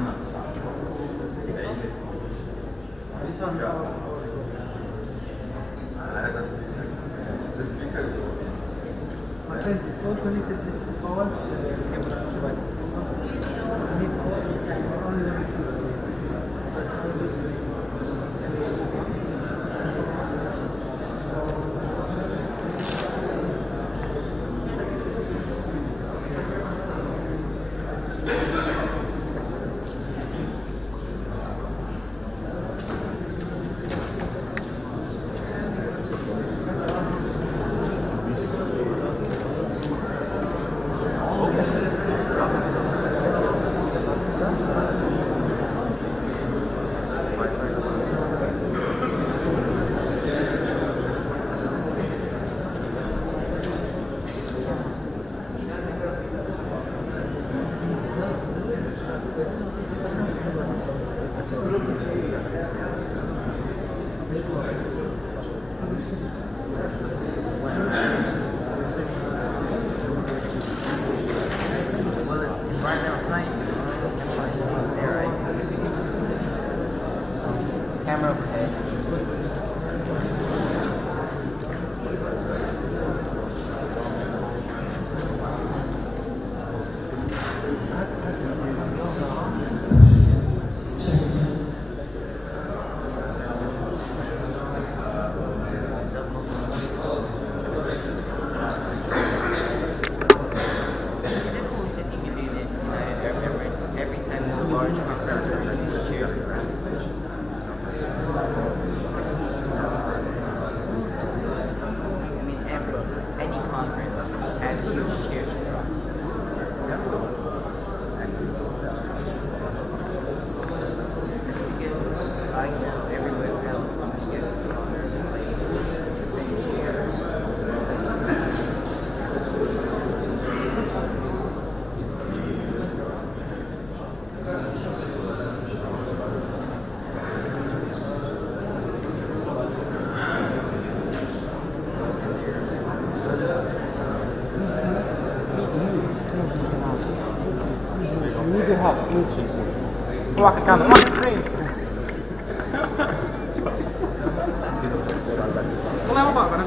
This one, the speaker is my friend, it's all connected this powers. Need only the receiver. Camera overhead. Coloca a câmera. والله ما بعرف انا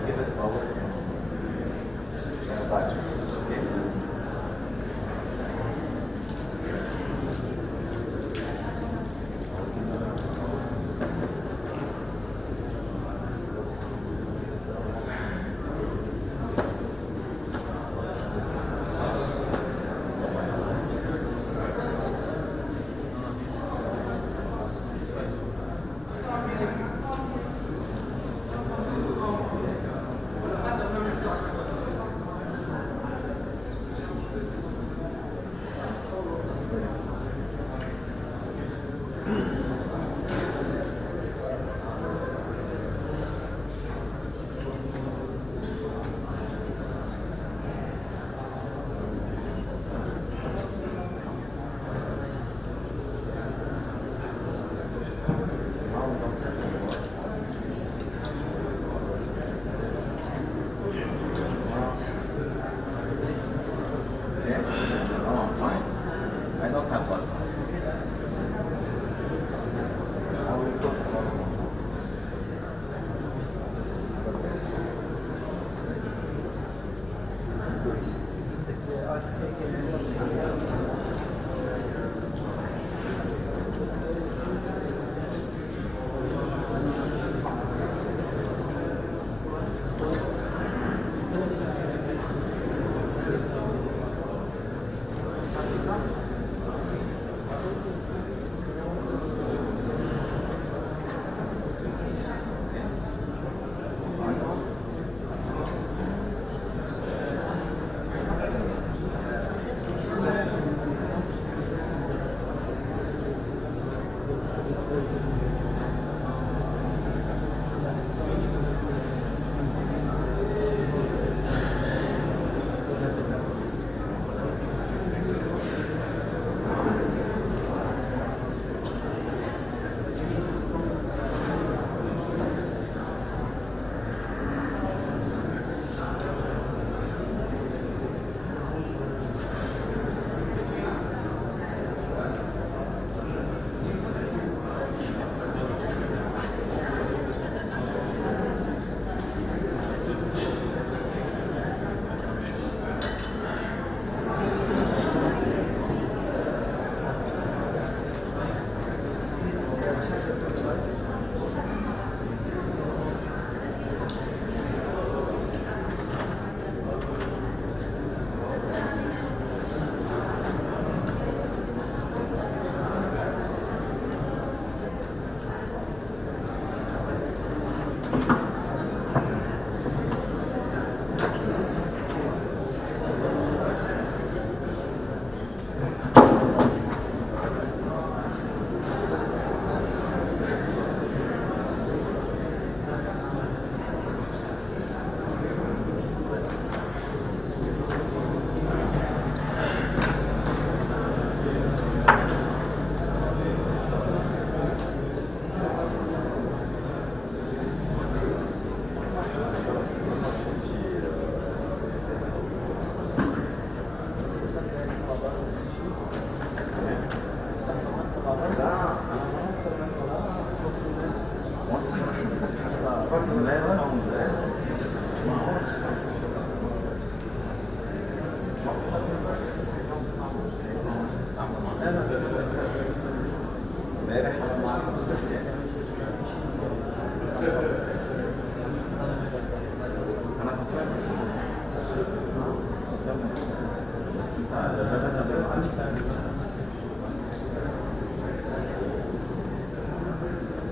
give it over. Okay.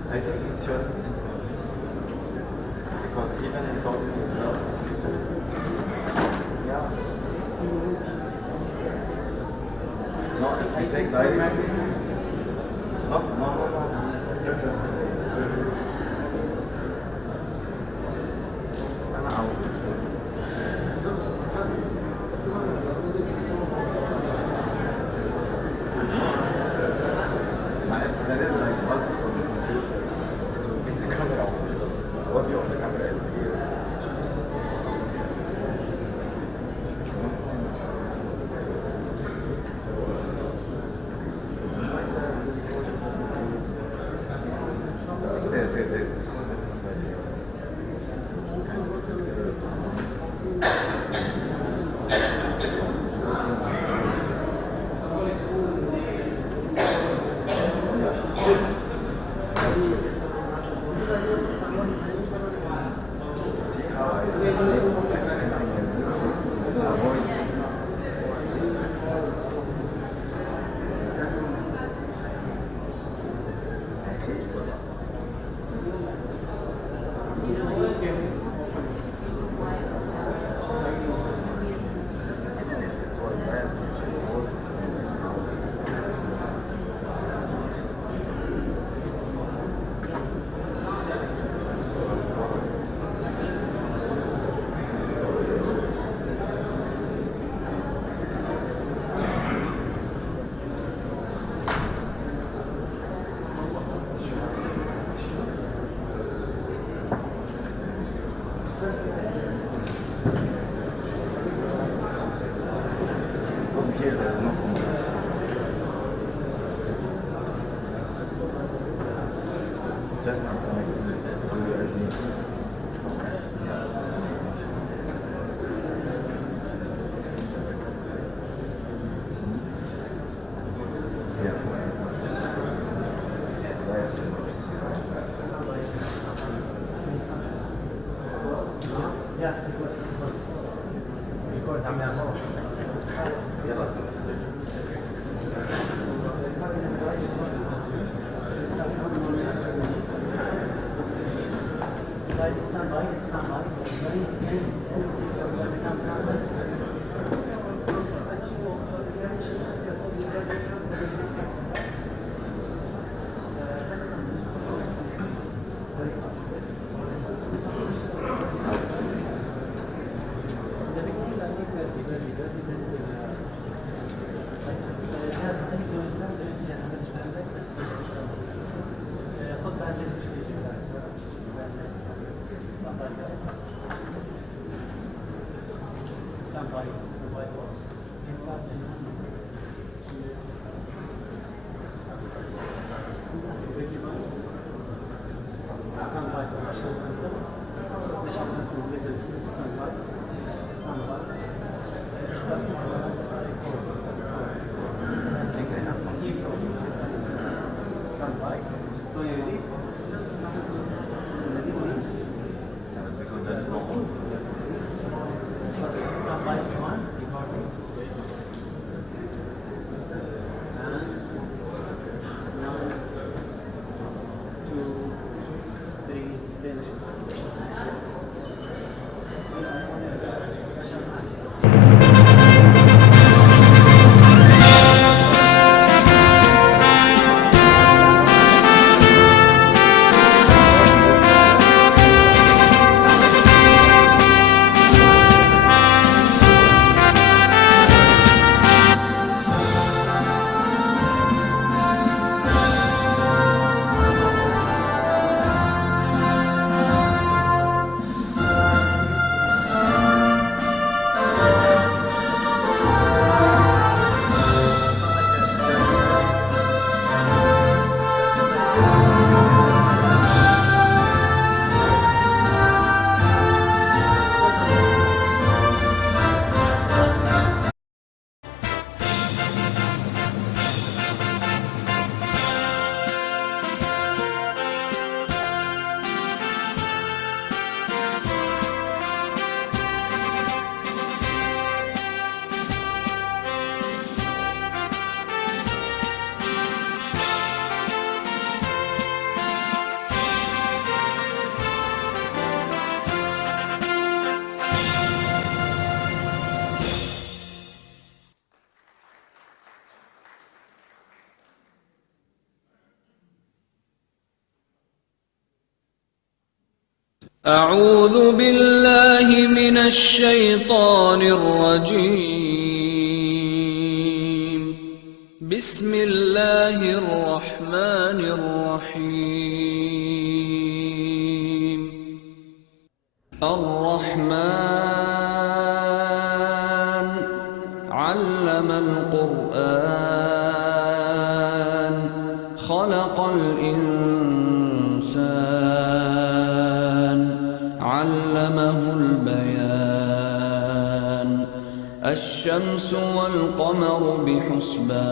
I think it's yours. Because even in talking yeah. No, if we take direct, no. It's not just sana out. That is like possible. The camera, audio on the camera is clear. There. أعوذ بالله من الشيطان الرجيم. بسم الله الرحمن الرحيم. الرحمن علم القرآن خلق الإنسان علمه البيان. الشمس والقمر بحسبان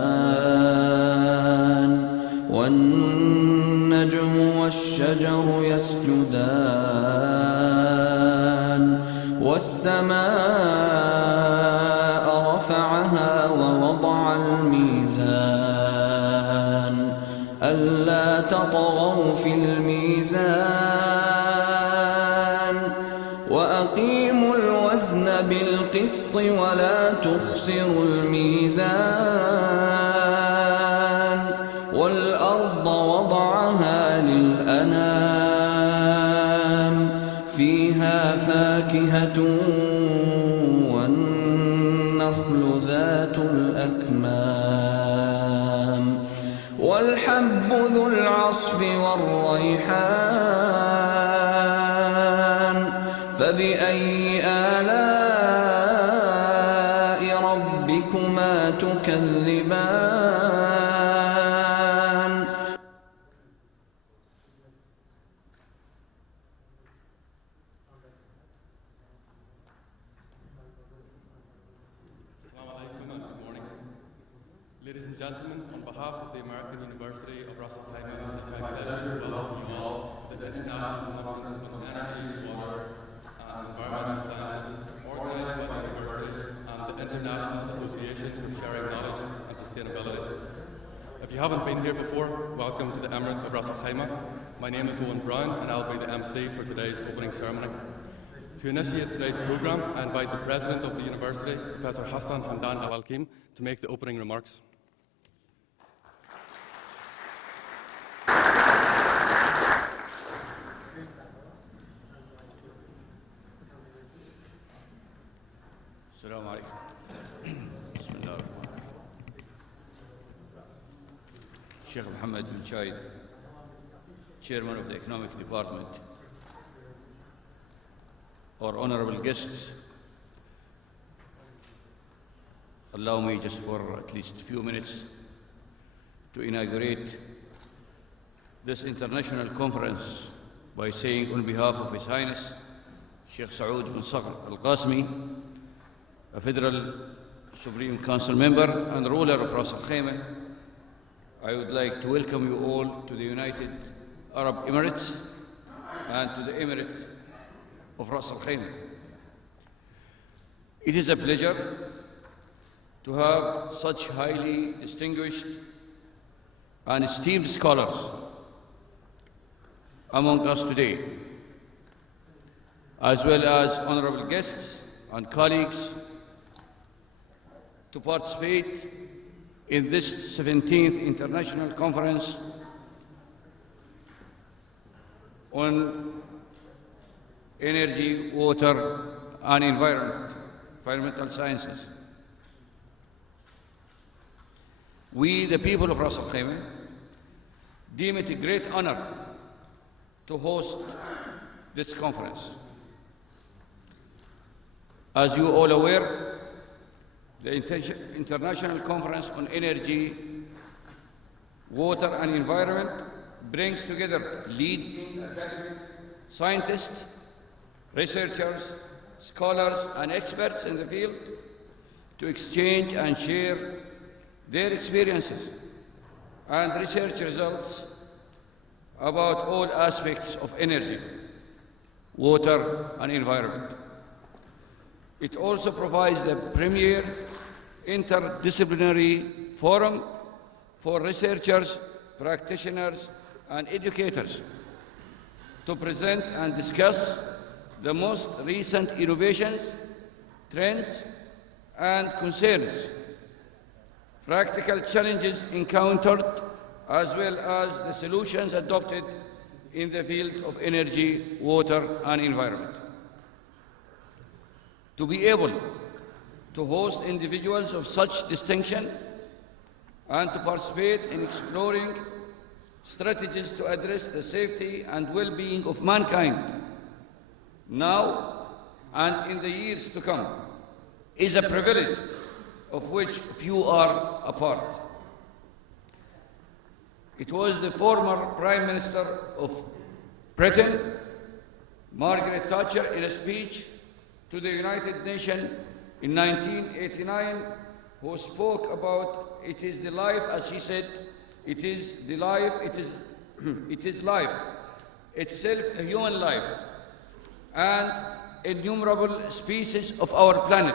والنجم والشجر يسجدان والسماء رفعها ووضع الميزان ألا تطغوا في الميزان وأقيموا الوزن بالقسط ولا تخسروا الميزان والأرض وضعها للأنام فيها فاكهة والنخل ذات الأكمام والحب ذو العصف والريحان فبأي آلاء ربكما تكذبان. gentlemen, on behalf of the American University of Ras Al Khaimah, it is my pleasure to welcome you all to the International Conference on Energy, Water, and Environmental Sciences, organized by the University and the International Association for Sharing Knowledge and Sustainability. If you haven't been here before, welcome to the Emirate of Ras Al Khaimah. My name is Owen Brown, and I'll be the MC for today's opening ceremony. To initiate today's programme, I invite the President of the University, Professor Hassan Hamdan Al-Alkim, to make the opening remarks. Assalamu alaikum. Bismillah. Sheikh Mohammed bin Chaid, Chairman of the Economic Department, our honorable guests, allow me just for at least a few minutes to inaugurate this international conference by saying on behalf of His Highness Sheikh Saud bin Saqr Al-Qasmi, a Federal Supreme Council member and ruler of Ras Al Khaimah, I would like to welcome you all to the United Arab Emirates and to the Emirate of Ras Al Khaimah. It is a pleasure to have such highly distinguished and esteemed scholars among us today, as well as honorable guests and colleagues, to participate in this 17th International Conference on energy, water, and environmental sciences. We, the people of Ras Al Khaimah, deem it a great honor to host this conference. As you all aware, the International Conference on Energy, Water and Environment brings together leading academic scientists, researchers, scholars, and experts in the field to exchange and share their experiences and research results about all aspects of energy, water, and environment. It also provides the premier interdisciplinary forum for researchers, practitioners, and educators to present and discuss the most recent innovations, trends, and concerns, practical challenges encountered, as well as the solutions adopted in the field of energy, water, and environment. To be able to host individuals of such distinction and to participate in exploring strategies to address the safety and well-being of mankind now and in the years to come is a privilege of which few are a part. It was the former Prime Minister of Britain, Margaret Thatcher, in a speech to the United Nations in 1989, who spoke about it is the life, as she said, it is the life, it is life itself, a human life, and innumerable species of our planet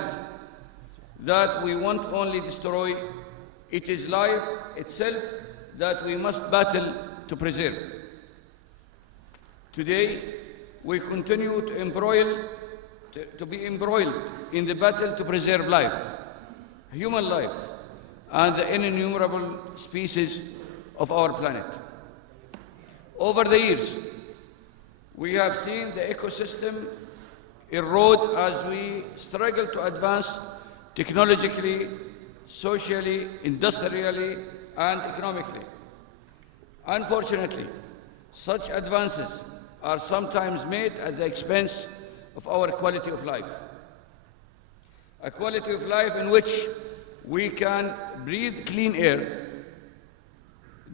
that we won't only destroy, it is life itself that we must battle to preserve. Today, we continue to be embroiled in the battle to preserve life, human life, and the innumerable species of our planet. Over the years, we have seen the ecosystem erode as we struggle to advance technologically, socially, industrially, and economically. Unfortunately, such advances are sometimes made at the expense of our quality of life. A quality of life in which we can breathe clean air,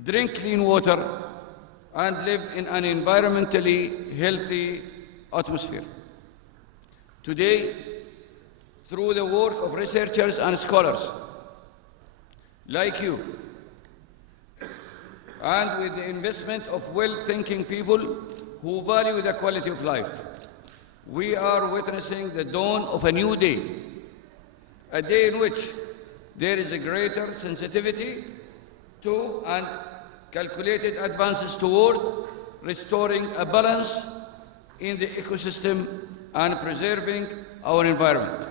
drink clean water, and live in an environmentally healthy atmosphere. Today, through the work of researchers and scholars like you, and with the investment of well-thinking people who value the quality of life, we are witnessing the dawn of a new day, a day in which there is a greater sensitivity to and calculated advances toward restoring a balance in the ecosystem and preserving our environment.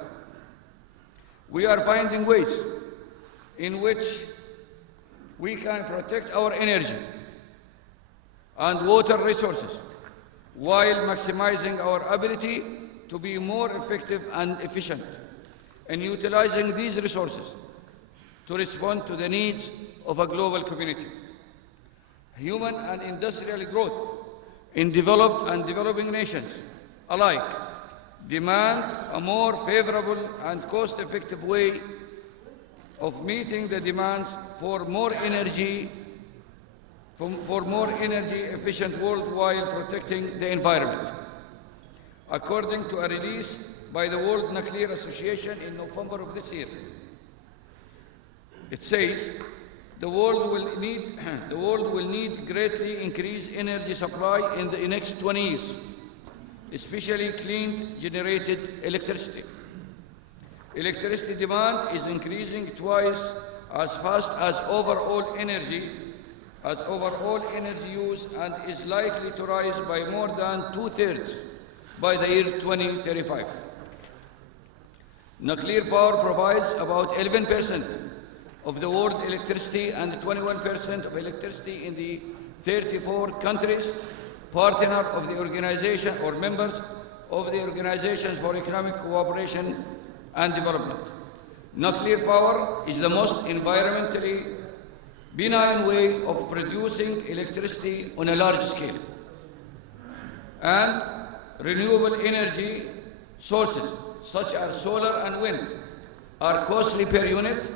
We are finding ways in which we can protect our energy and water resources while maximizing our ability to be more effective and efficient in utilizing these resources to respond to the needs of a global community. Human and industrial growth in developed and developing nations alike demand a more favorable and cost-effective way of meeting the demands for more energy efficient world while protecting the environment. According to a release by the World Nuclear Association in November of this year, it says the world will need greatly increased energy supply in the next 20 years, especially clean generated electricity. Electricity demand is increasing twice as fast as overall energy use, and is likely to rise by more than 2/3 by the year 2035. Nuclear power provides about 11% of the world electricity and 21% of electricity in the 34 countries partner of the organization or members of the Organization for Economic Cooperation and Development. Nuclear power is the most environmentally benign way of producing electricity on a large scale. And renewable energy sources such as solar and wind are costly per unit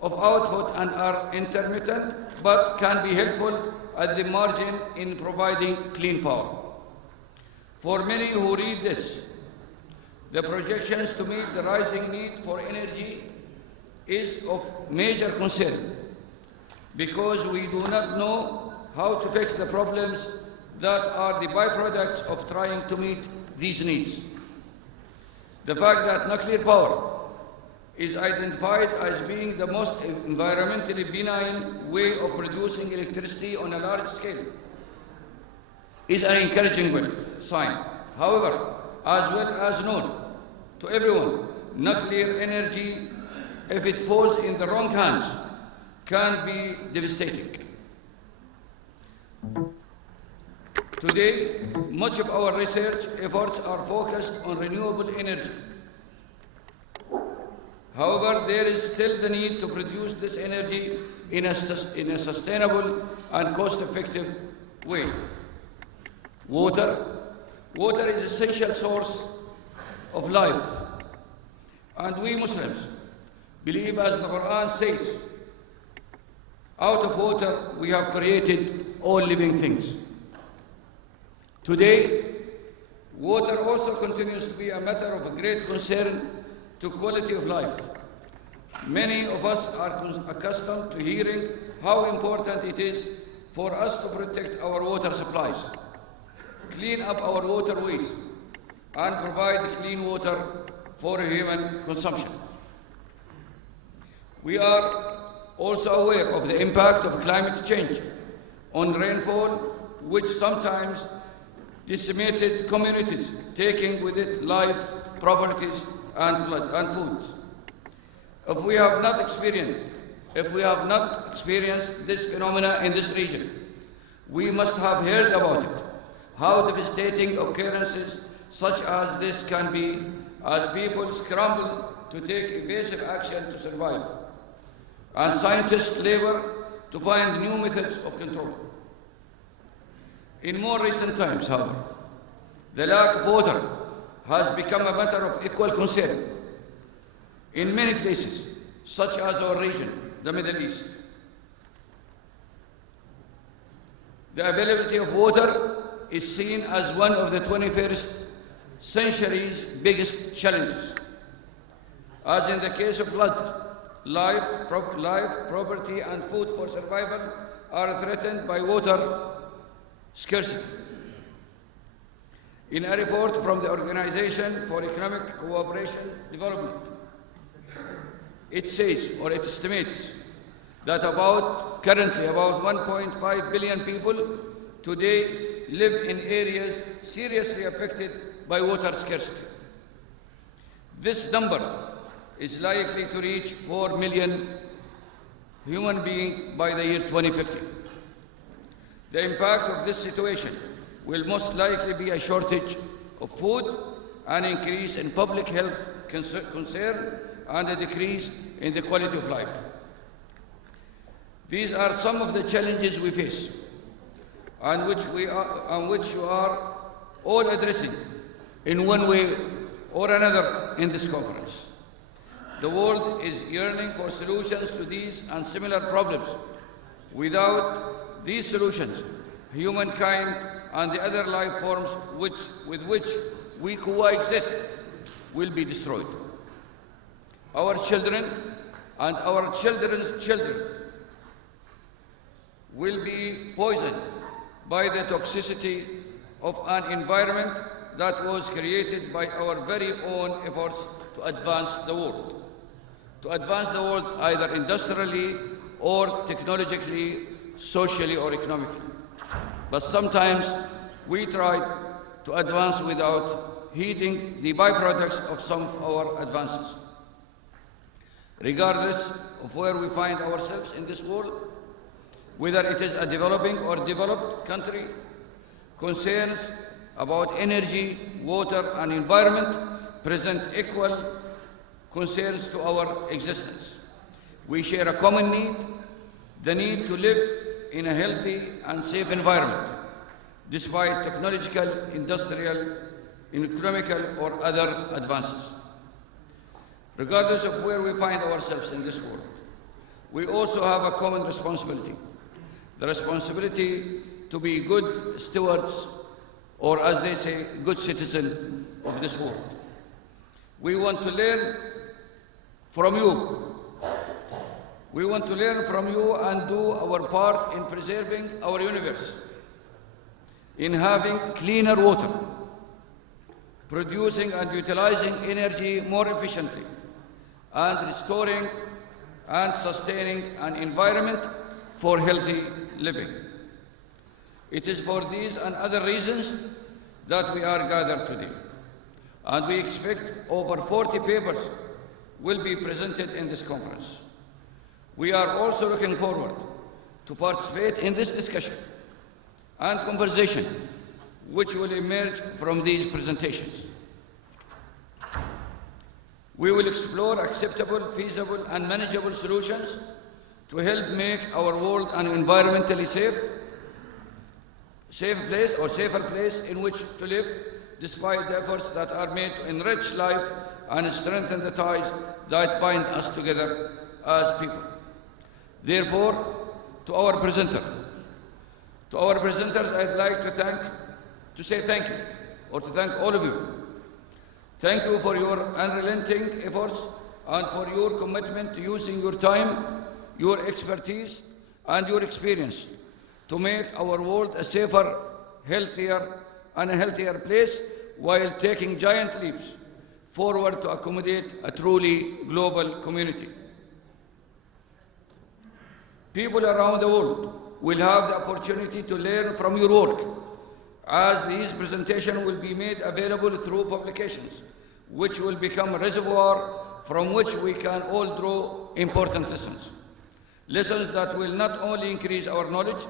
of output and are intermittent, but can be helpful at the margin in providing clean power. For many who read this, the projections to meet the rising need for energy is of major concern, because we do not know how to fix the problems that are the byproducts of trying to meet these needs. The fact that nuclear power is identified as being the most environmentally benign way of producing electricity on a large scale is an encouraging sign. However, as well as known to everyone, nuclear energy, if it falls in the wrong hands, can be devastating. Today, much of our research efforts are focused on renewable energy. However, there is still the need to produce this energy in a sustainable and cost-effective way. Water is an essential source of life, and we Muslims believe, as the Quran says, out of water we have created all living things. Today, water also continues to be a matter of great concern to quality of life. Many of us are accustomed to hearing how important it is for us to protect our water supplies, clean up our waterways, and provide clean water for human consumption. We are also aware of the impact of climate change on rainfall, which sometimes decimated communities, taking with it life, properties, and foods. If we have not experienced this phenomena in this region, we must have heard about it, how devastating occurrences such as this can be as people scramble to take evasive action to survive, and scientists labor to find new methods of control. In more recent times, however, the lack of water has become a matter of equal concern in many places, such as our region, the Middle East. The availability of water is seen as one of the 21st century's biggest challenges. As in the case of floods, life, property, and food for survival are threatened by water scarcity. In a report from the Organization for Economic Cooperation and Development, it says, or it estimates, that currently about 1.5 billion people today live in areas seriously affected by water scarcity. This number is likely to reach 4 million human beings by the year 2050. The impact of this situation will most likely be a shortage of food, an increase in public health concern, and a decrease in the quality of life. These are some of the challenges we face, and which you are all addressing in one way or another in this conference. The world is yearning for solutions to these and similar problems. Without these solutions, humankind and the other life forms with which we coexist will be destroyed. Our children and our children's children will be poisoned by the toxicity of an environment that was created by our very own efforts to advance the world. To advance the world either industrially or technologically, socially or economically. But sometimes we try to advance without heeding the byproducts of some of our advances. Regardless of where we find ourselves in this world, whether it is a developing or developed country, concerns about energy, water, and environment present equal concerns to our existence. We share a common need, the need to live in a healthy and safe environment, despite technological, industrial, economical, or other advances. Regardless of where we find ourselves in this world, we also have a common responsibility. The responsibility to be good stewards, or as they say, good citizens of this world. We want to learn from you. We want to learn from you and do our part in preserving our universe, in having cleaner water, producing and utilizing energy more efficiently, and restoring and sustaining an environment for healthy living. It is for these and other reasons that we are gathered today, and we expect over 40 papers will be presented in this conference. We are also looking forward to participate in this discussion and conversation which will emerge from these presentations. We will explore acceptable, feasible, and manageable solutions to help make our world an environmentally safer place in which to live, despite the efforts that are made to enrich life and strengthen the ties that bind us together as people. Therefore, to our presenters, I'd like to say thank you, or to thank all of you. Thank you for your unrelenting efforts and for your commitment to using your time, your expertise, and your experience to make our world a safer, healthier, and a healthier place while taking giant leaps forward to accommodate a truly global community. People around the world will have the opportunity to learn from your work, as these presentations will be made available through publications, which will become a reservoir from which we can all draw important lessons. Lessons that will not only increase our knowledge,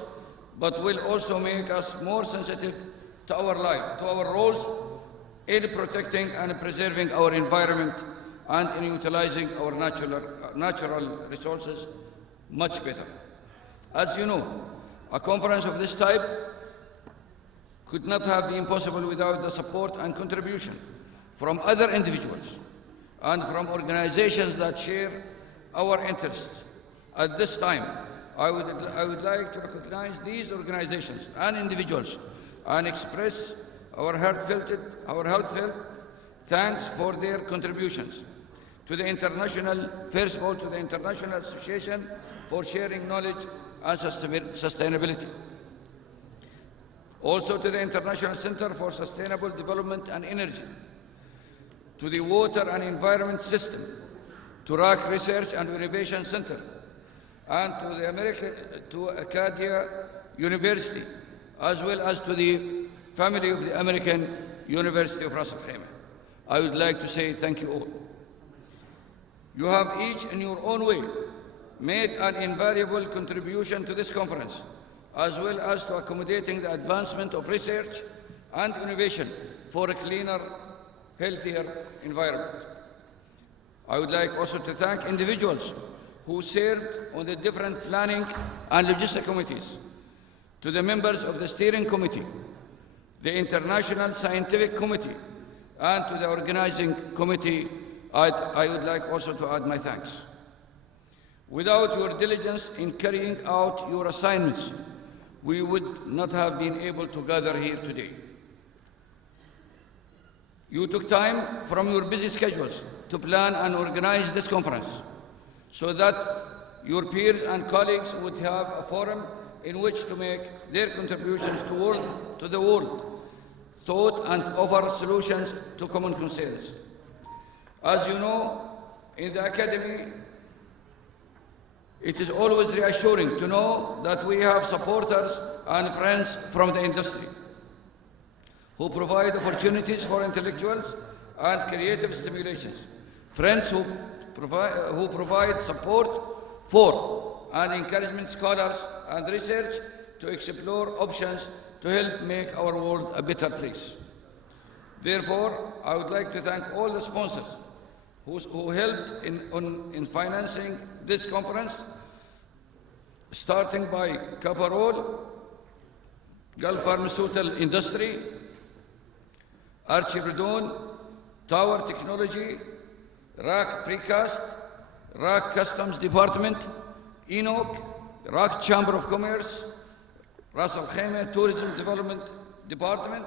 but will also make us more sensitive to our life, to our roles in protecting and preserving our environment and in utilizing our natural resources much better. As you know, a conference of this type could not have been possible without the support and contribution from other individuals and from organizations that share our interests. At this time, I would like to recognize these organizations and individuals and express our heartfelt thanks for their contributions to the International Association for Sharing Knowledge and Sustainability. Also to the International Center for Sustainable Development and Energy, to the Water and Environment System, to RAC Research and Innovation Center, and to Acadia University, as well as to the family of the American University of Ras Al Khaimah. I would like to say thank you all. You have each in your own way made an invaluable contribution to this conference, as well as to accommodating the advancement of research and innovation for a cleaner, healthier environment. I would like also to thank individuals who served on the different planning and logistic committees, to the members of the steering committee, the International Scientific Committee, and to the organizing committee. I would like also to add my thanks. Without your diligence in carrying out your assignments, we would not have been able to gather here today. You took time from your busy schedules to plan and organize this conference so that your peers and colleagues would have a forum in which to make their contributions to the world, thought and offer solutions to common concerns. As you know, in the Academy, it is always reassuring to know that we have supporters and friends from the industry who provide opportunities for intellectuals and creative stimulations, friends who provide support for and encouragement scholars and research to explore options to help make our world a better place. Therefore, I would like to thank all the sponsors who helped in financing this conference, starting by Caparol, Gulf Pharmaceutical Industry, Archibaldon, Tower Technology, RAC Precast, RAC Customs Department, Enoch, RAC Chamber of Commerce, Ras Al Khaimah Tourism Development Department,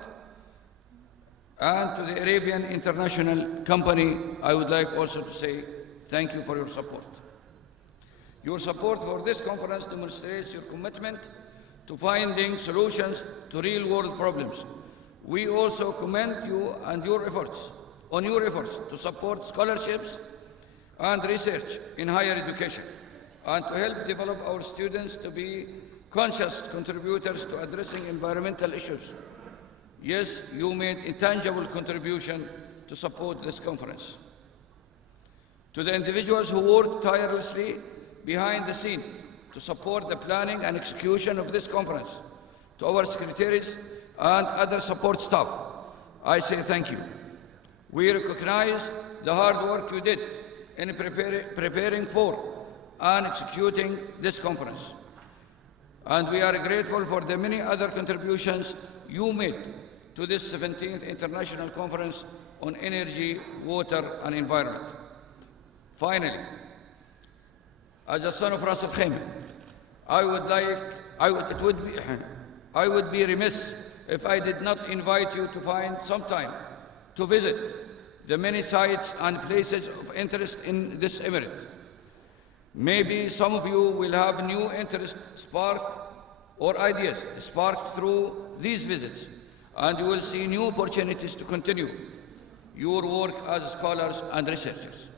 and to the Arabian International Company. I would like also to say thank you for your support. Your support for this conference demonstrates your commitment to finding solutions to real-world problems. We also commend you and your efforts to support scholarships and research in higher education, and to help develop our students to be conscious contributors to addressing environmental issues. Yes, you made a tangible contribution to support this conference. To the individuals who worked tirelessly behind the scene to support the planning and execution of this conference, to our secretaries and other support staff, I say thank you. We recognize the hard work you did in preparing for and executing this conference. And we are grateful for the many other contributions you made to this 17th International Conference on Energy, Water and Environment. Finally, as a son of Ras Al Khaimah, I would be remiss if I did not invite you to find some time to visit the many sites and places of interest in this emirate. Maybe some of you will have new interest sparked or ideas sparked through these visits, and you will see new opportunities to continue your work as scholars and researchers.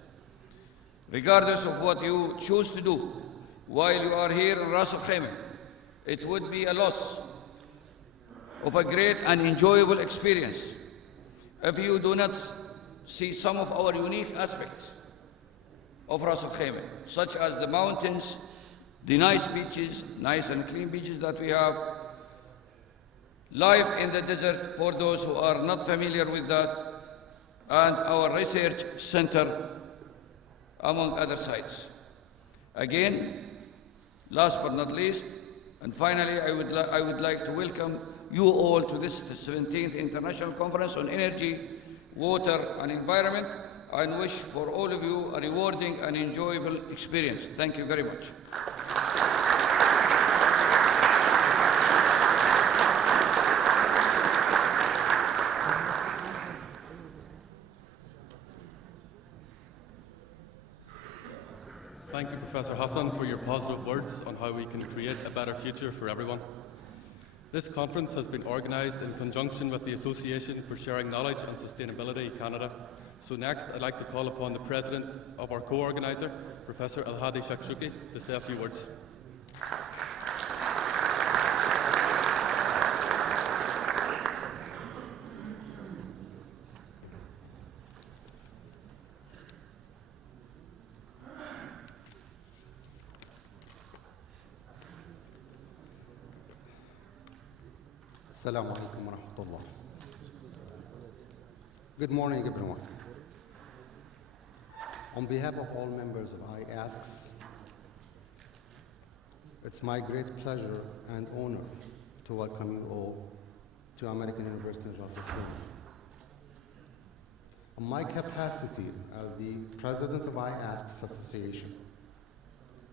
Regardless of what you choose to do while you are here in Ras Al Khaimah, it would be a loss of a great and enjoyable experience if you do not see some of our unique aspects of Ras Al Khaimah, such as the mountains, the nice beaches, nice and clean beaches that we have, life in the desert for those who are not familiar with that, and our research center, among other sites. Again, last but not least, and finally, I would like to welcome you all to this 17th International Conference on Energy, Water and Environment, and wish for all of you a rewarding and enjoyable experience. Thank you very much. thank you, Professor Hassan, for your positive words on how we can create a better future for everyone. This conference has been organised in conjunction with the Association for Sharing Knowledge and Sustainability Canada. So next, I'd like to call upon the President of our co-organiser, Professor Al-Hadi Shakshuki, to say a few words. Assalamu alaikum wa rahmatullah. Good morning, everyone. On behalf of all members of IASCS, it's my great pleasure and honor to welcome you all to American University in Ras Al Khaimah. In my capacity as the President of IASCS Association,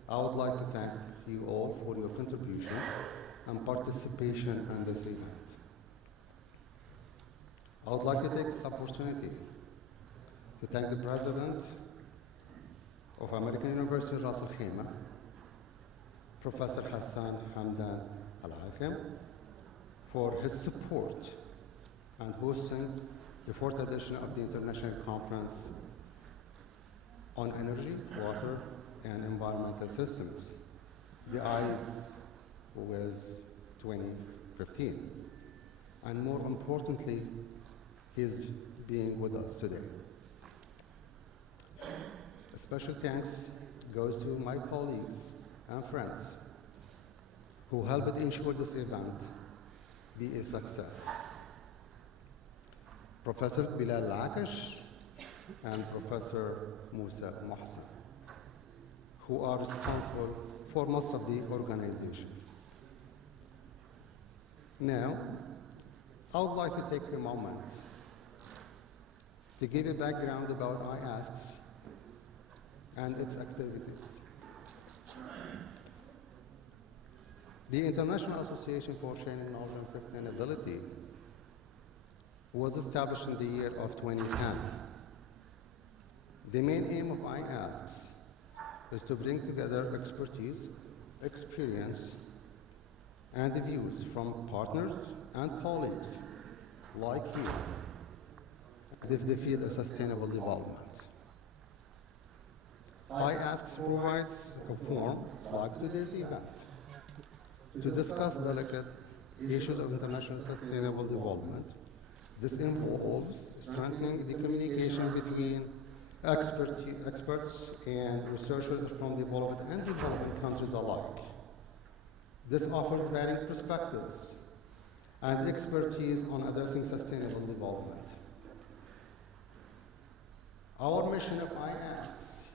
I would like to thank you all for your contribution and participation in this event. I would like to take this opportunity to thank the President of American University Ras Al Khaimah, Professor Hassan Hamdan Al-Hakim, for his support and hosting the 4th edition of the International Conference on Energy, Water, and Environmental Systems, the Icewes 2015. And more importantly, he is being with us today. A special thanks goes to my colleagues and friends who helped ensure this event be a success. Professor Bilal Lakash and Professor Musa Mohsen, who are responsible for most of the organization. Now, I would like to take a moment to give a background about IASCS and its activities. The International Association for Sharing Knowledge and Sustainability was established in the year of 2010. The main aim of IASCS is to bring together expertise, experience, and the views from partners and colleagues like you with the field of sustainable development. IASCS provides a forum like today's event to discuss delicate issues of international sustainable development. This involves strengthening the communication between experts and researchers from developed and developing countries alike. This offers varying perspectives and expertise on addressing sustainable development. Our mission of IASCS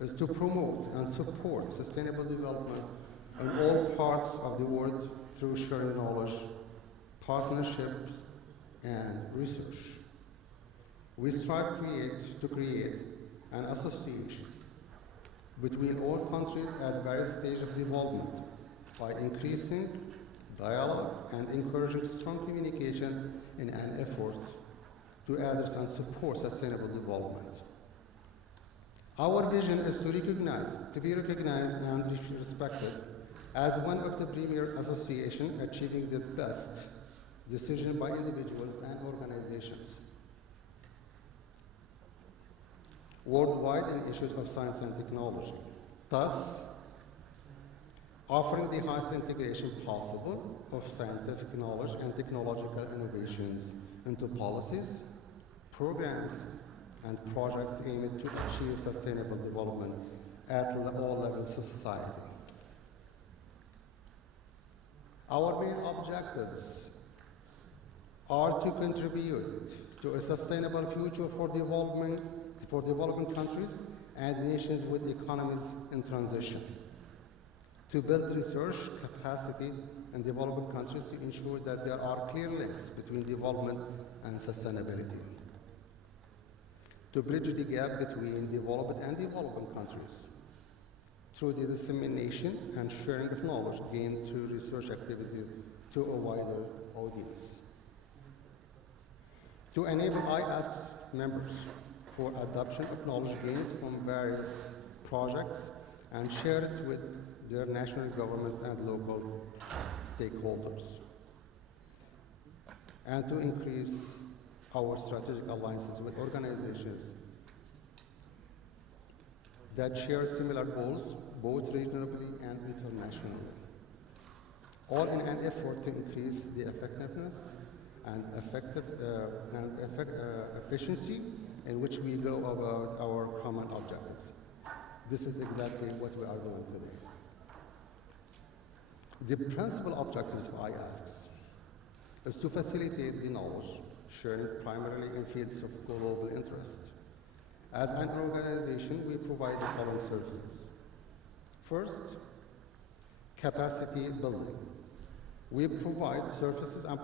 is to promote and support sustainable development in all parts of the world through sharing knowledge, partnerships, and research. We strive to create an association between all countries at various stages of development by increasing dialogue and encouraging strong communication in an effort to address and support sustainable development. Our vision is to be recognized and respected as one of the premier associations achieving the best decision by individuals and organizations worldwide in issues of science and technology, thus offering the highest integration possible of scientific knowledge and technological innovations into policies, programs, and projects aimed to achieve sustainable development at all levels of society. Our main objectives are to contribute to a sustainable future for developing countries and nations with economies in transition, to build research capacity in developing countries to ensure that there are clear links between development and sustainability, to bridge the gap between developed and developing countries through the dissemination and sharing of knowledge gained through research activity to a wider audience, to enable IASCS members for adoption of knowledge gained from various projects and share it with their national governments and local stakeholders, and to increase our strategic alliances with organizations that share similar goals, both regionally and internationally, all in an effort to increase the effectiveness and efficiency in which we go about our common objectives. This is exactly what we are doing today. The principal objectives of IASCs is to facilitate the knowledge sharing primarily in fields of global interest. As an organization, we provide the following services. First, capacity building. We provide services and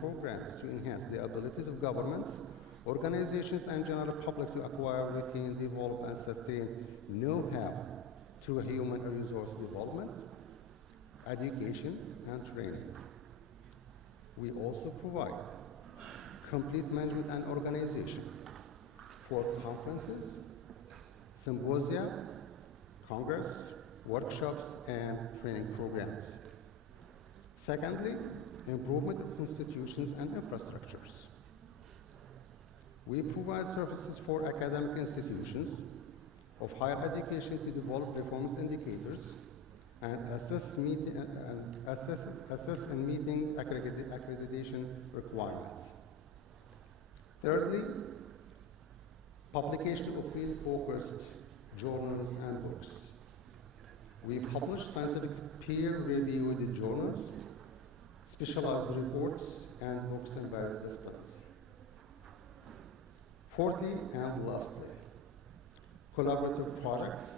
programs to enhance the abilities of governments, organizations, and general public to acquire, retain, develop, and sustain know-how through human resource development, education, and training. We also provide complete management and organization for conferences, symposia, congress, workshops, and training programs. Secondly, improvement of institutions and infrastructures. We provide services for academic institutions of higher education to develop performance indicators and assess in meeting accreditation requirements. Thirdly, publication of field-focused journals and books. We publish scientific peer-reviewed journals, specialized reports, and books in various disciplines. Fourthly, and lastly, collaborative projects.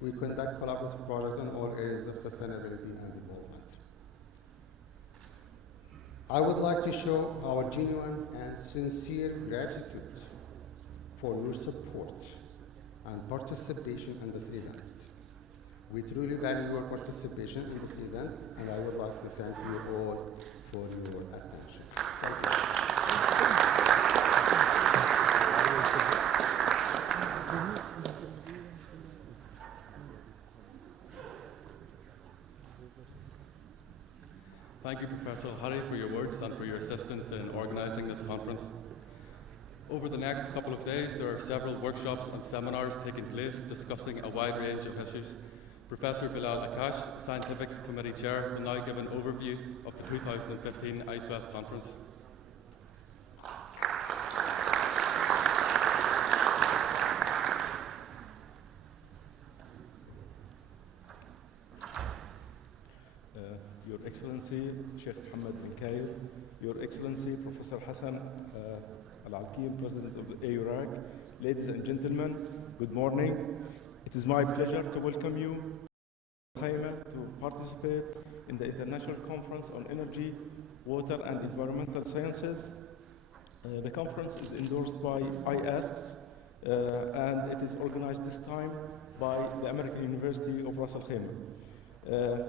We conduct collaborative projects in all areas of sustainability and development. I would like to show our genuine and sincere gratitude for your support and participation in this event. We truly value your participation in this event, and I would like to thank you all for your attention. Thank you. Thank you, Professor Hari, for your words and for your assistance in organising this conference. Over the next couple of days, there are several workshops and seminars taking place discussing a wide range of issues. Professor Bilal Akash, Scientific Committee Chair, will now give an overview of the 2015 Icewes Conference. Your Excellency, Sheikh Mohammed bin Kair, Your Excellency, Professor Hassan Al-Alkim, President of the AURAC, ladies and gentlemen, good morning. It is my pleasure to welcome you to participate in the International Conference on Energy, Water and Environmental Sciences. The conference is endorsed by IASCs and it is organized this time by the American University of Ras Al Khaimah.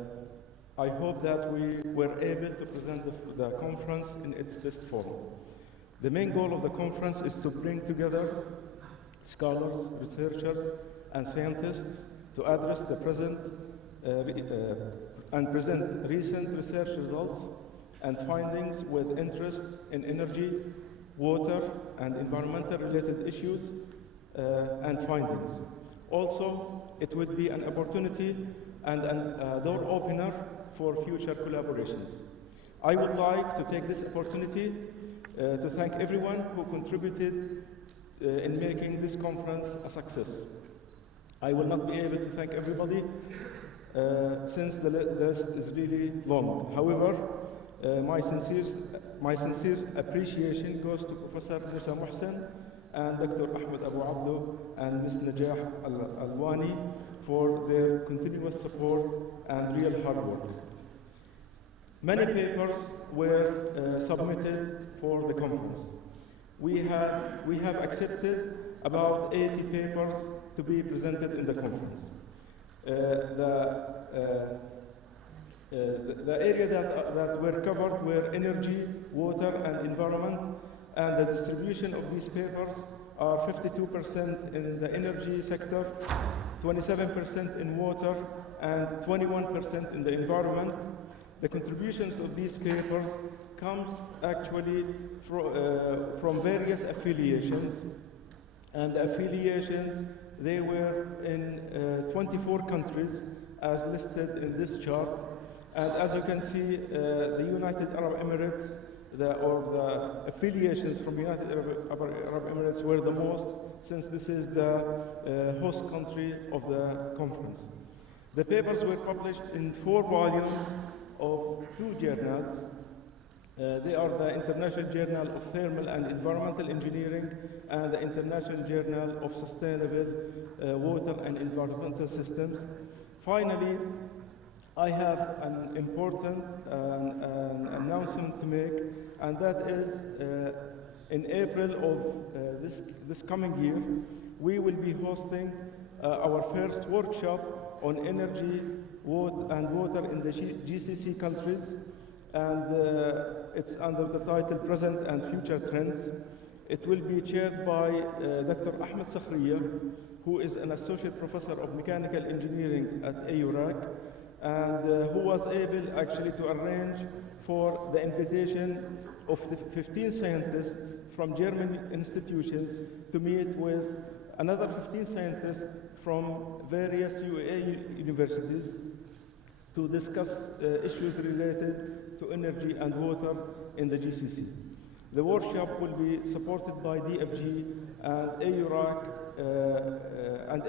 I hope that we were able to present the conference in its best form. The main goal of the conference is to bring together scholars, researchers, and scientists to address the present and present recent research results and findings with interest in energy, water, and environmental related issues and findings. Also, it would be an opportunity and a door opener for future collaborations. I would like to take this opportunity to thank everyone who contributed in making this conference a success. I will not be able to thank everybody since the list is really long. However, my sincere appreciation goes to Professor Musa Mohsen and Dr. Ahmed Abu Abdo and Ms. Najah Alwani for their continuous support and real hard work. Many papers were submitted for the conference. We have accepted about 80 papers to be presented in the conference. The area that were covered were energy, water, and environment, and the distribution of these papers are 52% in the energy sector, 27% in water, and 21% in the environment. The contributions of these papers comes actually from various affiliations, and the affiliations, they were in 24 countries as listed in this chart. And as you can see, the United Arab Emirates, the affiliations from United Arab Emirates were the most, since this is the host country of the conference. The papers were published in 4 volumes of 2 journals. They are the International Journal of Thermal and Environmental Engineering and the International Journal of Sustainable Water and Environmental Systems. Finally, I have an important announcement to make, and that is in April of this coming year, we will be hosting our first workshop on energy, water in the GCC countries, and it's under the title Present and Future Trends. It will be chaired by Dr. Ahmed Sakhriya, who is an associate professor of mechanical engineering at AURAC, and who was able actually to arrange for the invitation of the 15 scientists from German institutions to meet with another 15 scientists from various UAE universities to discuss issues related to energy and water in the GCC. The workshop will be supported by DFG and AURAC, and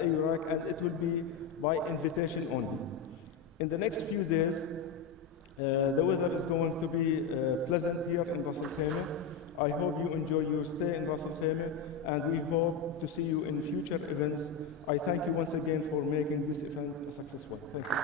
it will be by invitation only. In the next few days, the weather is going to be pleasant here in Ras Al Khaimah. I hope you enjoy your stay in Ras Al Khaimah, and we hope to see you in future events. I thank you once again for making this event a successful. Thank you.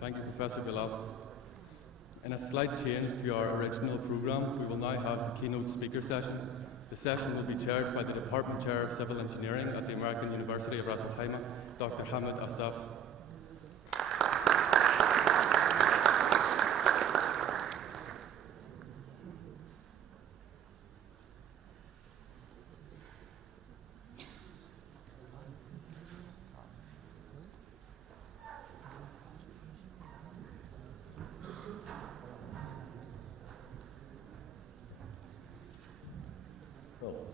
Thank you, Professor Bilal. In a slight change to our original programme, we will now have the keynote speaker session. The session will be chaired by the Department Chair of Civil Engineering at the American University of Ras Al Khaimah, Dr. Hamid Asaf.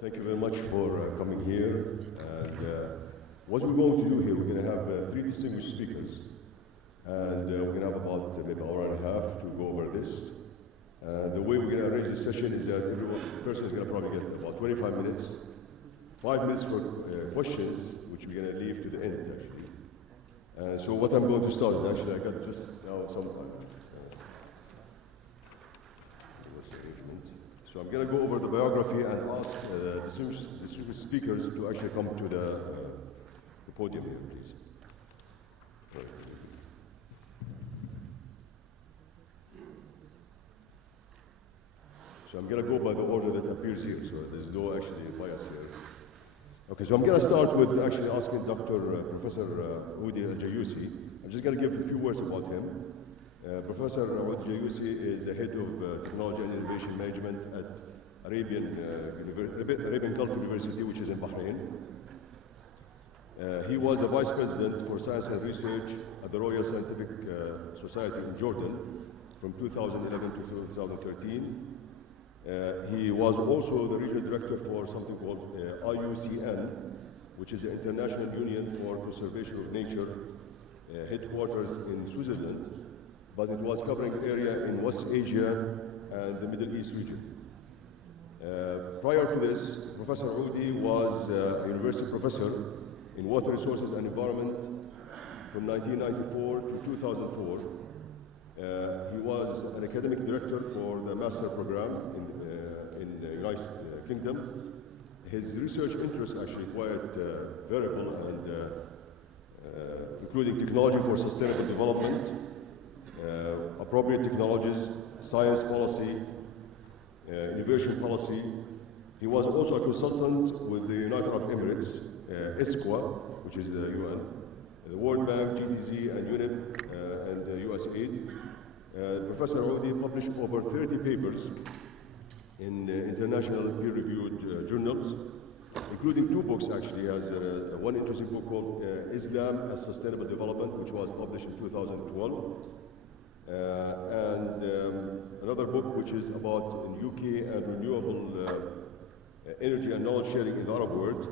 Thank you very much for coming here. And what we're going to do here, we're going to have 3 distinguished speakers. And we're going to have about maybe an hour and a half to go over this. The way we're going to arrange this session is that every person is going to probably get about 25 minutes, 5 minutes for questions, which we're going to leave to the end, actually. So what I'm going to start is actually, I got just now some So I'm going to go over the biography and ask the distinguished speakers to actually come to the podium here, please. So I'm going to go by the order that appears here, so there's no actually bias here. Okay, so I'm going to start with actually asking Professor Woody Al-Jayusi. I'm just going to give a few words about him. Professor Awad Jayusi is the head of Technology and Innovation Management at Arabian Gulf University, which is in Bahrain. He was a vice president for science and research at the Royal Scientific Society in Jordan from 2011 to 2013. He was also the regional director for something called IUCN, which is the International Union for Conservation of Nature, headquarters in Switzerland, but it was covering an area in West Asia and the Middle East region. Prior to this, Professor Oudi was a university professor in water resources and environment from 1994 to 2004. He was an academic director for the master program in the United Kingdom. His research interests actually quite variable, and including technology for sustainable development, appropriate technologies, science policy, innovation policy. He was also a consultant with the United Arab Emirates, ISQA, which is the UN, the World Bank, GDZ, and UNEP, and USAID. Professor Audi published over 30 papers in international peer-reviewed journals, including 2 books actually. He has one interesting book called Islam as Sustainable Development, which was published in 2012. And another book which is about in UK and renewable energy and knowledge sharing in the Arab world.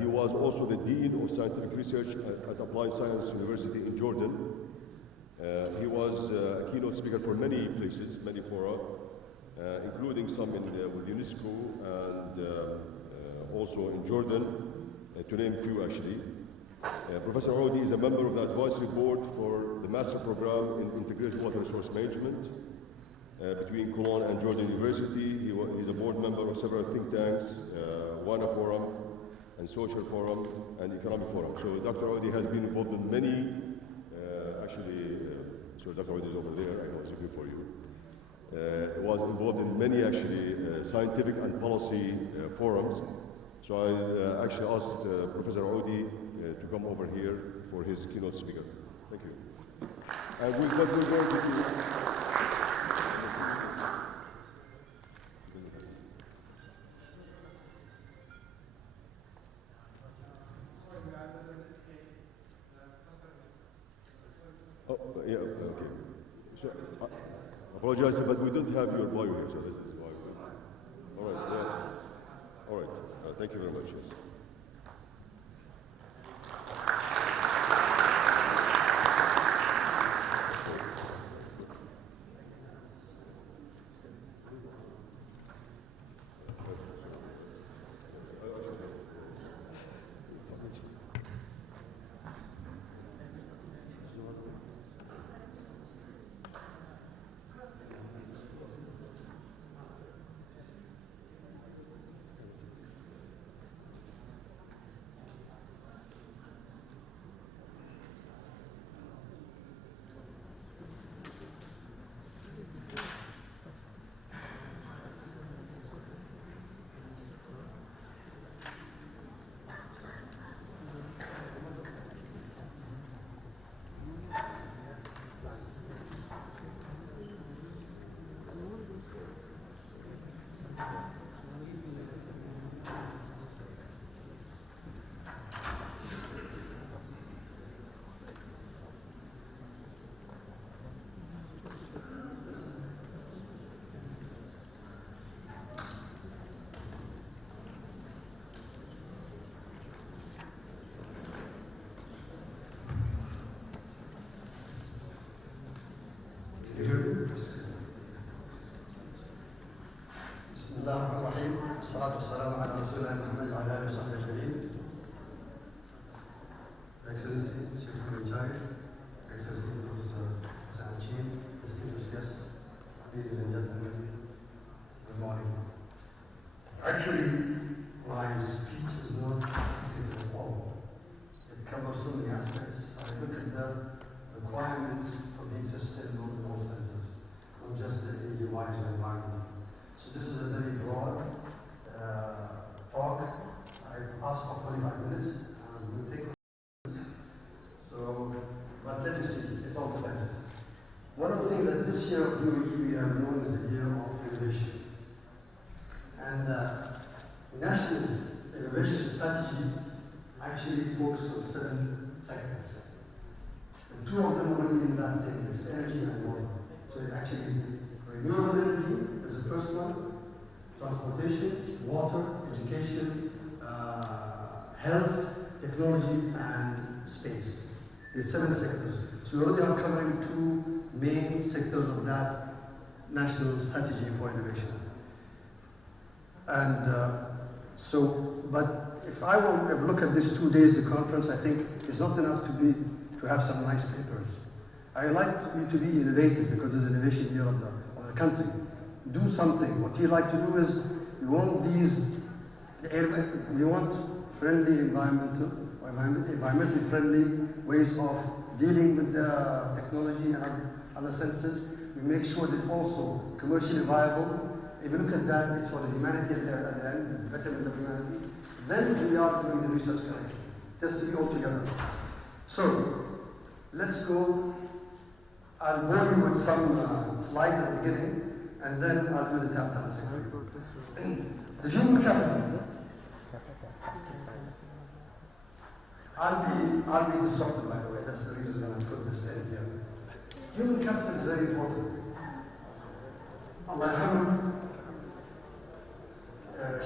He was also the Dean of Scientific Research at Applied Science University in Jordan. He was a keynote speaker for many places, many fora, including some with UNESCO and also in Jordan, to name a few actually. Professor Audi is a member of the advisory board for the master program in integrated water resource management between Cologne and Jordan University. He's a board member of several think tanks, WANA Forum, and Social Forum, and Economic Forum. So Dr. Audi has been involved in many, so Dr. Audi is over there, I know it's looking for you. Was involved in many scientific and policy forums. So I actually asked Professor Audi to come over here for his keynote speaker. Thank you. And we're going to do. Oh, yeah, okay. So, I apologize, but we don't have your bio here, so this is why. All right, yeah. All right, thank you very much, yes. بسم الله الرحمن الرحيم والصلاة والسلام على رسول الله محمد وعلى آله وصحبه أجمعين. Excellency, Chief Major, Excellency Professor Sanchin, distinguished guests, ladies and gentlemen, good morning. Actually, my speech is not completely formal. It covers so many aspects. I look at the requirements for being sustainable in all senses, not just the energy-wise or environmental. So this is a very broad talk. I've asked for 45 minutes, and we'll take minutes. So, but let me see, it all depends. One of the things that this year of UAE we have known is the year of innovation. And national innovation strategy actually focuses on 7 sectors. And 2 of them are really in that thing, it's energy and water. So it actually, renewable energy is the first one, transportation, water, education, health, technology, and space. These 7 sectors. So we already are covering 2 main sectors of that national strategy for innovation. And but if I will look at these 2 days of conference, I think it's not enough to have some nice papers. I like you to be innovative because it's innovation year of the country. Do something. What you like to do is we want friendly environmentally friendly ways of dealing with the technology and other senses. We make sure that also commercially viable. If you look at that, it's for the humanity at the end, the betterment of humanity. Then we are doing the research correctly. just to be all together. So, let's go. I'll bore you with some slides at the beginning, and then I'll do the tap dancing. The human capital. I'll be the software, by the way. That's the reason I put this in here. Human capital is very important. Allah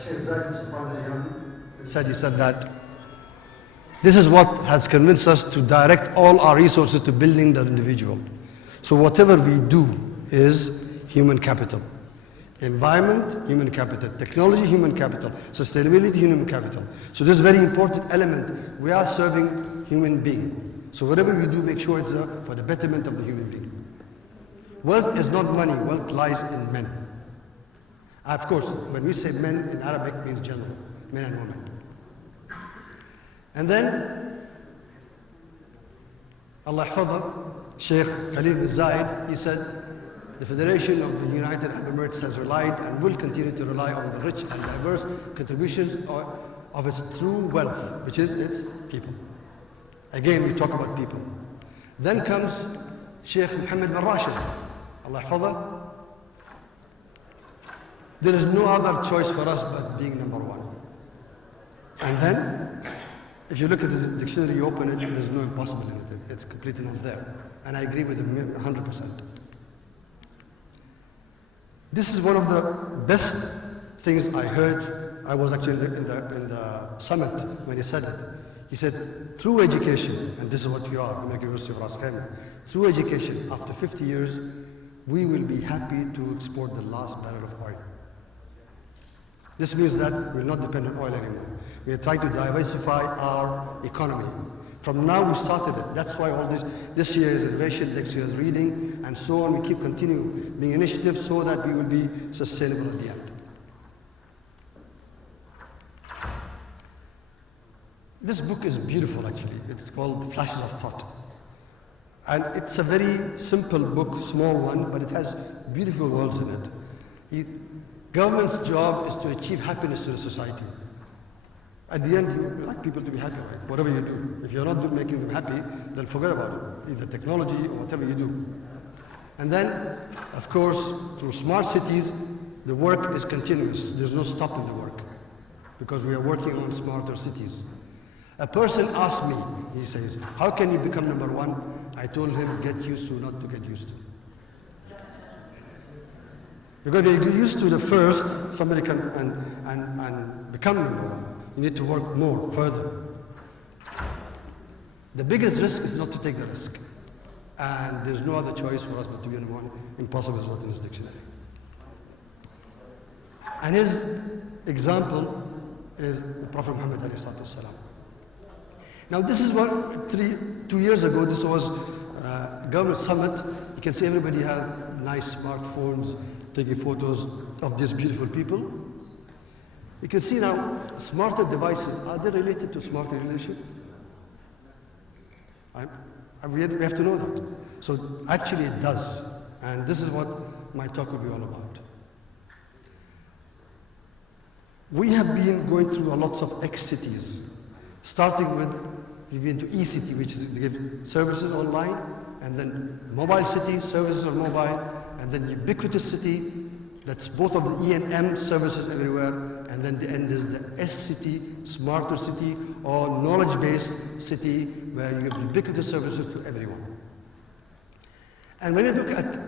Sheikh Zayed Mustafa he said that this is what has convinced us to direct all our resources to building the individual. So whatever we do is human capital. Environment, human capital. Technology, human capital. Sustainability, human capital. So this is a very important element. We are serving human being. So whatever we do, make sure it's for the betterment of the human being. Wealth is not money. Wealth lies in men. Of course, when we say men in Arabic, it means general, men and women. And then, Allah Hafadha, Sheikh Khalid bin Zayed, he said, the Federation of the United Arab Emirates has relied and will continue to rely on the rich and diverse contributions of its true wealth, which is its people. Again, we talk about people. Then comes Sheikh Mohammed bin Rashid, Allah Hafadha. There is no other choice for us but being number one. And then, if you look at the dictionary, you open it, there's no impossible in it. It's completely not there. And I agree with him 100%. This is one of the best things I heard. I was actually in the summit when he said it. He said, through education, and this is what we are, American University of Ras Al-Khaimah, through education, after 50 years, we will be happy to export the last barrel of oil. This means that we'll not depend on oil anymore. We are trying to diversify our economy. From now we started it. That's why all this year is innovation, next year is reading, and so on. We keep continuing being initiatives so that we will be sustainable at the end. This book is beautiful actually. It's called Flashes of Thought. And it's a very simple book, small one, but it has beautiful words in it. Government's job is to achieve happiness to the society. At the end, you like people to be happy, right? Whatever you do. If you're not making them happy, then forget about it, either technology or whatever you do. And then, of course, through smart cities, the work is continuous. There's no stopping the work because we are working on smarter cities. A person asked me, he says, how can you become number one? I told him, get used to not to get used to. Because if you get used to the first, somebody can and become number one. You need to work more, further. The biggest risk is not to take the risk. And there's no other choice for us but to be number one. Impossible is what in his dictionary. And his example is the Prophet Muhammad ﷺ. Now this is what, 2 years ago, this was a government summit. You can see everybody had nice smartphones, taking photos of these beautiful people. You can see now, smarter devices, are they related to smarter relationship? We have to know that. So actually it does. And this is what my talk will be all about. We have been going through lots of X-cities, starting with, we've been to E-city, which is they give services online, and then mobile city, services on mobile, and then ubiquitous city, that's both of the E and M services everywhere, and then the end is the S city, smarter city, or knowledge-based city, where you have ubiquitous services to everyone. And when you look at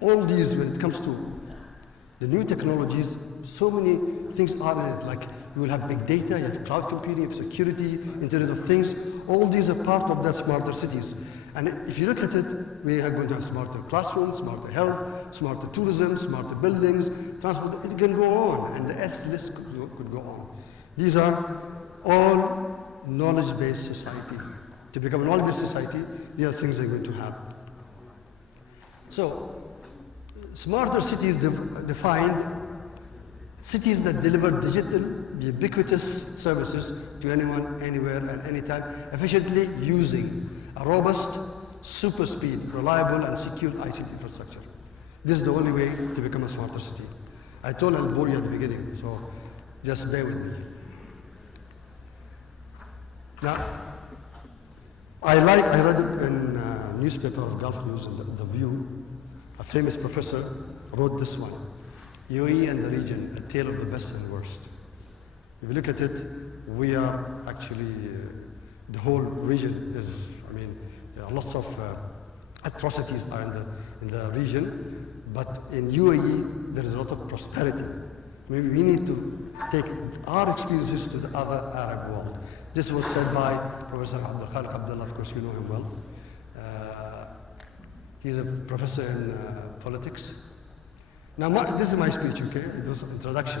all these, when it comes to the new technologies, so many things are in it, like you will have big data, you have cloud computing, you have security, Internet of Things, all these are part of that smarter cities. And if you look at it, we are going to have smarter classrooms, smarter health, smarter tourism, smarter buildings, transport, it can go on, and the S list could go on. These are all knowledge-based society. To become a knowledge-based society, these are things that are going to happen. So, smarter cities define cities that deliver digital, ubiquitous services to anyone, anywhere, at any time, efficiently using a robust, super speed, reliable, and secure ICT infrastructure. This is the only way to become a smarter city. I told Al Bori at the beginning, so just bear with me. Now, I read it in a newspaper of Gulf News, in the View. A famous professor wrote this one: UAE and the region, a tale of the best and worst. If you look at it, we are actually, the whole region is, I mean, lots of atrocities are in the region, but in UAE, there is a lot of prosperity. Maybe we need to take our experiences to the other Arab world. This was said by Professor Abdul Khaliq Abdullah, of course you know him well. He's a professor in politics. Now, this is my speech, okay? It was an introduction.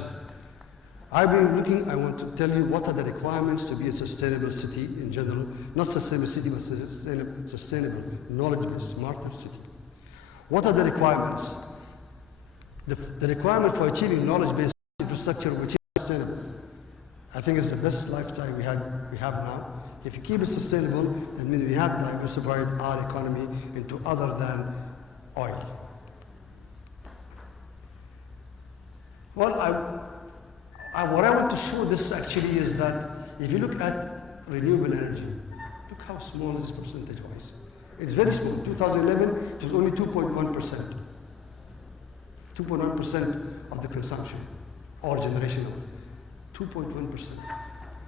I've been looking, I want to tell you what are the requirements to be a sustainable city in general, not sustainable city, but sustainable, knowledge-based, smarter city. What are the requirements? The requirement for achieving knowledge-based infrastructure which is sustainable, I think it's the best lifestyle we have now. If you keep it sustainable, that means we have diversified our economy into other than oil. Well, what I want to show this actually is that if you look at renewable energy, look how small this percentage-wise. It's very small. In 2011, it was only 2.1%. 2.1% of the consumption or generation of it. 2.1%.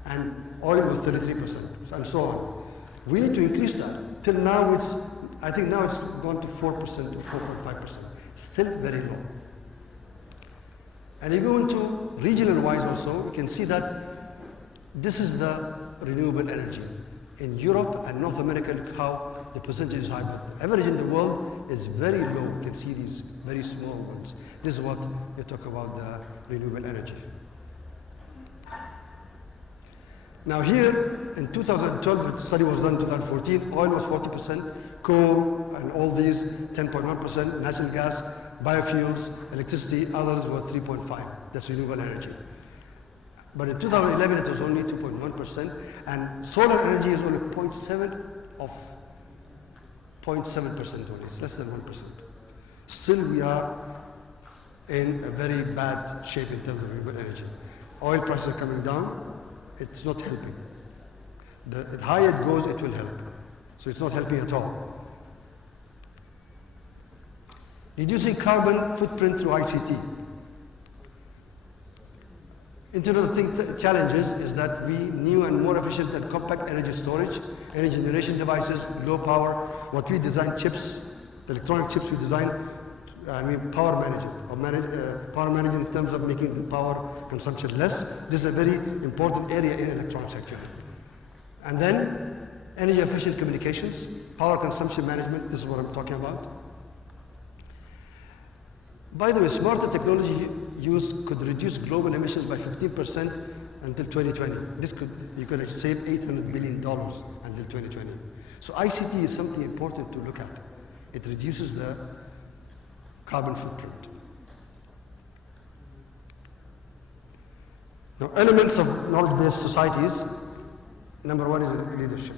And oil was 33%, and so on. We need to increase that. Till now, I think now it's gone to 4% or 4.5%. Still very low. And you go into regional-wise also, you can see that this is the renewable energy. In Europe and North America, look how the percentage is high. But the average in the world is very low. You can see these very small ones. This is what you talk about the renewable energy. Now here, in 2012, the study was done in 2014, oil was 40%, coal and all these 10.1%, natural gas, biofuels, electricity, others were 3.5%. That's renewable energy. But in 2011, it was only 2.1%, and solar energy is only 0.7% only. It's less than 1%. Still, we are in a very bad shape in terms of renewable energy. Oil prices are coming down. It's not helping. The higher it goes, it will help. So it's not helping at all. Reducing carbon footprint through ICT. Internet of Things challenges is that we new and more efficient and compact energy storage, energy generation devices, low power, what we design chips, the electronic chips we design, power management, power management in terms of making the power consumption less. This is a very important area in electronics actually. And then energy efficient communications, power consumption management, this is what I'm talking about. By the way, smarter technology use could reduce global emissions by 15% until 2020. You could save $800 billion until 2020. So ICT is something important to look at. It reduces the carbon footprint. Now, elements of knowledge-based societies, number one is leadership.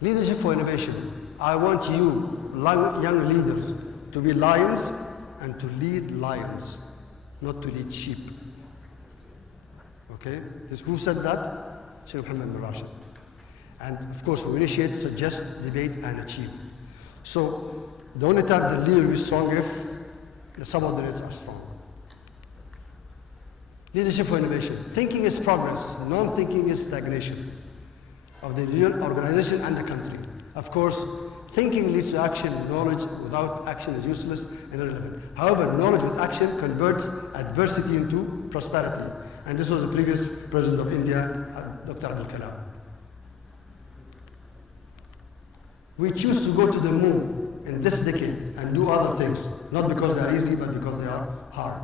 Leadership for innovation. I want you, young leaders, to be lions and to lead lions, not to lead sheep. Okay? Who said that? Sheikh Mohammed bin Rashid. And of course, we initiate, suggest, debate, and achieve. So, the only time the leader is strong if the subordinates are strong. Leadership for innovation. Thinking is progress, non-thinking is stagnation of the individual, organization, and the country. Of course, thinking leads to action. Knowledge without action is useless and irrelevant. However, knowledge with action converts adversity into prosperity. And this was the previous president of India, Dr. Abdul Kalam. We choose to go to the moon in this decade and do other things, not because they are easy, but because they are hard.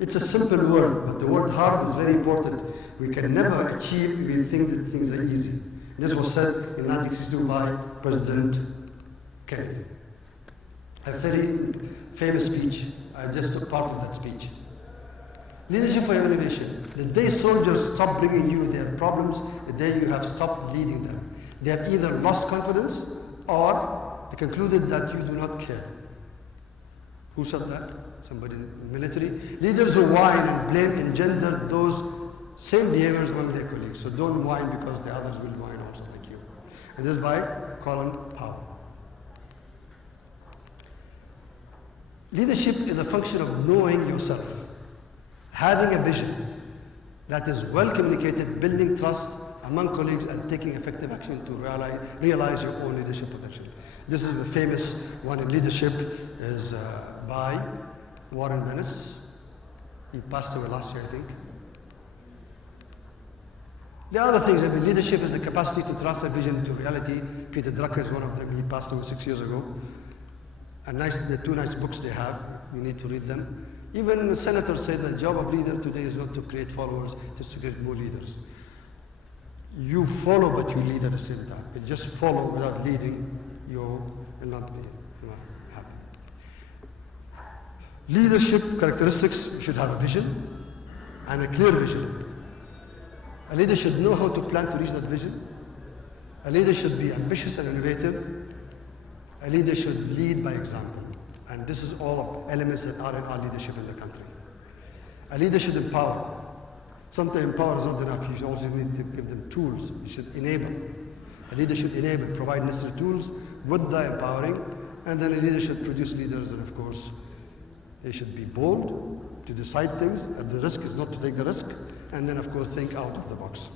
It's a simple word, but the word hard is very important. We can never achieve if we think that things are easy. This was said in 1962 by President Kennedy. A very famous speech. I just took part of that speech. Leadership for innovation. The day soldiers stop bringing you their problems, the day you have stopped leading them. They have either lost confidence or they concluded that you do not care. Who said that? Somebody in the military. Leaders who whine and blame engender those Same behaviors among their colleagues. So don't whine because the others will whine also like you. And this is by Colin Powell. Leadership is a function of knowing yourself, having a vision that is well communicated, building trust among colleagues, and taking effective action to realize your own leadership potential. This is the famous one in leadership, is by Warren Bennis. He passed away last year, I think. The other things, leadership is the capacity to translate vision into reality. Peter Drucker is one of them. He passed away 6 years ago. The two nice books they have, you need to read them. Even the senator said that the job of leader today is not to create followers, it is to create more leaders. You follow, but you lead at the same time. You just follow without leading, you will not be happy. Leadership characteristics should have a vision and a clear vision. A leader should know how to plan to reach that vision. A leader should be ambitious and innovative. A leader should lead by example. And this is all elements that are in our leadership in the country. A leader should empower. Sometimes empower is not enough. You also need to give them tools. You should enable. A leader should enable, provide necessary tools with the empowering. And then a leader should produce leaders, and of course, they should be bold to decide things. And the risk is not to take the risk. And then, of course, think out of the box.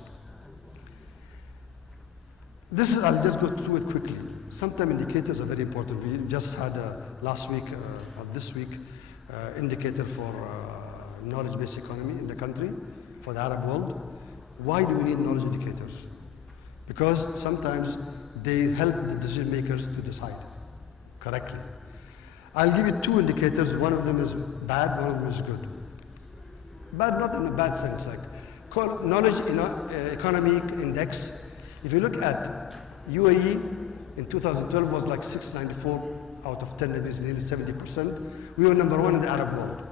I'll just go through it quickly. Sometimes indicators are very important. We just had last week, or this week, indicator for knowledge-based economy in the country, for the Arab world. Why do we need knowledge indicators? Because sometimes they help the decision makers to decide correctly. I'll give you two indicators. One of them is bad, one of them is good. Bad, not in a bad sense, like knowledge economic index. If you look at UAE in 2012 was like 694 out of 10, that is nearly 70%. We were number one in the Arab world.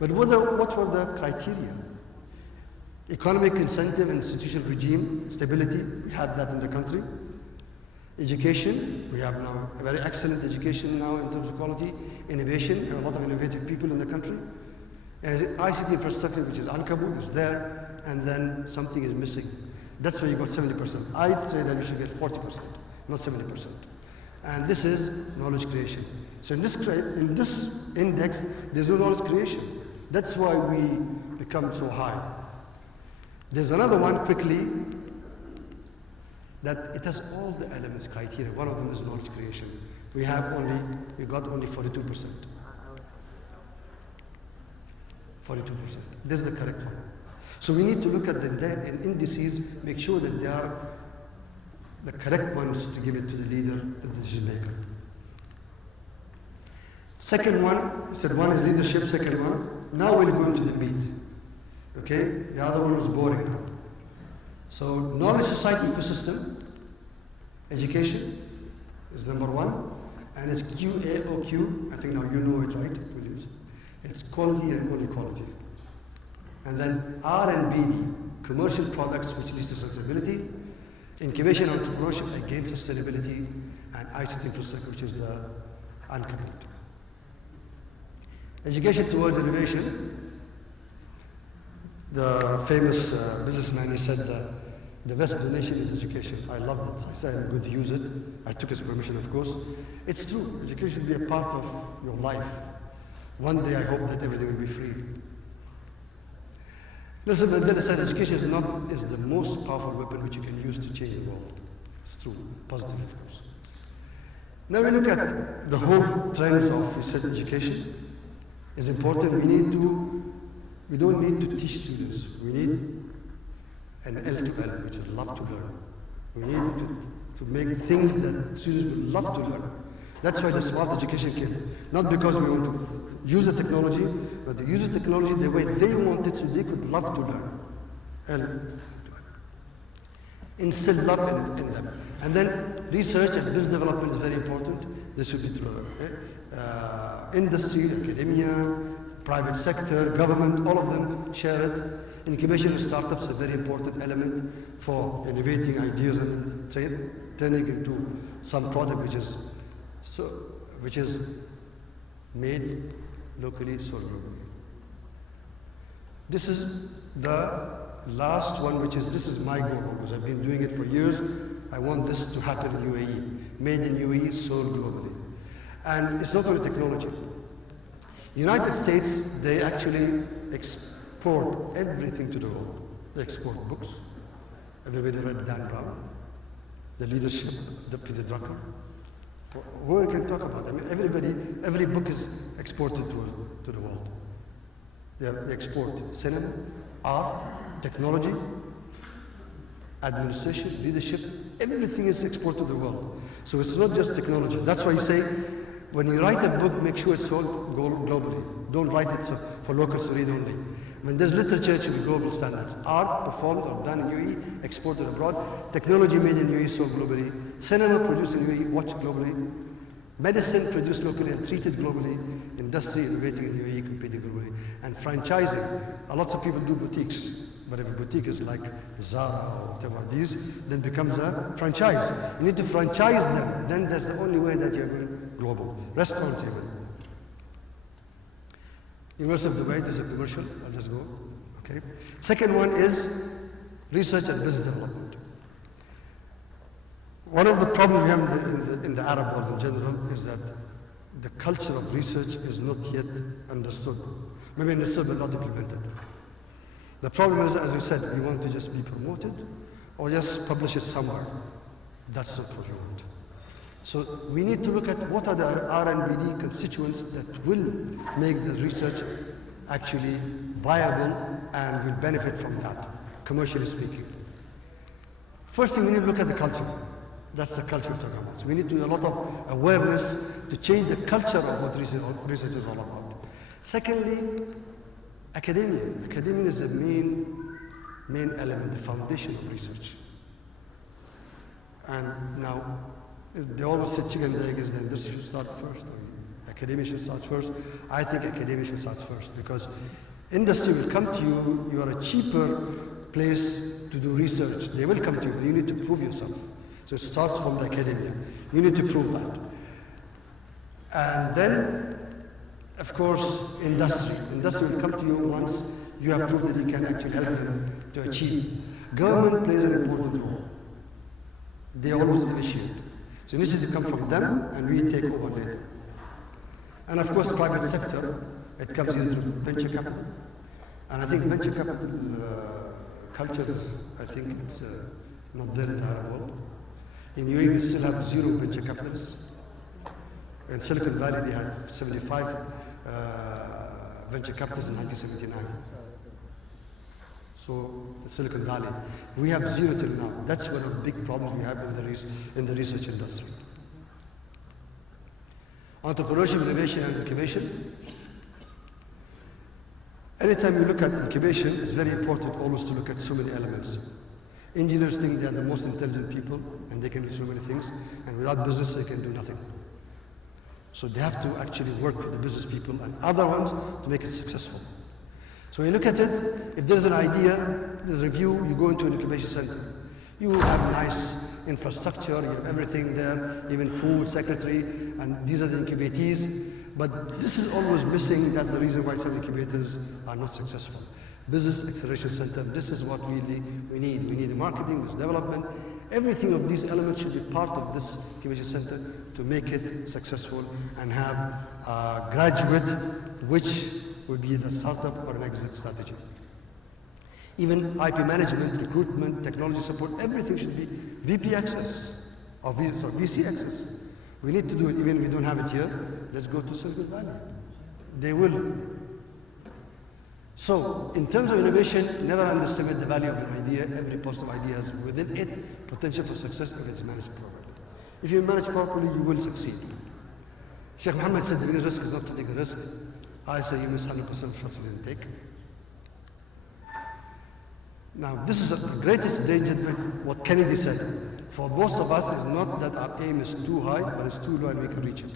But what were the criteria? Economic incentive, institutional regime, stability, we have that in the country. Education, we have now a very excellent education now in terms of quality. Innovation, we have a lot of innovative people in the country. And ICT infrastructure, which is Ankabut, is there, and then something is missing. That's why you got 70%. I'd say that we should get 40%, not 70%. And this is knowledge creation. So in this index, there's no knowledge creation. That's why we become so high. There's another one quickly, that it has all the elements, criteria. One of them is knowledge creation. We got only 42%. 42%. This is the correct one. So we need to look at the indices, make sure that they are the correct ones to give it to the leader, the decision maker. Second one, we said one is leadership, second one. Now we'll go into the meat. Okay? The other one was boring now. So knowledge society ecosystem, education is number one, and it's QAOQ. I think now you know it, right? We'll use it. It's quality and only quality. And then R&BD, commercial products which leads to sustainability, incubation and entrepreneurship against sustainability, and ICT infrastructure, which is the uncoupled. Education towards innovation. The famous businessman, he said the best donation is education. I loved it. I said I'm going to use it. I took his permission, of course. It's true. Education should be a part of your life. One day I hope that everything will be free. Nelson Mandela said education is the most powerful weapon which you can use to change the world. It's true. Positive, of course. Now we look at the whole trends of research education. It's important. We don't need to teach students. We need an L to L, which is love to learn. We need to make things that students would love to learn. That's why the smart education came. Not because we want to use the technology, but to use the technology the way they want it so they could love to learn. And instill love in them. And then research and business development is very important. This should be through industry, academia, private sector, government, all of them share it. Incubation of startups is a very important element for innovating ideas and turning into some product which is made locally, sold globally. This is the last one, this is my goal, because I've been doing it for years. I want this to happen in UAE. Made in UAE, sold globally. And it's not only technology. United States, they actually export everything to the world. They export books. Everybody read Dan Brown, The Leadership, Peter Drucker. Who can talk about it? I mean, every book is exported to the world. They export cinema, art, technology, administration, leadership. Everything is exported to the world. So it's not just technology. That's why you say, when you write a book, make sure it's sold globally. Don't write it for locals to read only. When there's literature, it should be global standards. Art performed or done in UAE, exported abroad. Technology made in UAE, sold globally. Cinema produced in UAE, watched globally. Medicine produced locally and treated globally. Industry innovating in UAE, competing globally. And franchising. A lot of people do boutiques. But if a boutique is like Zara or whatever these, then becomes a franchise. You need to franchise them. Then that's the only way that you're going global. Restaurants even. University of Dubai, this is a commercial. I'll just go. Okay. Second one is research and business development. One of the problems we have in the Arab world in general is that the culture of research is not yet understood. Maybe understood but not implemented. The problem is, as we said, we want to just be promoted or just publish it somewhere. That's not what we want. So we need to look at what are the R&D constituents that will make the research actually viable and will benefit from that, commercially speaking. First thing, we need to look at the culture. That's the culture we're talking about. So we need to do a lot of awareness to change the culture of what research is all about. Secondly, academia. Academia is the main element, the foundation of research. And now, they always say chicken and egg is the industry should start first, or academia should start first. I think academia should start first, because industry will come to you, you are a cheaper place to do research. They will come to you, but you need to prove yourself. So it starts from the academia. You need to prove that. And then, of course, industry. Industry will come to you once you have proved that you can actually help them to achieve. Government plays an important role. They always initiate. So initiatives come from them, and we take over later. And of course, private sector, it comes in through venture capital. And I think venture capital culture is, I think it's not there in the Arab world. In UAE, we still have 0 venture capitalists. In Silicon Valley, they had 75 venture capitalists in 1979. So, the Silicon Valley. We have 0 till now. That's one of the big problems we have in the research industry. Entrepreneurship, innovation, and incubation. Anytime you look at incubation, it's very important always to look at so many elements. Engineers think they are the most intelligent people, and they can do so many things, and without business, they can do nothing. So they have to actually work with the business people and other ones to make it successful. So when you look at it, if there's an idea, there's a review, you go into an incubation center. You have nice infrastructure, you have everything there, even food, secretary, and these are the incubatees. But this is always missing. That's the reason why some incubators are not successful. Business Acceleration Center, this is what we need. We need marketing, business development. Everything of these elements should be part of this incubation center to make it successful and have a graduate which will be the startup or an exit strategy. Even IP management, recruitment, technology support, everything should be VP access or VC access. We need to do it, even if we don't have it here. Let's go to Silicon Valley. They will. So, in terms of innovation, never underestimate the value of an idea. Every positive idea has within it potential for success if it's managed properly. If you manage properly, you will succeed. Sheikh Mohammed said the biggest risk is not to take the risk. I say you miss 100% of shots you didn't take. Now, this is the greatest danger, what Kennedy said. For most of us, it's not that our aim is too high, but it's too low and we can reach it.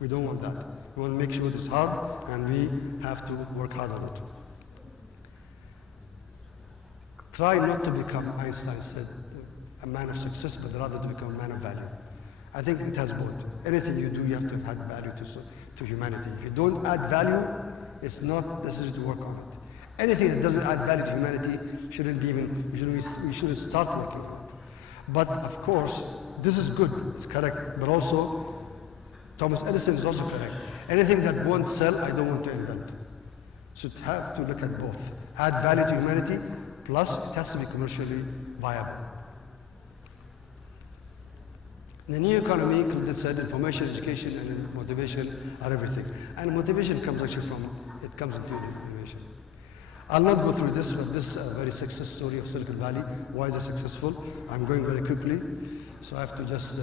We don't want that. We want to make sure it's hard, and we have to work hard on it. Try not to become, Einstein said, a man of success, but rather to become a man of value. I think it has both. Anything you do, you have to add value to humanity. If you don't add value, it's not necessary to work on it. Anything that doesn't add value to humanity shouldn't be even, we shouldn't start working on it. But of course, this is good, it's correct, but also Thomas Edison is also correct. Anything that won't sell, I don't want to invent. So you have to look at both. Add value to humanity, plus it has to be commercially viable. The new economy, Clinton said, information, education, and motivation are everything. And motivation comes actually from, it comes into innovation. I'll not go through this, but this is a very success story of Silicon Valley. Why is it successful? I'm going very quickly, so I have to just,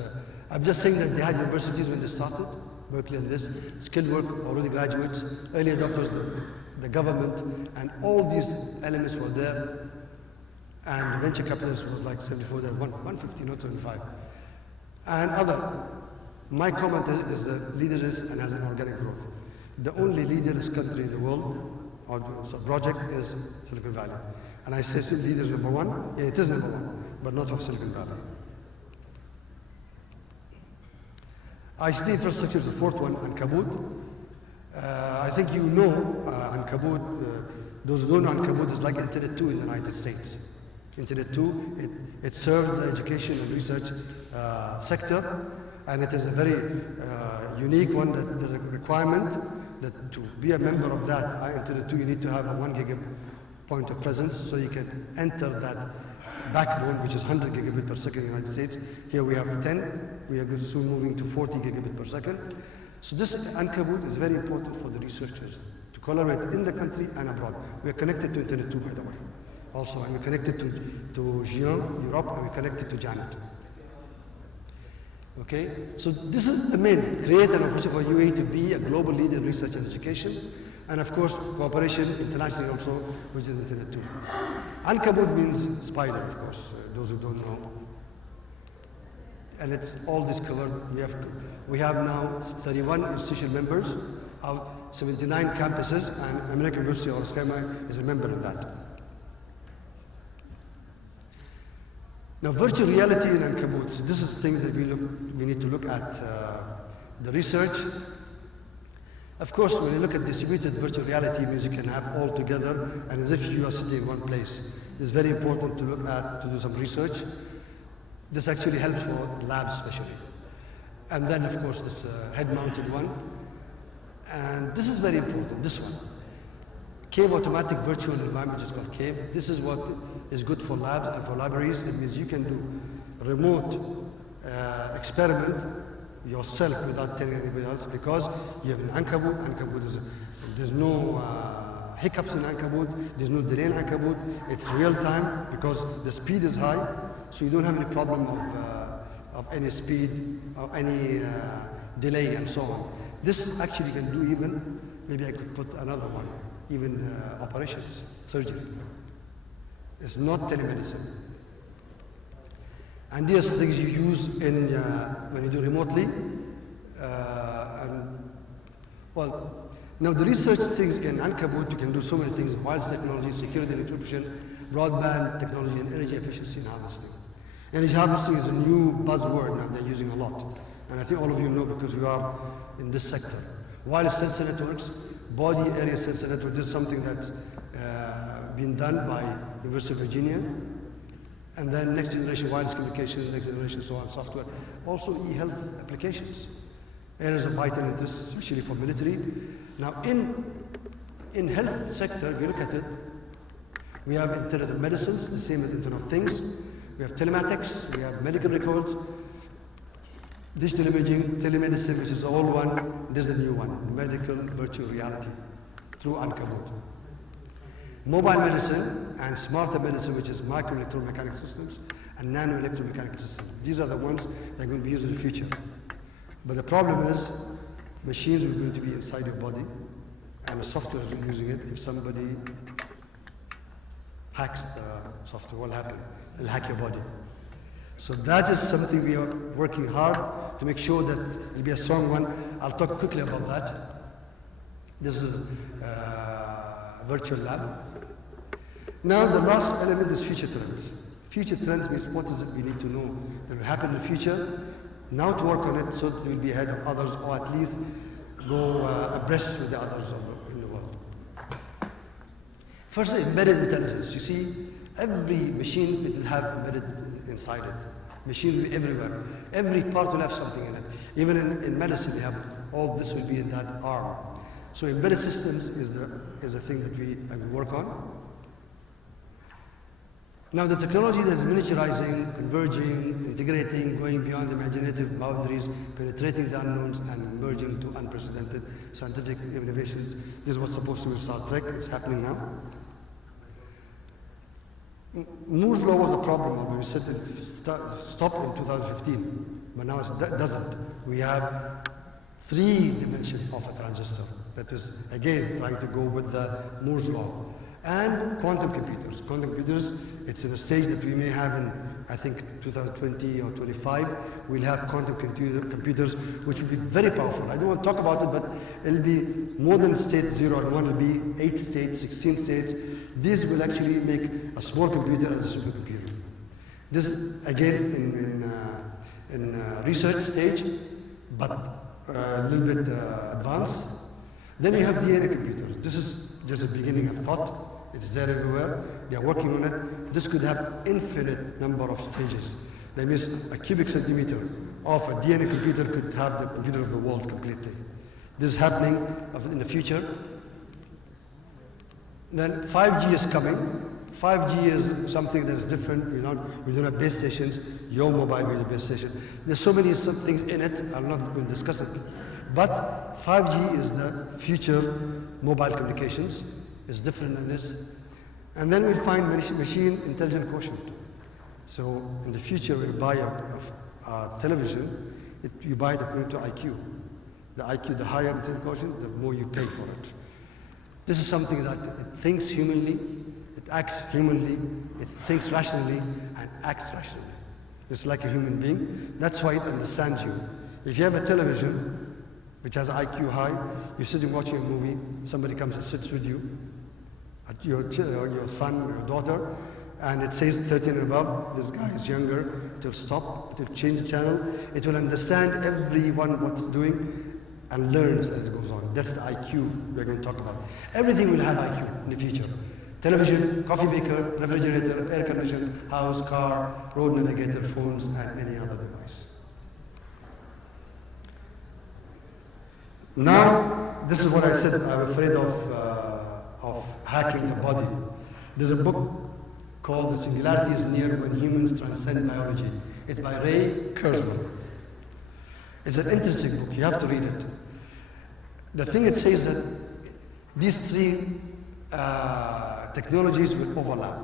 I'm just saying that they had universities when they started, Berkeley and this, skilled work, already graduates, early adopters, the government, and all these elements were there. And venture capitalists were like 74, they're 150, not 75. And other, my comment is the leaderless and has an organic growth. The only leaderless country in the world, or project, is Silicon Valley. And I say leaders number one, yeah, it is number one, but not for Silicon Valley. ICT infrastructure is the fourth one, Ankabut. I think you know Ankabut, those who don't know Ankabut is like Internet 2 in the United States. Internet 2, it served the education and research sector, and it is a very unique one, that the requirement that to be a member of that Internet 2, you need to have a 1 gigabit point of presence, so you can enter that backbone, which is 100 gigabit per second in the United States. Here we have 10, we are soon moving to 40 gigabit per second. So this Ankabut is very important for the researchers to collaborate in the country and abroad. We are connected to Internet 2, by the way. Also, and we're connected to GIAN, Europe, and we're connected to Janet. Okay, so this is the main, create an opportunity for UAE to be a global leader in research and education, and of course, cooperation internationally also, which is Internet 2. Ankabut means spider, of course, those who don't know. And it's all discovered. We have now 31 institutional members of 79 campuses, and American University or SkyMy is a member of that. Now, virtual reality in Ankabut, so this is things that we need to look at. The research. Of course, when you look at distributed virtual reality, means you can have all together, and as if you are sitting in one place. It's very important to look at, to do some research. This actually helps for labs especially. And then, of course, this head-mounted one. And this is very important, this one. Cave automatic virtual environment is called Cave. This is what is good for labs and for libraries. It means you can do remote experiment yourself without telling anybody else, because you have an Ankabut. Ankabut is, there's no hiccups in Ankabut, there's no delay in Ankabut. It's real time because the speed is high, so you don't have any problem of any speed or any delay and so on. This actually can do even, maybe I could put another one, even operations, surgery. It's not telemedicine. And these are things you use in, when you do remotely. Well, now the research things in Ankabut, you can do so many things: wireless technology, security and encryption, broadband technology, and energy efficiency and harvesting. Energy harvesting is a new buzzword now they're using a lot. And I think all of you know because you are in this sector. Wireless sensor networks, body area sensor network, this is something that's been done by University of Virginia. And then next generation wireless communication, next generation so on, software. Also e-health applications, areas of vital interest, especially for military. Now in health sector, if you look at it, we have Internet of Medicines, the same as Internet of Things. We have telematics, we have medical records, digital imaging, telemedicine, which is the old one. This is the new one, medical virtual reality through Ankabut. Mobile medicine and smarter medicine, which is micro-electromechanical systems and nano-electromechanical systems. These are the ones that are going to be used in the future. But the problem is, machines are going to be inside your body, and the software is using it. If somebody hacks the software, what will happen? They'll hack your body. So that is something we are working hard to make sure that it'll be a strong one. I'll talk quickly about that. This is virtual lab. Now the last element is future trends. Future trends means what is it we need to know that will happen in the future. Now to work on it so that we'll be ahead of others, or at least go abreast with the others in the world. First, embedded intelligence. You see, every machine will have embedded inside it. Machine will be everywhere. Every part will have something in it. Even in medicine, we have all this will be in that arm. So embedded systems is the thing that we work on. Now the technology that is miniaturizing, converging, integrating, going beyond imaginative boundaries, penetrating the unknowns, and merging to unprecedented scientific innovations. This is what's supposed to be Star Trek. It's happening now. Moore's law was a problem when we said it stopped in 2015, but now it doesn't. We have 3 dimensions of a transistor. That is, again, trying to go with the Moore's law. And quantum computers. Quantum computers, it's in a stage that we may have in, I think, 2020 or 25. We'll have quantum computers, which will be very powerful. I don't want to talk about it, but it'll be more than state 0 and 1. It'll be 8 states, 16 states. These will actually make a small computer as a supercomputer. This is, again, in research stage, but a little bit advanced. Then you have DNA computers. This is just the beginning of thought. It's there everywhere. They are working on it. This could have infinite number of stages. That means a cubic centimeter of a DNA computer could have the computer of the world completely. This is happening in the future. Then 5G is coming. 5G is something that is different. We don't have base stations. Your mobile will be a base station. There's so many things in it. I'm not going to discuss it. But 5G is the future mobile communications. It's different than this. And then we find machine intelligent quotient. So in the future, when you buy a television, you buy it according to IQ. The IQ, the higher intelligent quotient, the more you pay for it. This is something that it thinks humanly, it acts humanly, it thinks rationally, and acts rationally. It's like a human being. That's why it understands you. If you have a television which has IQ high, you're sitting watching a movie, somebody comes and sits with you, your son or your daughter, and it says 13 and above, this guy is younger, it will stop, it will change the channel, it will understand everyone what's doing and learns as it goes on. That's the IQ we're going to talk about. Everything will have IQ in the future. Television, coffee maker, refrigerator, air conditioner, house, car, road navigator, phones, and any other device. Now, this is what I said, I'm afraid of hacking the body. There's a book called The Singularity is Near When Humans Transcend Biology. It's by Ray Kurzweil. It's an interesting book, you have to read it. The thing it says that these 3 technologies will overlap.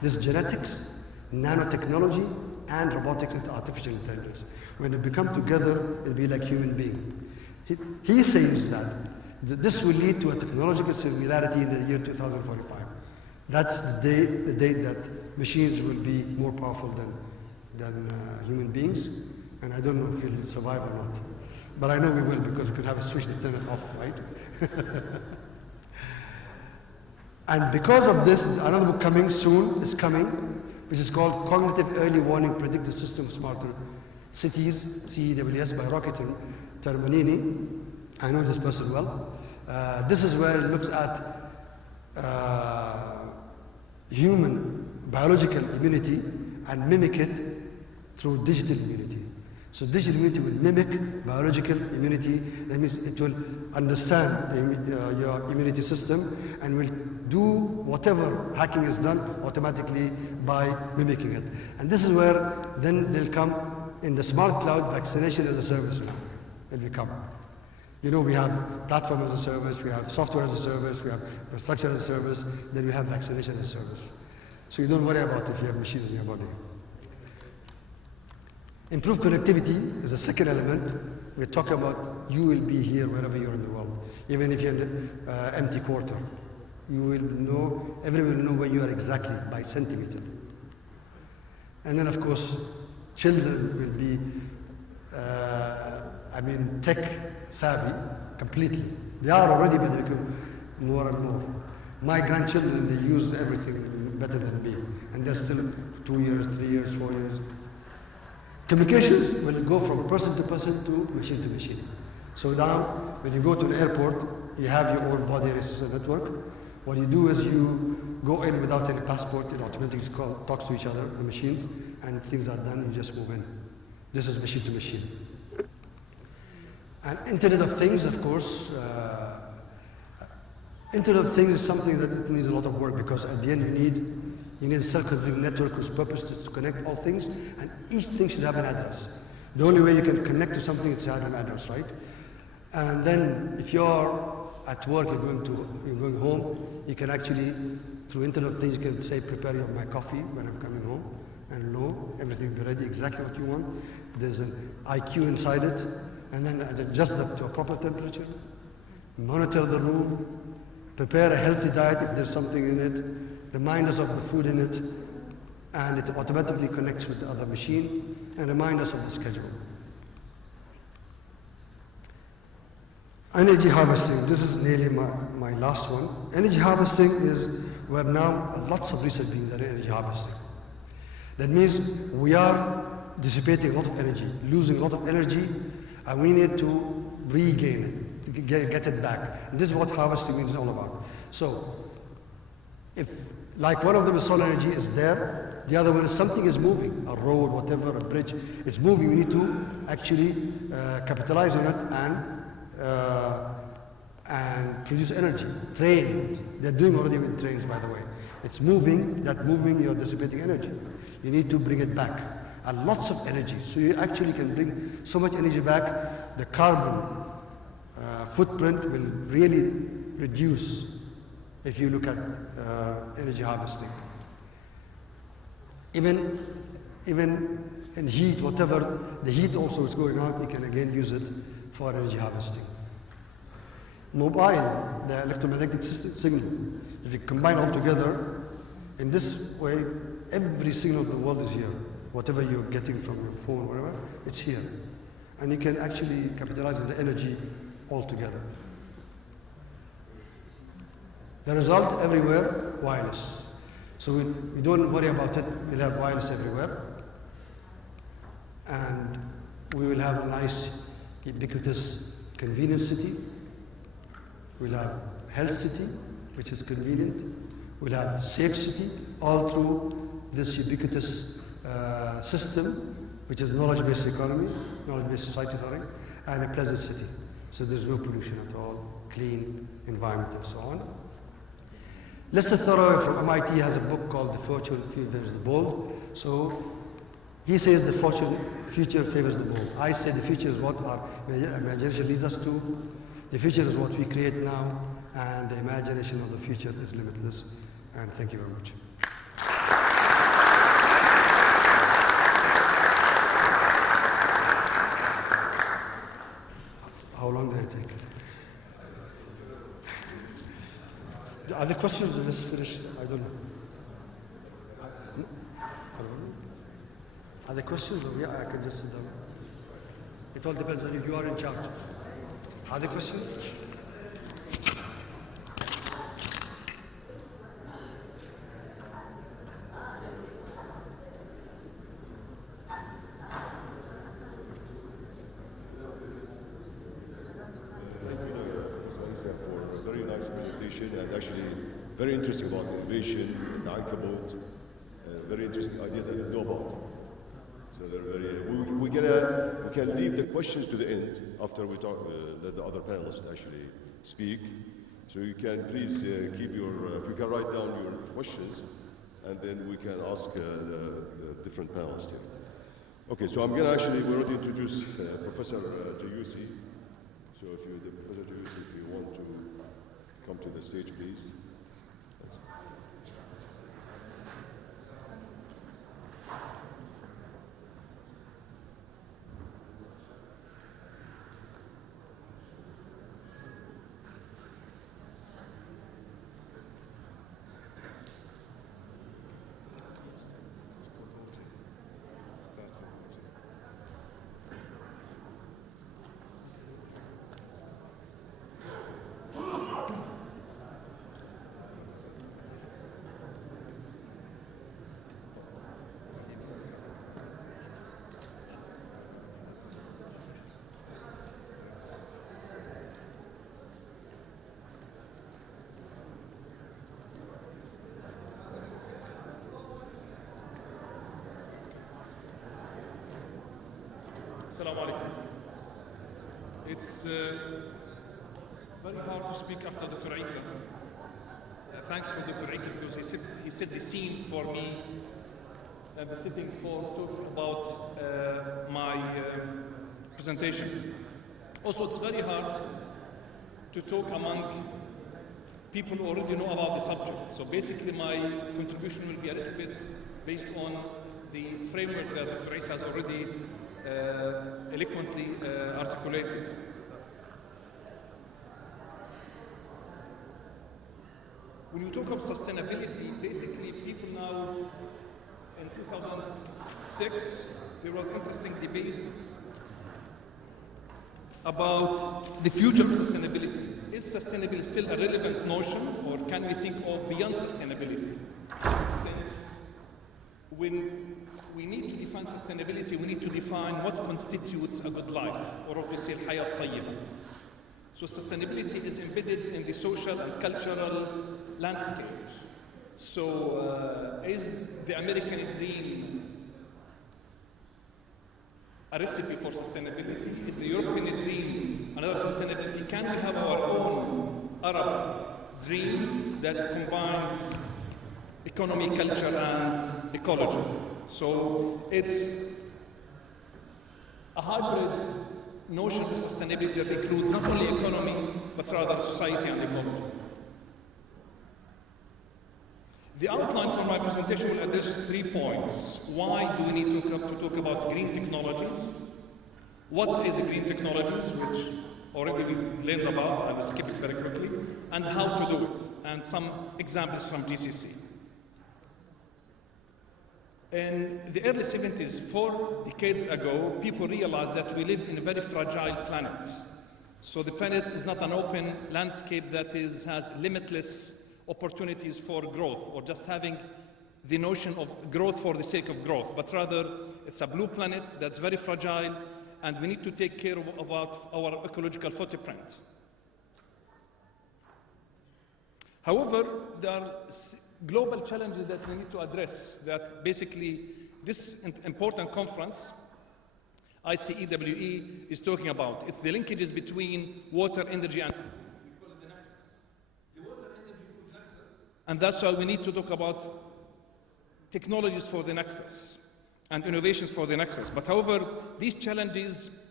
This genetics, nanotechnology, and robotics and artificial intelligence. When they become together, it'll be like human being. He says that this will lead to a technological singularity in the year 2045. That's the date that machines will be more powerful than human beings. And I don't know if we'll survive or not. But I know we will, because we could have a switch to turn it off, right? And because of this, another book coming soon is coming, which is called Cognitive Early Warning Predictive System Smarter Cities, CEWS, by Rocket Termanini. I know this person well. This is where it looks at human biological immunity and mimic it through digital immunity. So digital immunity will mimic biological immunity. That means it will understand your immunity system and will do whatever hacking is done automatically by mimicking it. And this is where then they'll come in the smart cloud, vaccination as a service will become. You know, we have platform as a service, we have software as a service, we have infrastructure as a service, then we have vaccination as a service. So you don't worry about if you have machines in your body. Improved connectivity is a second element. We're talking about you will be here wherever you're in the world, even if you're in an empty quarter. You will know, everyone will know where you are exactly by centimeter. And then, of course, children will be, tech savvy completely. They are already, but they become more and more. My grandchildren, they use everything better than me, and they're still 2 years, 3 years, 4 years. Communications will go from person to person to machine. So now, when you go to an airport, you have your own body register network. What you do is you go in without any passport, it automatically talks to each other, the machines, and things are done, you just move in. This is machine to machine. And Internet of Things, of course, Internet of Things is something that it needs a lot of work, because at the end you need a self-configuring network whose purpose is to connect all things, and each thing should have an address. The only way you can connect to something is to have an address, right? And then if you're at work, you're going home, you can actually, through Internet of Things, you can say, prepare my coffee when I'm coming home, and everything will be ready, exactly what you want. There's an IQ inside it, and then adjust that to a proper temperature, monitor the room, prepare a healthy diet if there's something in it, remind us of the food in it, and it automatically connects with the other machine and remind us of the schedule. Energy harvesting, this is nearly my last one. Energy harvesting is where now lots of research being done in energy harvesting. That means we are dissipating a lot of energy, losing a lot of energy, and we need to regain it, get it back. And this is what harvesting is all about. So, if like one of them is solar energy is there, the other one is something is moving, a road, whatever, a bridge, it's moving. We need to actually capitalize on it and produce energy. Trains, they're doing already with trains, by the way. It's moving, that moving, you're dissipating energy. You need to bring it back. And lots of energy. So you actually can bring so much energy back, the carbon footprint will really reduce if you look at energy harvesting. Even in heat, whatever, the heat also is going out, you can again use it for energy harvesting. Mobile, the electromagnetic signal, if you combine all together, in this way, every signal of the world is here. Whatever you're getting from your phone, whatever, it's here. And you can actually capitalize on the energy altogether. The result everywhere, wireless. So we don't worry about it, we'll have wireless everywhere. And we will have a nice, ubiquitous, convenient city. We'll have health city, which is convenient. We'll have safe city, all through this ubiquitous system, which is knowledge-based economy, knowledge-based society, and a pleasant city. So there's no pollution at all, clean environment and so on. Lester Thoreau from MIT has a book called The Fortune Favors the Bold. So he says the future favors the bold. I say the future is what our imagination leads us to. The future is what we create now, and the imagination of the future is limitless. And thank you very much. How long did I take? Are there questions or just finished? I don't know. Are there questions or yeah, I can just sit down? It all depends on you. You are in charge. Are there questions? And actually very interesting about innovation, the Icewes, very interesting ideas I didn't know about. So they're very. We can leave the questions to the end after we talk. Let the other panelists actually speak. So you can please keep your. If you can write down your questions, and then we can ask the different panelists here. Okay. So I'm going to actually. We're going to introduce Professor Jayusi. So if you, Professor Jayusi, if you want to come to the stage, please. Assalamu alaikum. It's very hard to speak after Dr. Isa. Thanks for Dr. Isa because he set the scene for me and the sitting for talk about my presentation. Also, it's very hard to talk among people who already know about the subject. So basically my contribution will be a little bit based on the framework that Dr. Isa has already eloquently articulated. When you talk about sustainability, basically people now, in 2006, there was interesting debate about the future of sustainability. Is sustainability still a relevant notion, or can we think of beyond sustainability? Since when we need to define sustainability, we need to define what constitutes a good life, or obviously al-hayat tayyiba. So sustainability is embedded in the social and cultural landscape. So is the American dream a recipe for sustainability? Is the European dream another sustainability? Can we have our own Arab dream that combines economy, culture, and ecology? So it's a hybrid notion of sustainability that includes not only economy, but rather society and ecology. The outline for my presentation will address 3 points. Why do we need to talk about green technologies? What is green technologies, which already we've learned about, I will skip it very quickly, and how to do it, and some examples from GCC. In the early 70s, 4 decades ago, people realized that we live in a very fragile planet. So the planet is not an open landscape that has limitless opportunities for growth, or just having the notion of growth for the sake of growth, but rather it's a blue planet that's very fragile, and we need to take care of our ecological footprint. However, there are global challenges that we need to address that basically this important conference, ICEWE, is talking about. It's the linkages between water, energy, and we call it the nexus. The water, energy, food nexus. And that's why we need to talk about technologies for the nexus and innovations for the nexus. But however, these challenges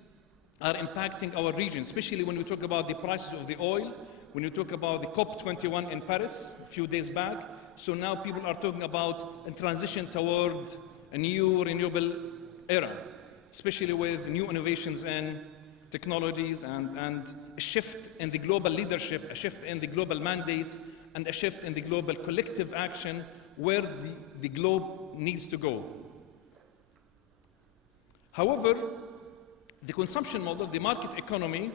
are impacting our region, especially when we talk about the prices of the oil, when you talk about the COP21 in Paris a few days back. So now people are talking about a transition toward a new renewable era, especially with new innovations and technologies and a shift in the global leadership, a shift in the global mandate, and a shift in the global collective action where the globe needs to go. However, the consumption model, the market economy,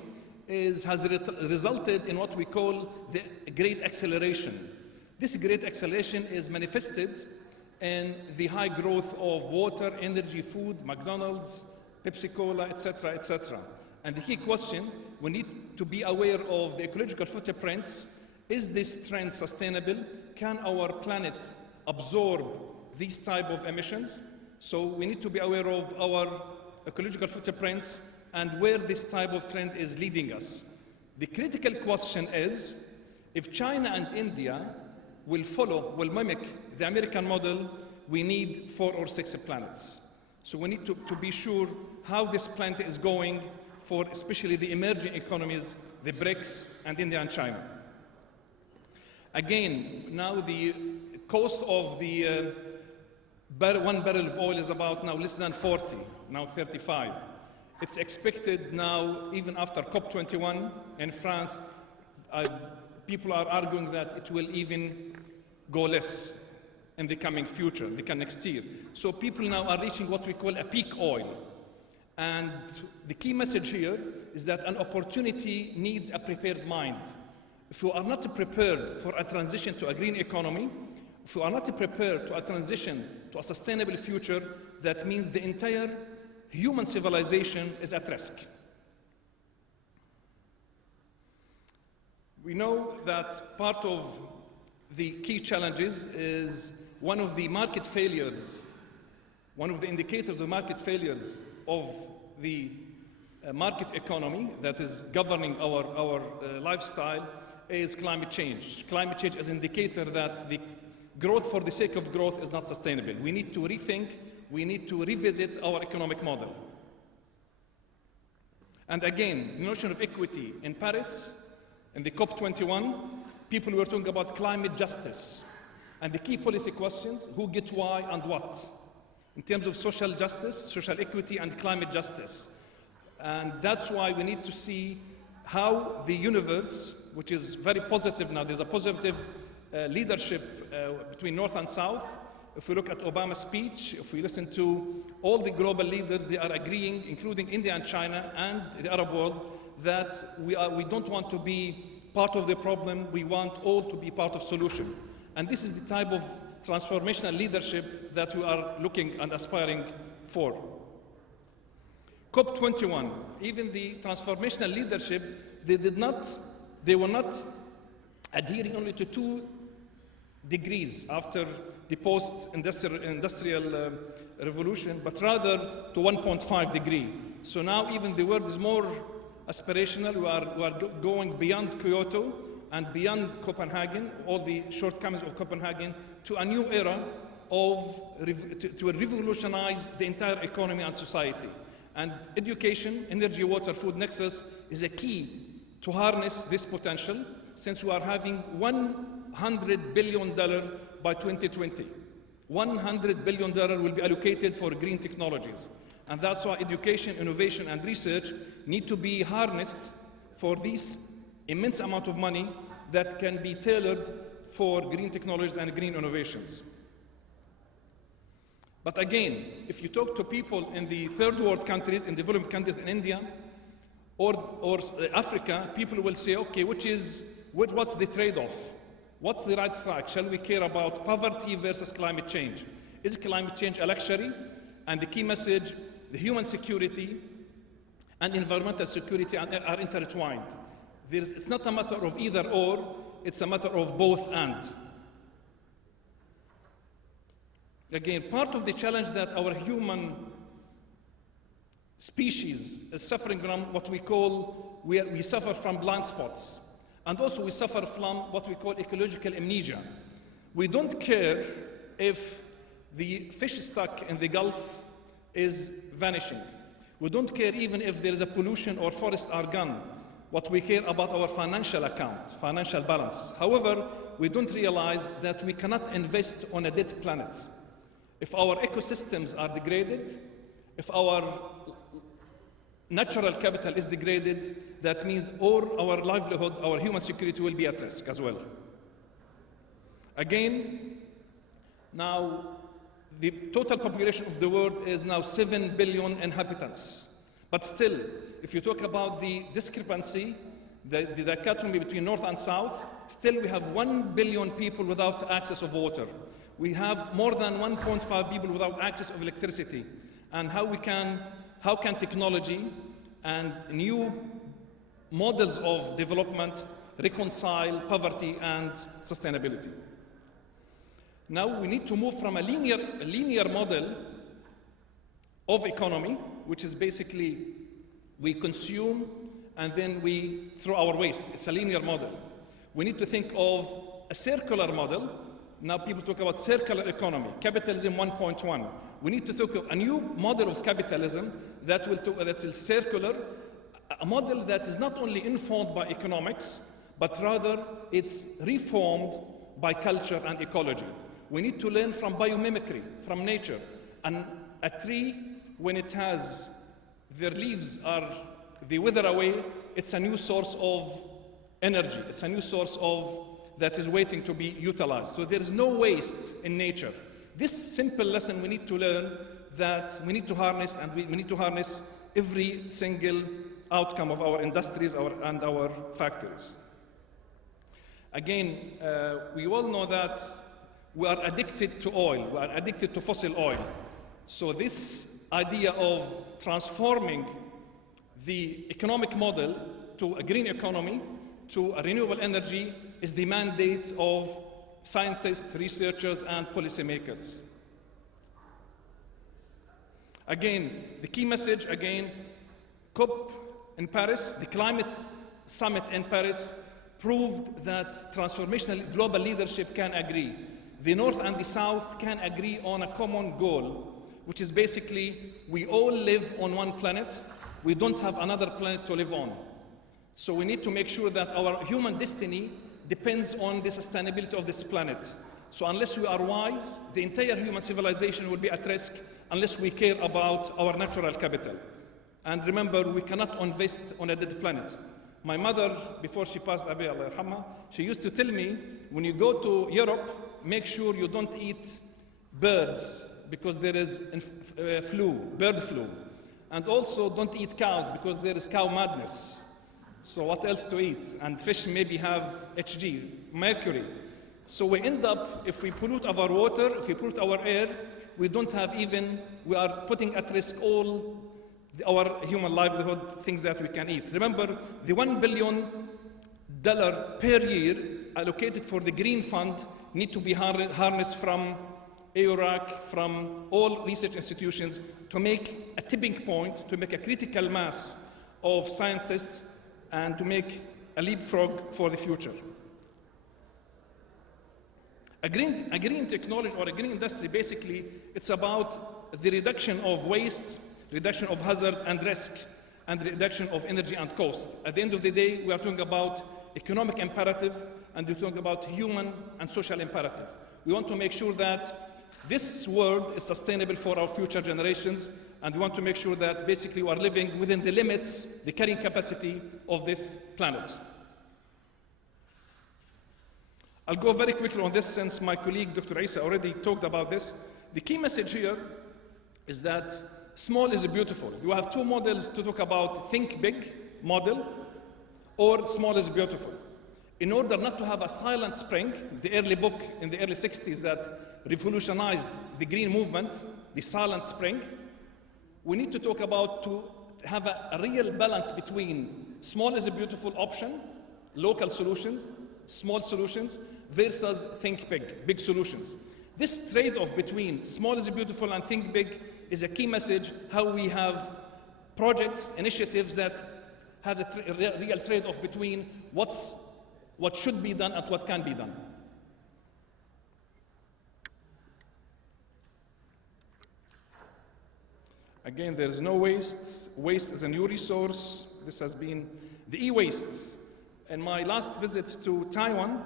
has resulted in what we call the great acceleration. This great acceleration is manifested in the high growth of water, energy, food, McDonald's, Pepsi Cola, etc., etc. And the key question, we need to be aware of the ecological footprints. Is this trend sustainable? Can our planet absorb these type of emissions? So we need to be aware of our ecological footprints and where this type of trend is leading us. The critical question is, if China and India will mimic the American model, we need 4 or 6 planets. So we need to be sure how this planet is going for especially the emerging economies, the BRICS and India and China. Again, now the cost of the 1 barrel of oil is about now less than 40, now 35. It's expected now, even after COP21 in France, people are arguing that it will even go less in the coming future, next year. So people now are reaching what we call a peak oil. And the key message here is that an opportunity needs a prepared mind. If we are not prepared for a transition to a green economy, if we are not prepared to a transition to a sustainable future, that means the entire human civilization is at risk. We know that part of the key challenges is one of the market failures, one of the indicators of the market failures of the market economy that is governing our lifestyle is climate change. Climate change is an indicator that the growth for the sake of growth is not sustainable. We need to rethink, we need to revisit our economic model. And again, the notion of equity in Paris, in the COP21, people were talking about climate justice. And the key policy questions, who get why and what? In terms of social justice, social equity, and climate justice. And that's why we need to see how the universe, which is very positive now, there's a positive leadership between North and South. If we look at Obama's speech, if we listen to all the global leaders, they are agreeing, including India and China and the Arab world, that we don't want to be part of the problem, we want all to be part of solution. And this is the type of transformational leadership that we are looking and aspiring for. COP21, even the transformational leadership, they were not adhering only to 2 degrees after the post-industrial revolution, but rather to 1.5 degrees. So now even the world is more aspirational. We are going beyond Kyoto and beyond Copenhagen, all the shortcomings of Copenhagen, to a new era to revolutionize the entire economy and society. And education, energy, water, food nexus is a key to harness this potential, since we are having $100 billion by 2020. $100 billion will be allocated for green technologies. And that's why education, innovation, and research need to be harnessed for this immense amount of money that can be tailored for green technologies and green innovations. But again, if you talk to people in the third world countries, in developing countries in India or Africa, people will say, okay, what's the trade-off? What's the right strike? Shall we care about poverty versus climate change? Is climate change a luxury? And the key message, the human security and environmental security are intertwined. It's not a matter of either or, it's a matter of both and. Again, part of the challenge that our human species is suffering from what we call, we suffer from blind spots. And also we suffer from what we call ecological amnesia. We don't care if the fish stock in the Gulf is vanishing. We don't care even if there is a pollution or forests are gone. What we care about our financial account, financial balance. However, we don't realize that we cannot invest on a dead planet. If our ecosystems are degraded, if our natural capital is degraded, that means all our livelihood, our human security will be at risk as well. Again, now the total population of the world is now 7 billion inhabitants. But still, if you talk about the discrepancy, the dichotomy between North and South, still we have 1 billion people without access of water. We have more than 1.5 people without access of electricity. And how can technology and new models of development reconcile poverty and sustainability? Now we need to move from a linear model of economy, which is basically we consume and then we throw our waste. It's a linear model. We need to think of a circular model. Now people talk about circular economy, capitalism 1.1. We need to think of a new model of capitalism that will circular, a model that is not only informed by economics, but rather it's reformed by culture and ecology. We need to learn from biomimicry, from nature. And a tree, when it has, their leaves they wither away, it's a new source of energy. It's a new source that is waiting to be utilized. So there is no waste in nature. This simple lesson we need to learn, that we need to harness, and we need to harness every single outcome of our industries and our factories. Again, we all know that we are addicted to oil, we are addicted to fossil oil. So this idea of transforming the economic model to a green economy, to a renewable energy, is the mandate of scientists, researchers, and policymakers. Again, the key message, again, COP in Paris, the climate summit in Paris, proved that transformational global leadership can agree. The North and the South can agree on a common goal, which is basically we all live on one planet. We don't have another planet to live on. So we need to make sure that our human destiny depends on the sustainability of this planet. So unless we are wise, the entire human civilization will be at risk unless we care about our natural capital. And remember, we cannot invest on a dead planet. My mother, before she passed away, Allah yarhamha, she used to tell me, when you go to Europe, make sure you don't eat birds because there is bird flu. And also don't eat cows because there is cow madness. So what else to eat? And fish maybe have Hg, mercury. So we end up, if we pollute our water, if we pollute our air, we don't have we are putting at risk all our human livelihood, things that we can eat. Remember, the $1 billion per year allocated for the Green Fund need to be harnessed from EURAC, from all research institutions to make a tipping point, to make a critical mass of scientists and to make a leapfrog for the future. A green technology or a green industry, basically, it's about the reduction of waste, reduction of hazard and risk, and reduction of energy and cost. At the end of the day, we are talking about economic imperative, and we're talking about human and social imperative. We want to make sure that this world is sustainable for our future generations, and we want to make sure that basically we are living within the limits, the carrying capacity of this planet. I'll go very quickly on this since my colleague Dr. Isa already talked about this. The key message here is that small is beautiful. You have two models to talk about: think big model or small is beautiful. In order not to have a silent spring, the early book in the early 60s that revolutionized the green movement, the silent spring, we need to talk about to have a real balance between small is a beautiful option, local solutions, small solutions, versus think big, big solutions. This trade-off between small is beautiful and think big is a key message, how we have projects, initiatives that have a real trade-off between what should be done and what can be done. Again, there is no waste. Waste is a new resource. This has been the e-waste. In my last visit to Taiwan,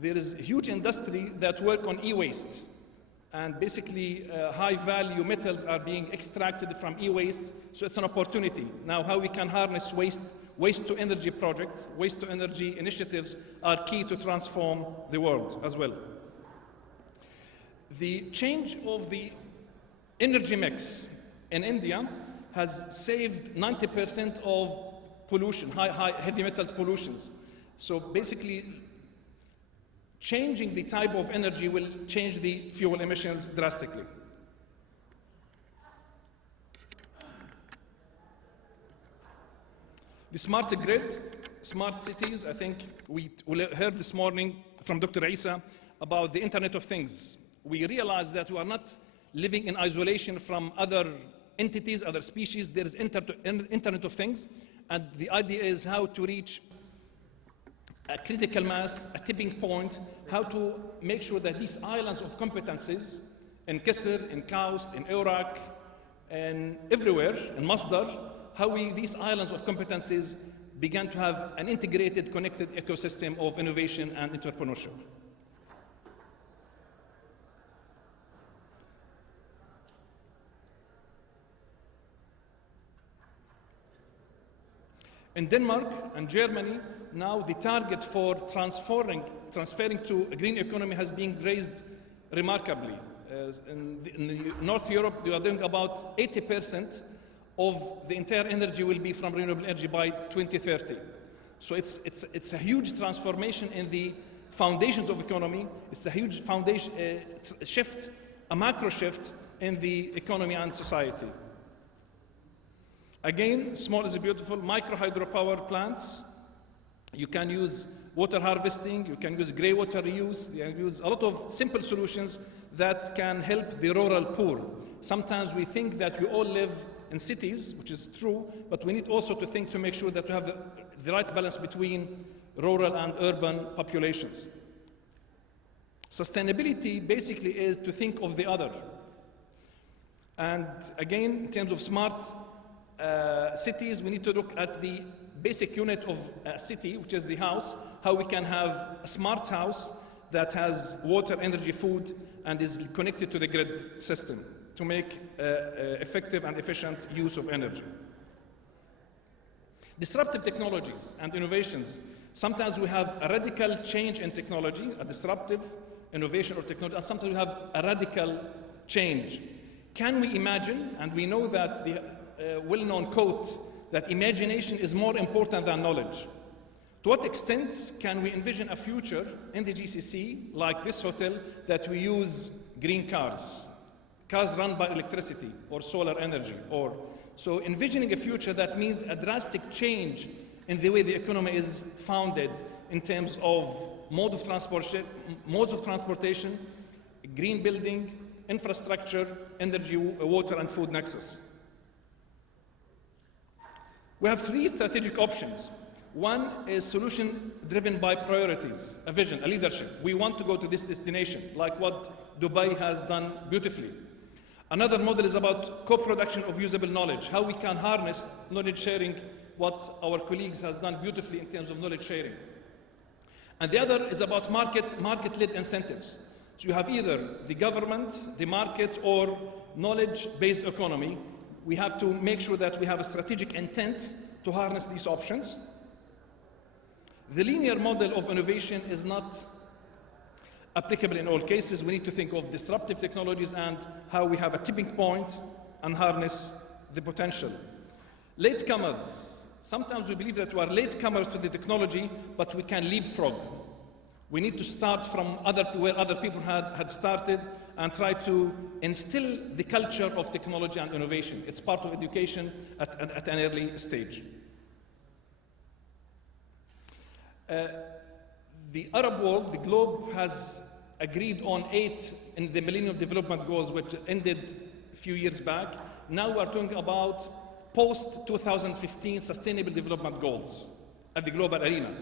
there is a huge industry that work on e-waste. And basically, high-value metals are being extracted from e-waste, so it's an opportunity. Now, how we can harness waste-to-energy projects, waste-to-energy initiatives are key to transform the world as well. The change of the energy mix in India has saved 90% of pollution, heavy metals pollutions. So basically, changing the type of energy will change the fuel emissions drastically. The smart grid, smart cities, I think we heard this morning from Dr. Isa about the Internet of Things. We realize that we are not living in isolation from other entities, other species. There is Internet of Things, and the idea is how to reach a critical mass, a tipping point, how to make sure that these islands of competences in Qasr, in Kaust, in Iraq, and everywhere, in Masdar, how these islands of competences began to have an integrated, connected ecosystem of innovation and entrepreneurship. In Denmark and Germany, now the target for transferring to a green economy has been raised remarkably. In North Europe, we are doing about 80% of the entire energy will be from renewable energy by 2030. So it's a huge transformation in the foundations of economy. It's a huge foundation shift, a macro shift in the economy and society. Again, small is beautiful. Micro hydropower plants. You can use water harvesting. You can use grey water reuse. You can use a lot of simple solutions that can help the rural poor. Sometimes we think that we all live in cities, which is true, but we need also to think to make sure that we have the right balance between rural and urban populations. Sustainability basically is to think of the other. And again, in terms of smart cities, we need to look at the basic unit of a city, which is the house, how we can have a smart house that has water, energy, food, and is connected to the grid system to make effective and efficient use of energy. Disruptive technologies and innovations. Sometimes we have a radical change in technology, a disruptive innovation or technology, and sometimes we have a radical change. Can we imagine, and we know that the well-known quote, that imagination is more important than knowledge. To what extent can we envision a future in the GCC, like this hotel, that we use green cars run by electricity or solar energy? So envisioning a future that means a drastic change in the way the economy is founded in terms of modes of transportation, green building, infrastructure, energy, water, and food nexus. We have three strategic options. One is solution driven by priorities, a vision, a leadership. We want to go to this destination, like what Dubai has done beautifully. Another model is about co-production of usable knowledge, how we can harness knowledge sharing, what our colleagues has done beautifully in terms of knowledge sharing. And the other is about market-led incentives. So you have either the government, the market, or knowledge-based economy. We have to make sure that we have a strategic intent to harness these options. The linear model of innovation is not applicable in all cases. We need to think of disruptive technologies and how we have a tipping point and harness the potential. Latecomers. Sometimes we believe that we are latecomers to the technology, but we can leapfrog. We need to start from where other people had started and try to instill the culture of technology and innovation. It's part of education at an early stage. The Arab world, the globe, has agreed on 8 in the Millennium Development Goals, which ended a few years back. Now we are talking about post-2015 Sustainable Development Goals at the global arena.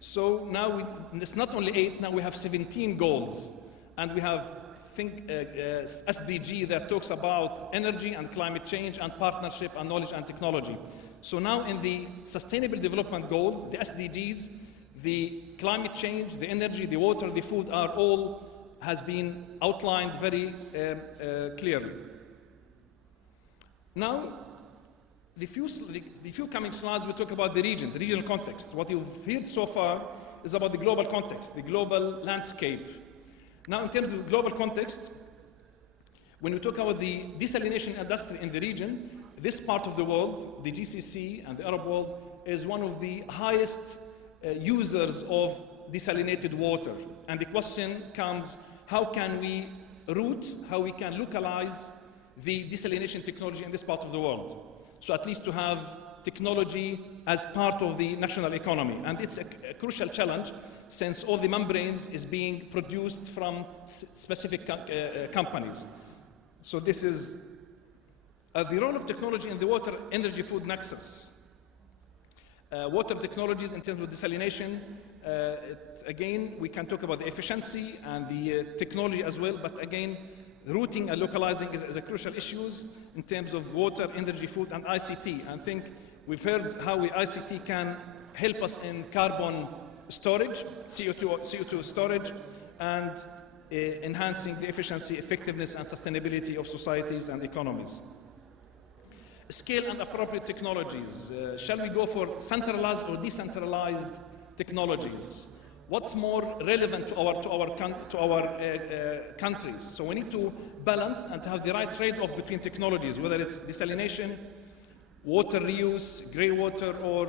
So now it's not only 8, now we have 17 goals. And we have SDG that talks about energy and climate change and partnership and knowledge and technology. So now in the Sustainable Development Goals, the SDGs, the climate change, the energy, the water, the food are all has been outlined very clearly. Now, the few coming slides will talk about the region, the regional context. What you've heard so far is about the global context, the global landscape. Now, in terms of global context, when we talk about the desalination industry in the region, this part of the world, the GCC and the Arab world, is one of the highest users of desalinated water. And the question comes, how can we route, how we can localize the desalination technology in this part of the world? So at least to have technology as part of the national economy. And it's a crucial challenge since all the membranes is being produced from specific companies. So this is the role of technology in the water, energy, food nexus. Water technologies in terms of desalination, again, we can talk about the efficiency and the technology as well, but again, routing and localizing is a crucial issue in terms of water, energy, food, and ICT. I think we've heard how ICT can help us in carbon storage, CO2 storage, and enhancing the efficiency, effectiveness, and sustainability of societies and economies. Scale and appropriate technologies. Shall we go for centralized or decentralized technologies? What's more relevant to our countries? So we need to balance and to have the right trade-off between technologies, whether it's desalination, water reuse, grey water, or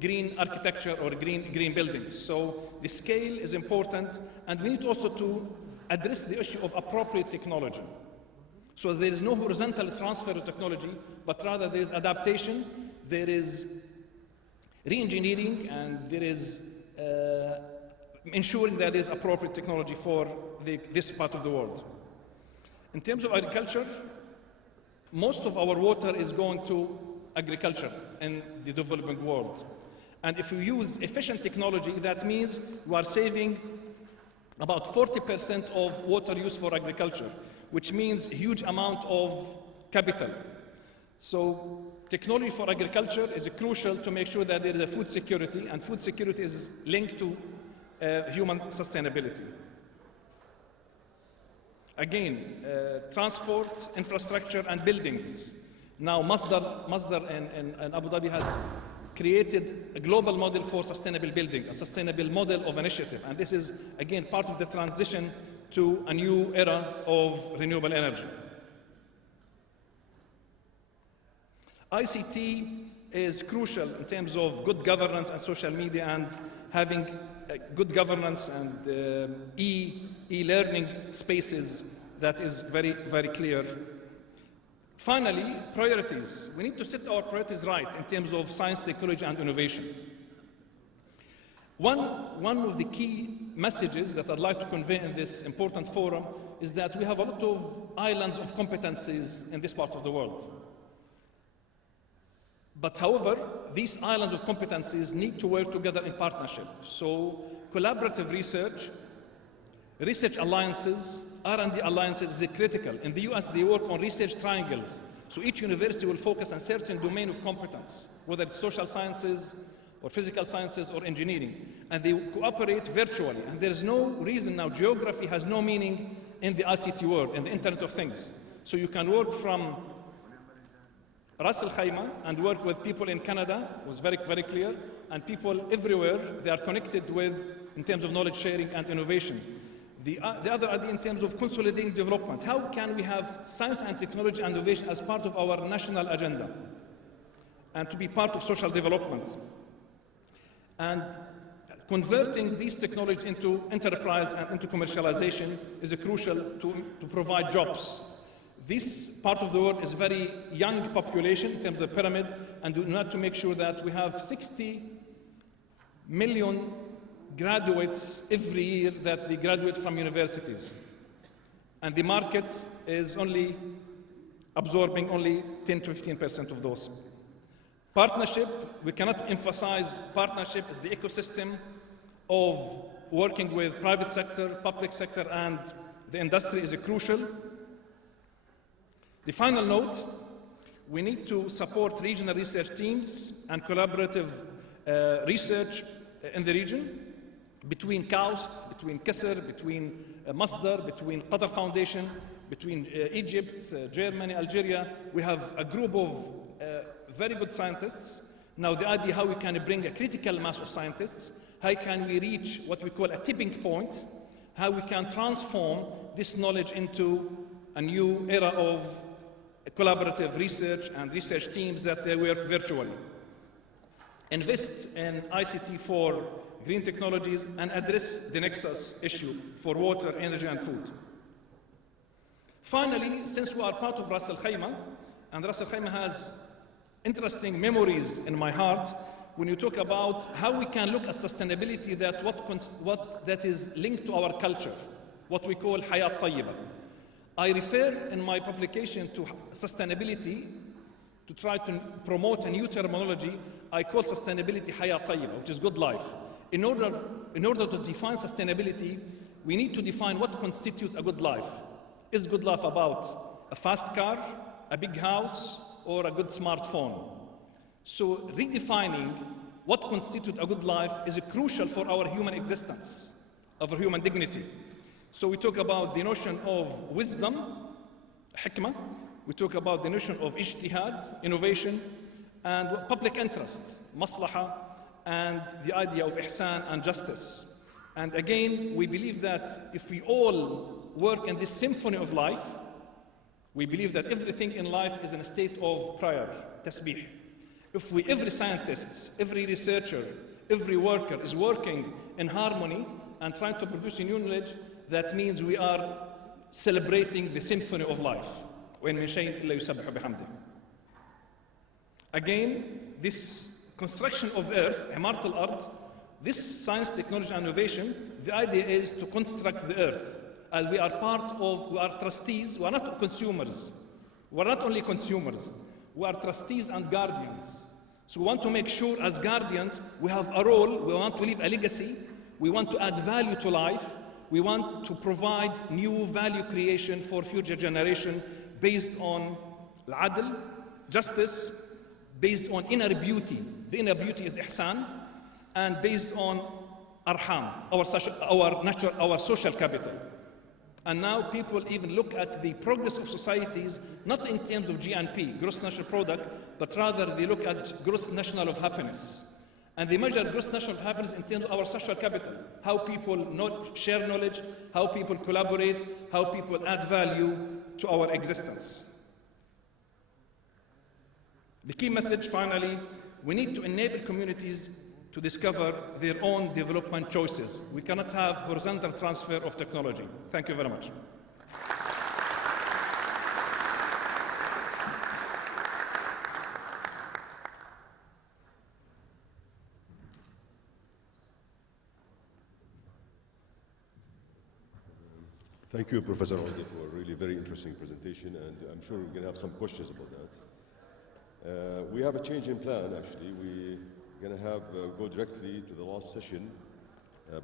green architecture or green buildings. So the scale is important, and we need also to address the issue of appropriate technology. So there is no horizontal transfer of technology, but rather there is adaptation, there is re-engineering, and there is ensuring that there is appropriate technology for this part of the world. In terms of agriculture, most of our water is going to agriculture in the developing world. And if we use efficient technology, that means we are saving about 40% of water used for agriculture, which means a huge amount of capital. So technology for agriculture is crucial to make sure that there is a food security, and food security is linked to human sustainability. Again, transport, infrastructure, and buildings. Now, Masdar in Abu Dhabi has created a global model for sustainable building, a sustainable model of initiative. And this is, again, part of the transition to a new era of renewable energy. ICT is crucial in terms of good governance and social media, and having good governance and e-learning spaces that is very, very clear. Finally, priorities. We need to set our priorities right in terms of science, technology, and innovation. One of the key messages that I'd like to convey in this important forum is that we have a lot of islands of competencies in this part of the world. But however, these islands of competencies need to work together in partnership. So collaborative research, research alliances, R&D alliances is critical. In the US, they work on research triangles. So each university will focus on a certain domain of competence, whether it's social sciences or physical sciences or engineering. And they cooperate virtually. And there's no reason now, geography has no meaning in the ICT world, in the Internet of Things. So you can work from Ras Al Khaimah and work with people in Canada, was very, very clear, and people everywhere, they are connected with in terms of knowledge sharing and innovation. The other idea in terms of consolidating development. How can we have science and technology and innovation as part of our national agenda and to be part of social development? And converting these technologies into enterprise and into commercialization is crucial to provide jobs. This part of the world is very young population in terms of the pyramid, and we need to make sure that we have 60 million graduates every year that they graduate from universities. And the market is only absorbing only 10 to 15% of those. Partnership, we cannot emphasize partnership as the ecosystem of working with private sector, public sector, and the industry is crucial. The final note, we need to support regional research teams and collaborative research in the region between KAUST, between KESR, between Masdar, between Qatar Foundation, between Egypt, Germany, Algeria. We have a group of very good scientists. Now the idea how we can bring a critical mass of scientists, how can we reach what we call a tipping point, how we can transform this knowledge into a new era of collaborative research and research teams that they work virtually. Invest in ICT for green technologies and address the nexus issue for water, energy, and food. Finally, since we are part of Ras Al Khaimah, and Ras Al Khaimah has interesting memories in my heart, when you talk about how we can look at sustainability, that is linked to our culture, what we call Hayat Tayyiba. I refer in my publication to sustainability to try to promote a new terminology. I call sustainability Hayat Tayyiba, which is good life. In order to define sustainability, we need to define what constitutes a good life. Is good life about a fast car, a big house, or a good smartphone? So redefining what constitutes a good life is crucial for our human existence, of our human dignity. So we talk about the notion of wisdom, hikmah. We talk about the notion of ijtihad, innovation, and public interest, maslaha, and the idea of ihsan and justice. And again, we believe that if we all work in this symphony of life, we believe that everything in life is in a state of prayer, tasbih. If every scientist, every researcher, every worker is working in harmony and trying to produce a new knowledge, that means we are celebrating the symphony of life. Again, this construction of earth, Imarat al-Ard, this science, technology, and innovation, the idea is to construct the earth. And we are part of, we are trustees, we are not consumers. We're not only consumers, we are trustees and guardians. So we want to make sure as guardians, we have a role, we want to leave a legacy, we want to add value to life, we want to provide new value creation for future generation based on al-adl, justice, based on inner beauty. The inner beauty is ihsan, and based on arham, our social capital. And now people even look at the progress of societies, not in terms of GNP, gross national product, but rather they look at gross national of happiness. And they measure gross national of happiness in terms of our social capital, how people share knowledge, how people collaborate, how people add value to our existence. The key message, finally, we need to enable communities to discover their own development choices. We cannot have horizontal transfer of technology. Thank you very much. Thank you, Professor Audi, for a really very interesting presentation, and I'm sure we're going to have some questions about that. We have a change in plan, actually. We're going to go directly to the last session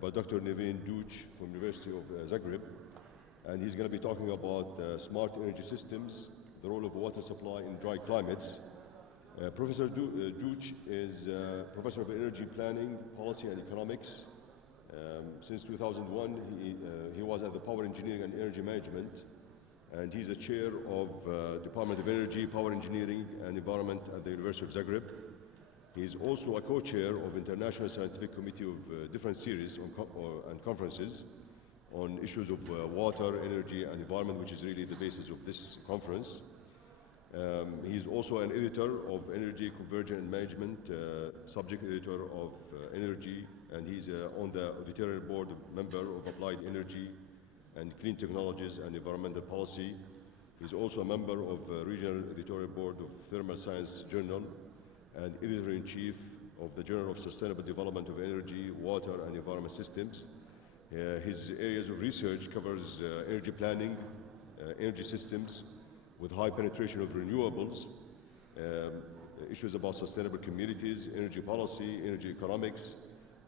by Dr. Nevin Duc from University of Zagreb, and he's going to be talking about smart energy systems, the role of water supply in dry climates. Professor Duc is Professor of Energy Planning, Policy and Economics. Since 2001, he was at the Power Engineering and Energy Management, and he's the chair of Department of Energy, Power Engineering and Environment at the University of Zagreb. He's also a co-chair of International Scientific Committee of different series and conferences on issues of water, energy and environment, which is really the basis of this conference. He's also an editor of Energy Conversion and Management, subject editor of Energy, and he's on the editorial board member of Applied Energy and Clean Technologies and Environmental Policy. He's also a member of Regional Editorial Board of Thermal Science Journal and editor-in-chief of the Journal of Sustainable Development of Energy, Water and Environment Systems. His areas of research covers energy planning, energy systems with high penetration of renewables, issues about sustainable communities, energy policy, energy economics,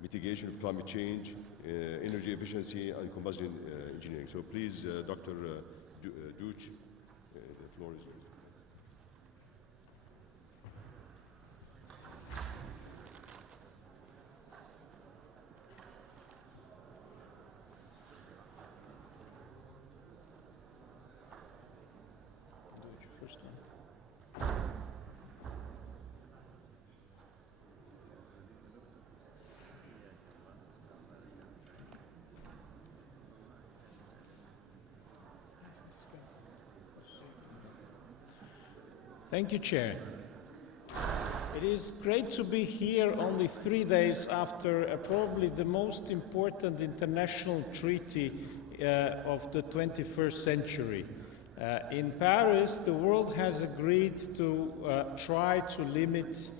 mitigation of climate change, energy efficiency and combustion engineering. So please, Dr. Duc, the floor is yours. Thank you, Chair. It is great to be here only 3 days after probably the most important international treaty of the 21st century. In Paris, the world has agreed to try to limit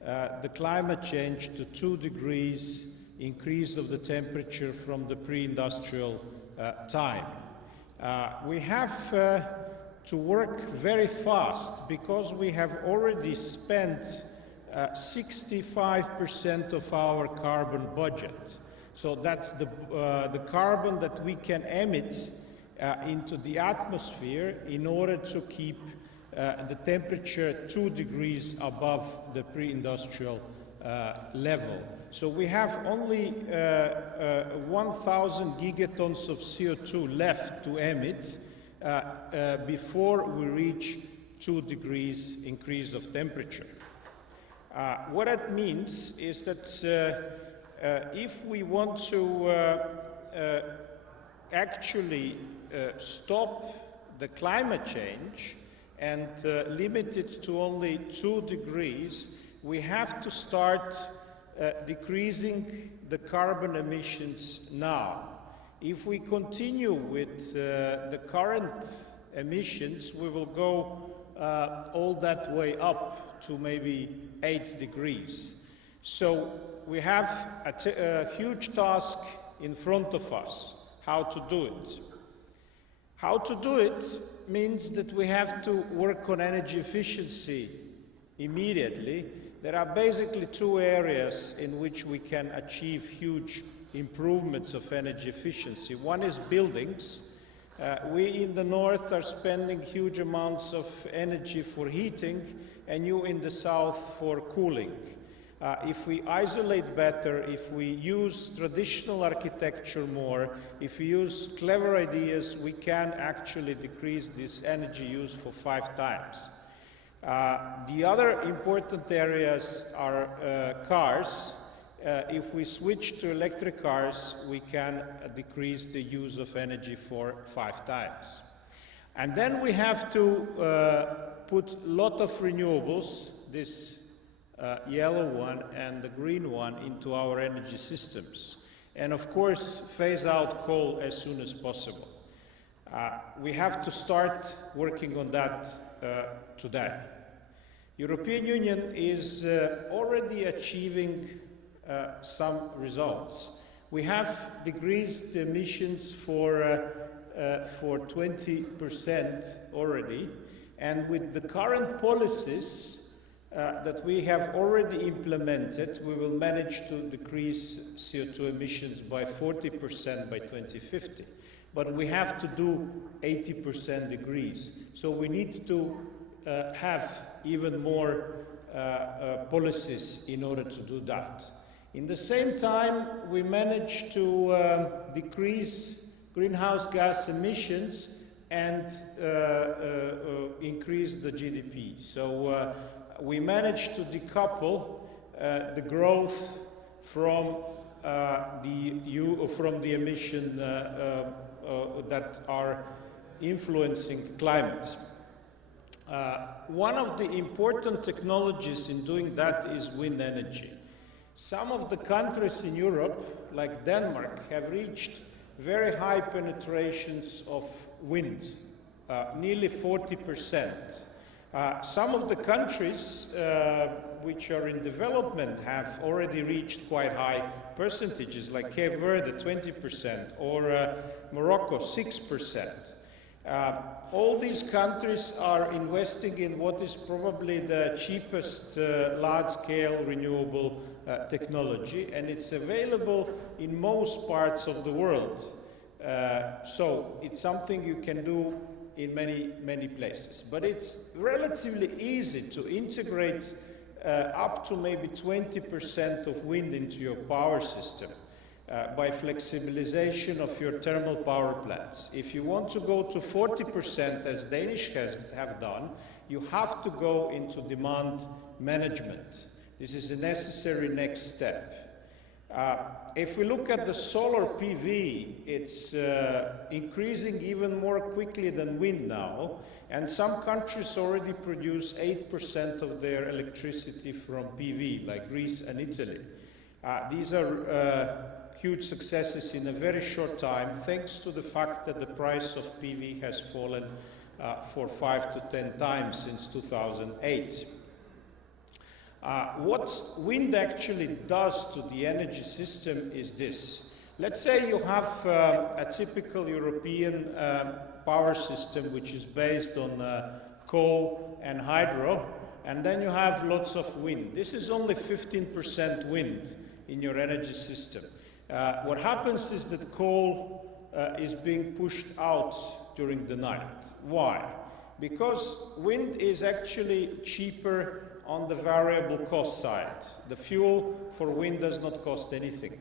the climate change to 2 degrees increase of the temperature from the pre-industrial time. We have to work very fast because we have already spent 65% of our carbon budget. So that's the carbon that we can emit into the atmosphere in order to keep the temperature 2 degrees above the pre-industrial level. So we have only 1,000 gigatons of CO2 left to emit before we reach 2 degrees increase of temperature. What that means is that if we want to actually stop the climate change and limit it to only 2 degrees, we have to start decreasing the carbon emissions now. If we continue with the current emissions, we will go all that way up to maybe 8 degrees. So we have a huge task in front of us, how to do it. How to do it means that we have to work on energy efficiency immediately. There are basically two areas in which we can achieve huge improvements of energy efficiency. One is buildings. We in the north are spending huge amounts of energy for heating, and you in the south for cooling. If we isolate better, if we use traditional architecture more, if we use clever ideas, we can actually decrease this energy use for 5 times. The other important areas are cars. If we switch to electric cars, we can decrease the use of energy for 5 times. And then we have to put a lot of renewables, this yellow one and the green one, into our energy systems. And of course, phase out coal as soon as possible. We have to start working on that today. European Union is already achieving some results. We have decreased the emissions for 20% already, and with the current policies that we have already implemented, we will manage to decrease CO2 emissions by 40% by 2050. But we have to do 80% decrease. So we need to have even more policies in order to do that. In the same time, we managed to decrease greenhouse gas emissions and increase the GDP. So we managed to decouple the growth from the emission that are influencing climate. One of the important technologies in doing that is wind energy. Some of the countries in Europe, like Denmark, have reached very high penetrations of wind, nearly 40%. Some of the countries which are in development have already reached quite high percentages, like Cape Verde, 20%, or Morocco, 6%. All these countries are investing in what is probably the cheapest large-scale renewable technology, and it's available in most parts of the world. So it's something you can do in many places. But it's relatively easy to integrate up to maybe 20% of wind into your power system by flexibilization of your thermal power plants. If you want to go to 40%, as Danish have done, you have to go into demand management. This is a necessary next step. If we look at the solar PV, it's increasing even more quickly than wind now, and some countries already produce 8% of their electricity from PV, like Greece and Italy. These are huge successes in a very short time, thanks to the fact that the price of PV has fallen for 5 to 10 times since 2008. What wind actually does to the energy system is this. Let's say you have a typical European power system which is based on coal and hydro, and then you have lots of wind. This is only 15% wind in your energy system. What happens is that coal is being pushed out during the night. Why? Because wind is actually cheaper on the variable cost side. The fuel for wind does not cost anything.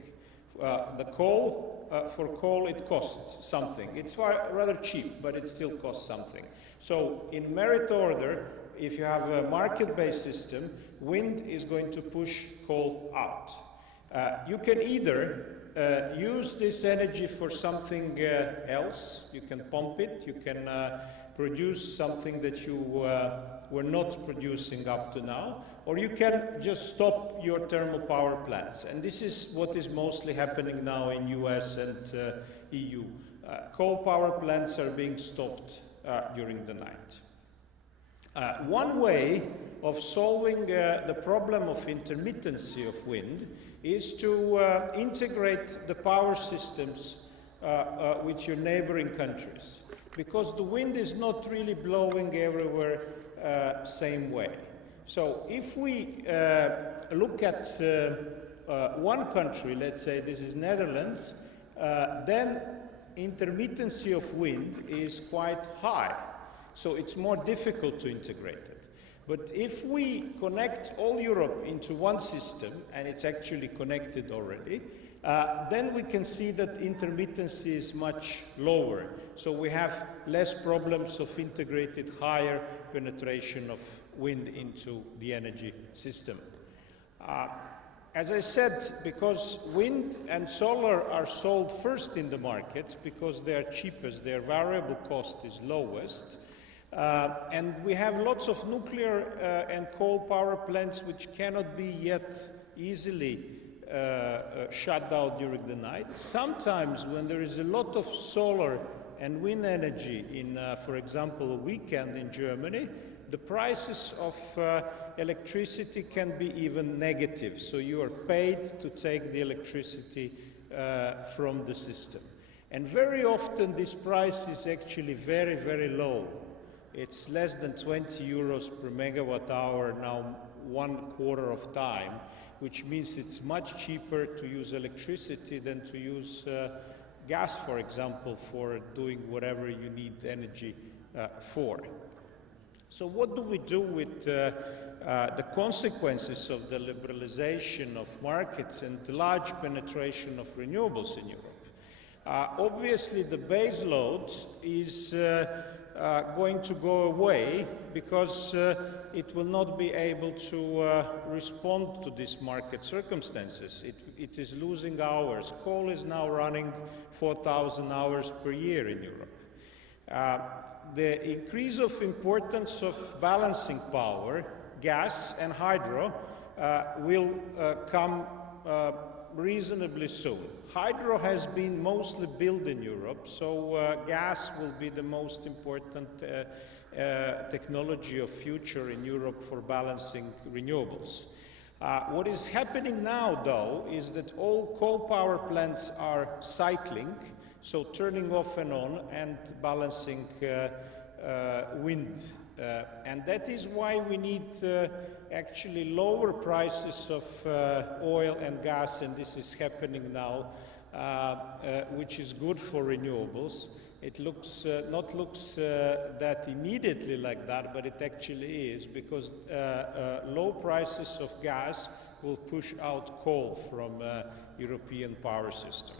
The coal, for coal it costs something. It's rather cheap, but it still costs something. So in merit order, if you have a market-based system, wind is going to push coal out. You can either use this energy for something else. You can pump it, you can produce something that you were not producing up to now, or you can just stop your thermal power plants. And this is what is mostly happening now in US and EU. Coal power plants are being stopped during the night. One way of solving the problem of intermittency of wind is to integrate the power systems with your neighboring countries. because the wind is not really blowing everywhere same way. So if we look at one country, let's say this is Netherlands, then intermittency of wind is quite high. So it's more difficult to integrate it. But if we connect all Europe into one system, and it's actually connected already, then we can see that intermittency is much lower. So we have less problems of integrated higher penetration of wind into the energy system. As I said, because wind and solar are sold first in the markets because they are cheapest, their variable cost is lowest, and we have lots of nuclear and coal power plants which cannot be yet easily shut down during the night. Sometimes when there is a lot of solar and wind energy in, for example, a weekend in Germany, the prices of electricity can be even negative. So you are paid to take the electricity from the system. And very often this price is actually very, very low. It's less than 20 euros per megawatt hour now 1/4 of time, which means it's much cheaper to use electricity than to use gas, for example, for doing whatever you need energy for. So what do we do with the consequences of the liberalization of markets and the large penetration of renewables in Europe? Obviously, the base load is going to go away because it will not be able to respond to these market circumstances. It is losing hours. Coal is now running 4,000 hours per year in Europe. The increase of importance of balancing power, gas and hydro, will come reasonably soon. Hydro has been mostly built in Europe, so gas will be the most important technology of future in Europe for balancing renewables. What is happening now, though, is that all coal power plants are cycling, so turning off and on and balancing wind. And that is why we need actually lower prices of oil and gas, and this is happening now, which is good for renewables. It looks not that immediately like that, but it actually is, because low prices of gas will push out coal from European power system.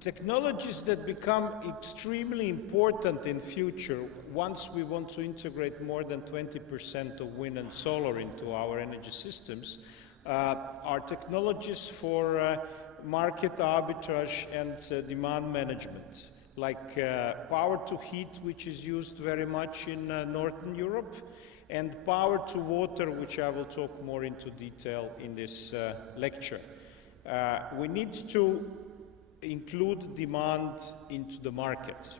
Technologies that become extremely important in future, once we want to integrate more than 20% of wind and solar into our energy systems, are technologies for market arbitrage and demand management, like power to heat, which is used very much in Northern Europe, and power to water, which I will talk more into detail in this lecture. We need to include demand into the market.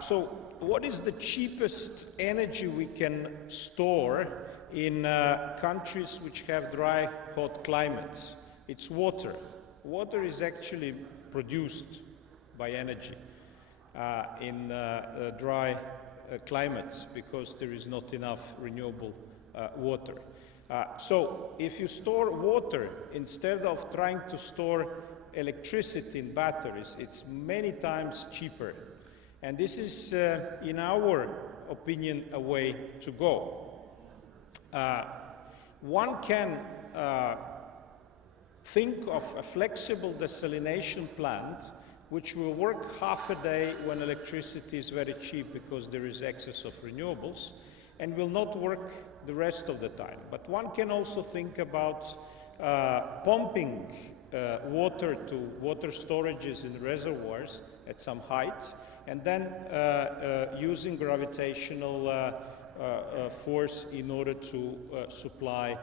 So what is the cheapest energy we can store in countries which have dry, hot climates? It's water. Water is actually produced by energy in dry climates because there is not enough renewable water. So if you store water instead of trying to store electricity in batteries, it's many times cheaper. And this is, in our opinion, a way to go. One can think of a flexible desalination plant which will work half a day when electricity is very cheap because there is excess of renewables, and will not work the rest of the time. But one can also think about pumping water to water storages in reservoirs at some height, and then using gravitational force in order to supply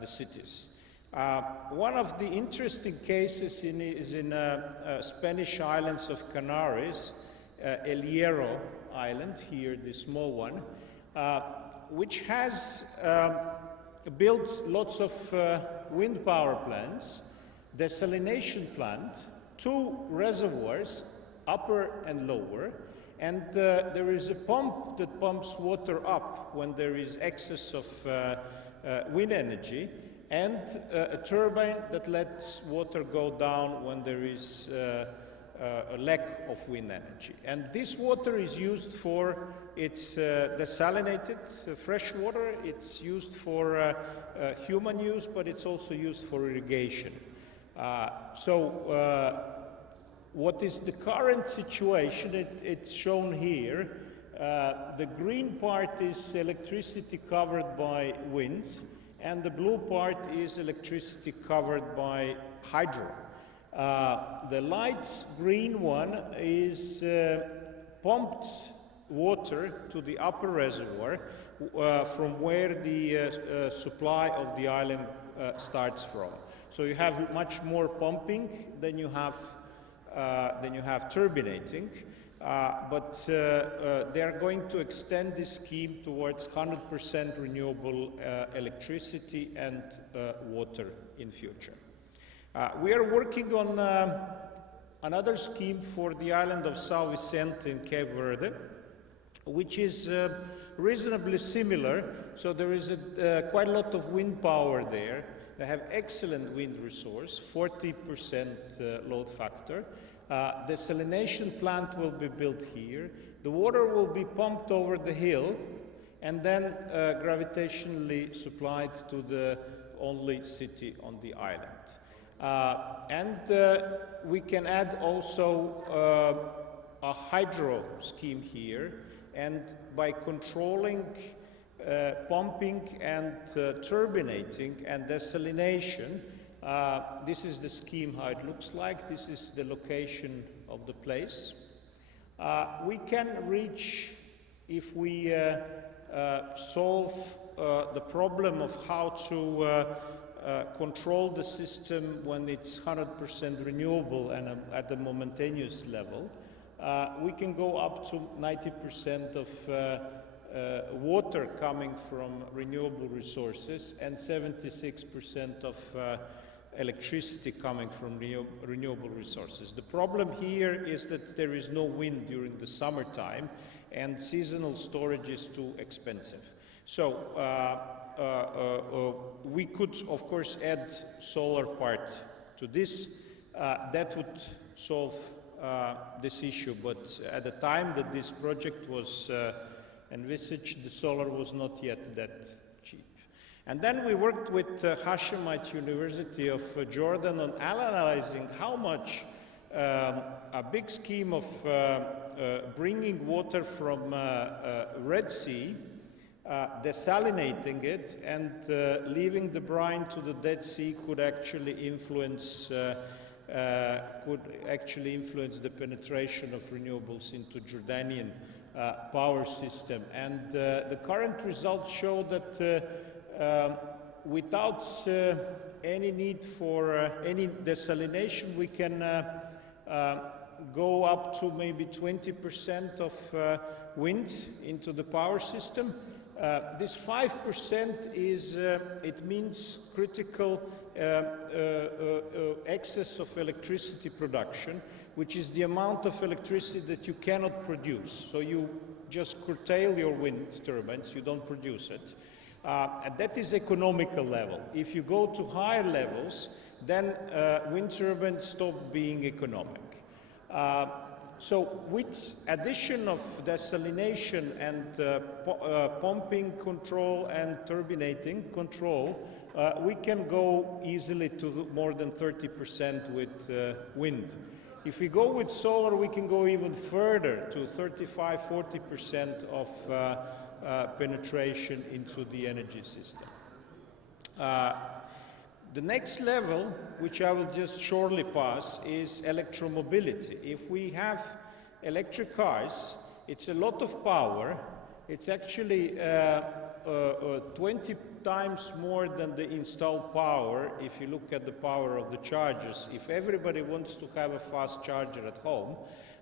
the cities. One of the interesting cases is in Spanish islands of Canaries, El Hierro Island, here, the small one, which has built lots of wind power plants, desalination plant, two reservoirs, upper and lower, and there is a pump that pumps water up when there is excess of wind energy, and a turbine that lets water go down when there is a lack of wind energy. And this water is used for its desalinated fresh water. It's used for human use, but it's also used for irrigation. What is the current situation? It's shown here. The green part is electricity covered by winds, and the blue part is electricity covered by hydro. The light green one is pumped water to the upper reservoir from where the supply of the island starts from. So you have much more pumping than you have turbinating, but they are going to extend this scheme towards 100% renewable electricity and water in future. We are working on another scheme for the island of São Vicente in Cape Verde, which is reasonably similar. So there is quite a lot of wind power there. They have excellent wind resource, 40% load factor. The desalination plant will be built here. The water will be pumped over the hill and then gravitationally supplied to the only city on the island. We can add also a hydro scheme here, and by controlling pumping and turbinating and desalination, this is the scheme how it looks like. This is the location of the place. We can reach, if we solve the problem of how to control the system when it's 100% renewable and at the momentaneous level, we can go up to 90% of water coming from renewable resources and 76% of electricity coming from renewable resources. The problem here is that there is no wind during the summertime and seasonal storage is too expensive. So we could, of course, add solar part to this. That would solve this issue, but at the time that this project was envisaged, the solar was not yet that cheap. And then we worked with Hashemite University of Jordan on analyzing how much a big scheme of bringing water from Red Sea, desalinating it and leaving the brine to the Dead Sea could actually influence the penetration of renewables into Jordanian power system. And the current results show that without any need for any desalination, we can go up to maybe 20% of wind into the power system. This 5% is, it means critical excess of electricity production, which is the amount of electricity that you cannot produce. So you just curtail your wind turbines, you don't produce it. And that is economical level. If you go to higher levels, then wind turbines stop being economic. So with addition of desalination and pumping control and turbinating control, we can go easily to more than 30% with wind. If we go with solar, we can go even further to 35–40% of penetration into the energy system. The next level, which I will just shortly pass, is electromobility. If we have electric cars, it's a lot of power. It's actually 20 times more than the installed power if you look at the power of the chargers, if everybody wants to have a fast charger at home.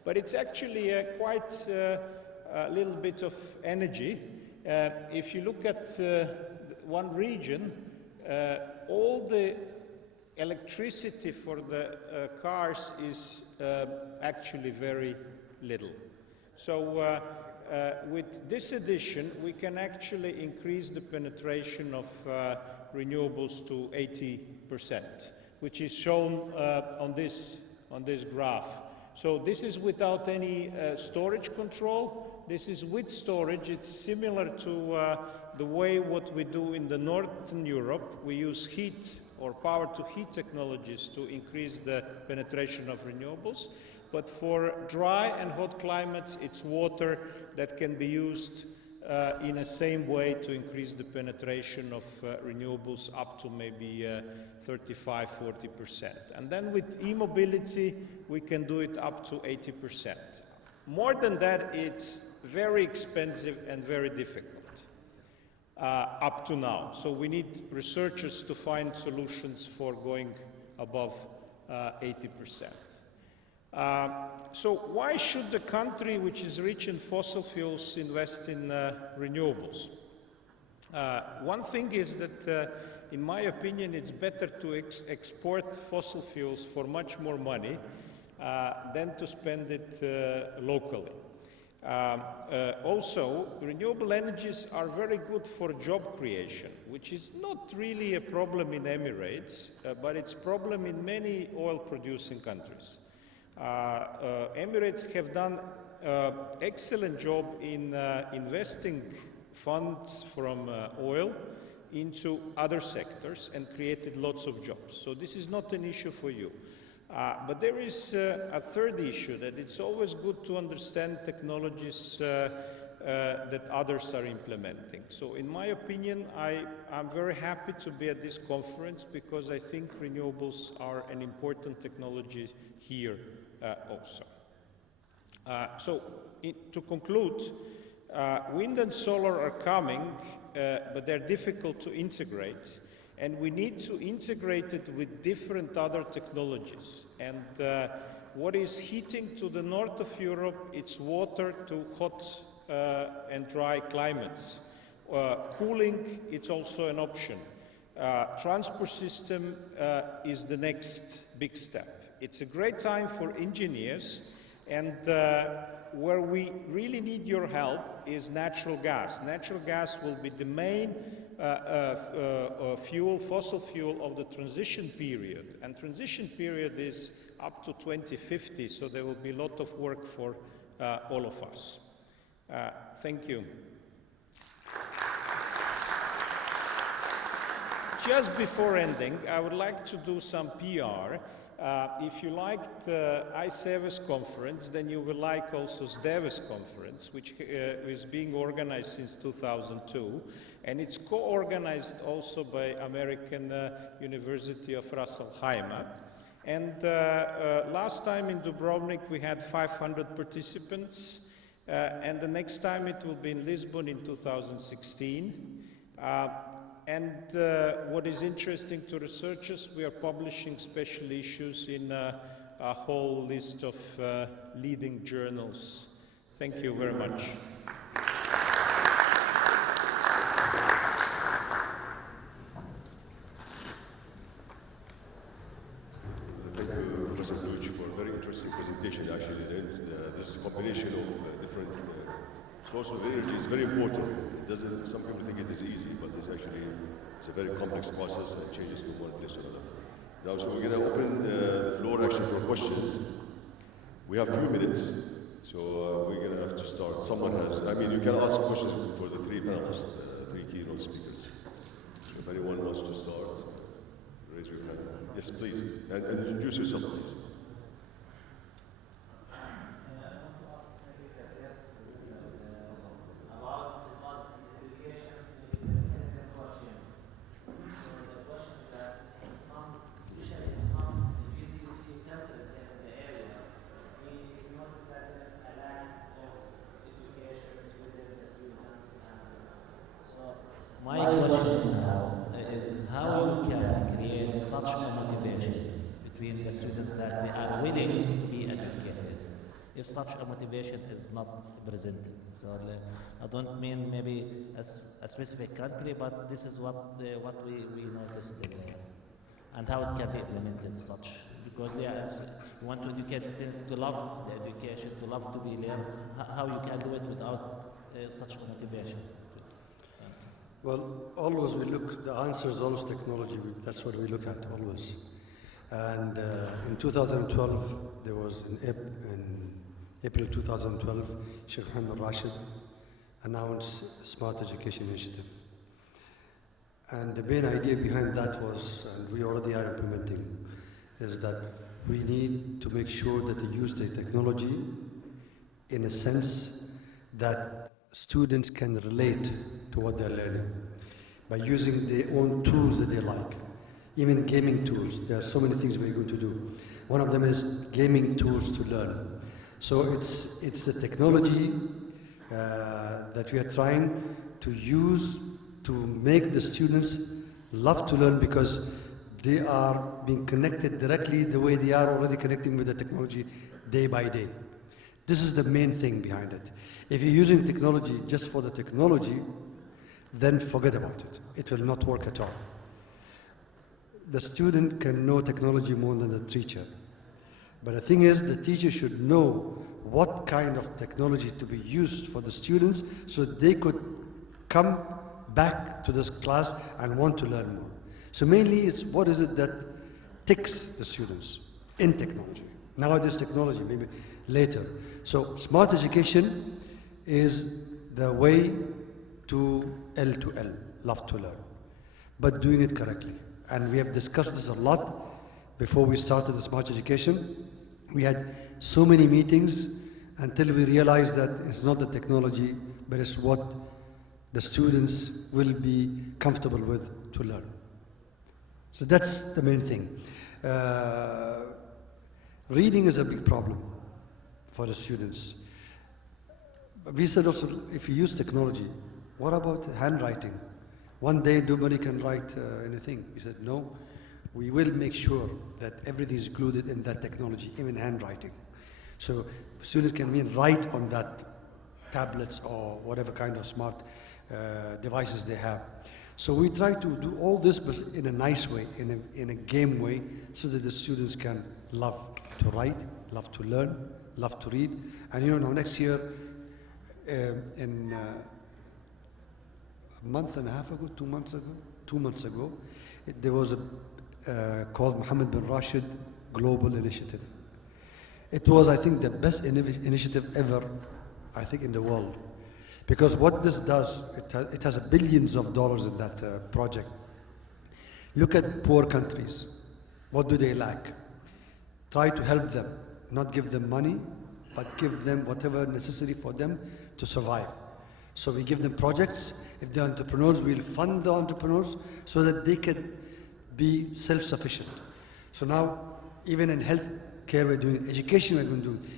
But it's actually quite a little bit of energy. If you look at one region, all the electricity for the cars is actually very little. So with this addition, we can actually increase the penetration of renewables to 80%, which is shown on this graph. So this is without any storage control. This is with storage. It's similar to the way what we do in the Northern Europe. We use heat or power-to-heat technologies to increase the penetration of renewables. But for dry and hot climates, it's water that can be used in the same way to increase the penetration of renewables up to maybe 35–40%. And then with e-mobility, we can do it up to 80%. More than that, it's very expensive and very difficult up to now. So we need researchers to find solutions for going above 80%. So why should the country which is rich in fossil fuels invest in renewables? One thing is that, in my opinion, it's better to export fossil fuels for much more money than to spend it locally. Also, renewable energies are very good for job creation, which is not really a problem in Emirates, but it's a problem in many oil-producing countries. Emirates have done excellent job in investing funds from oil into other sectors and created lots of jobs. So this is not an issue for you. But there is a third issue, that it's always good to understand technologies that others are implementing. So in my opinion, I'm very happy to be at this conference because I think renewables are an important technology here also. To conclude, wind and solar are coming, but they're difficult to integrate. And we need to integrate it with different other technologies. And what is heating to the north of Europe, it's water to hot and dry climates. Cooling, it's also an option. Transport system is the next big step. It's a great time for engineers, and where we really need your help is natural gas. Natural gas will be the main fossil fuel of the transition period. And transition period is up to 2050, so there will be a lot of work for all of us. Thank you. Just before ending, I would like to do some PR. If you liked Icewes conference, then you will like also SDEVES conference, which is being organized since 2002, and it's co-organized also by American University of Ras Al Khaimah. And last time in Dubrovnik we had 500 participants, and the next time it will be in Lisbon in 2016. And what is interesting to researchers, we are publishing special issues in a whole list of leading journals. Thank you very much. Thank you, Professor Luch, for a very interesting presentation. Actually, this combination of different sources of energy is very important. Some people think it is easy, but it's a very complex process and changes from one place to another. Now, so we're going to open the floor actually for questions. We have a few minutes, so we're going to have to start. Someone has, you can ask questions for the three panelists, three keynote speakers. If anyone wants to start, raise your hand. Yes, please. And introduce yourself, please. My question is how you can create such a motivation between the students that they are willing to be educated if such a motivation is not presented. So I don't mean maybe a specific country, but this is what we noticed. and how it can be implemented such. Because yes, you want to educate them to love the education, to love to be learned, how you can do it without such a motivation. Well, always we look, the answer is always technology. That's what we look at, always. And in 2012, there was in April 2012, Sheikh Mohammed Rashid announced Smart Education Initiative. And the main idea behind that was, and we already are implementing, is that we need to make sure that they use the technology in a sense that students can relate to what they're learning by using their own tools that they like. Even gaming tools, there are so many things we're going to do. One of them is gaming tools to learn. So it's the technology that we are trying to use to make the students love to learn, because they are being connected directly the way they are already connecting with the technology day by day. This is the main thing behind it. If you're using technology just for the technology, then forget about it. It will not work at all. The student can know technology more than the teacher. But the thing is, the teacher should know what kind of technology to be used for the students so they could come back to this class and want to learn more. So mainly it's what is it that ticks the students in technology. Nowadays technology, maybe later. So smart education is the way to L, love to learn, but doing it correctly. And we have discussed this a lot before we started the smart education. We had so many meetings until we realized that it's not the technology, but it's what the students will be comfortable with to learn. So that's the main thing. Reading is a big problem for the students. We said also, if you use technology, what about handwriting? One day nobody can write anything. We said, no, we will make sure that everything is included in that technology, even handwriting. So students can write on that tablets or whatever kind of smart devices they have. So we try to do all this, but in a nice way, in a game way, so that the students can love to write, love to learn, love to read. And you know, now next year, in a month and a half ago, 2 months ago, there was a called Mohammed bin Rashid Global Initiative. It was, I think, the best initiative ever, I think, in the world. Because what this does, it has billions of dollars in that project. Look at poor countries. What do they lack? Try to help them, not give them money, but give them whatever necessary for them to survive. So we give them projects. If they're entrepreneurs, we'll fund the entrepreneurs so that they can be self-sufficient. So now, even in health care, we're doing education,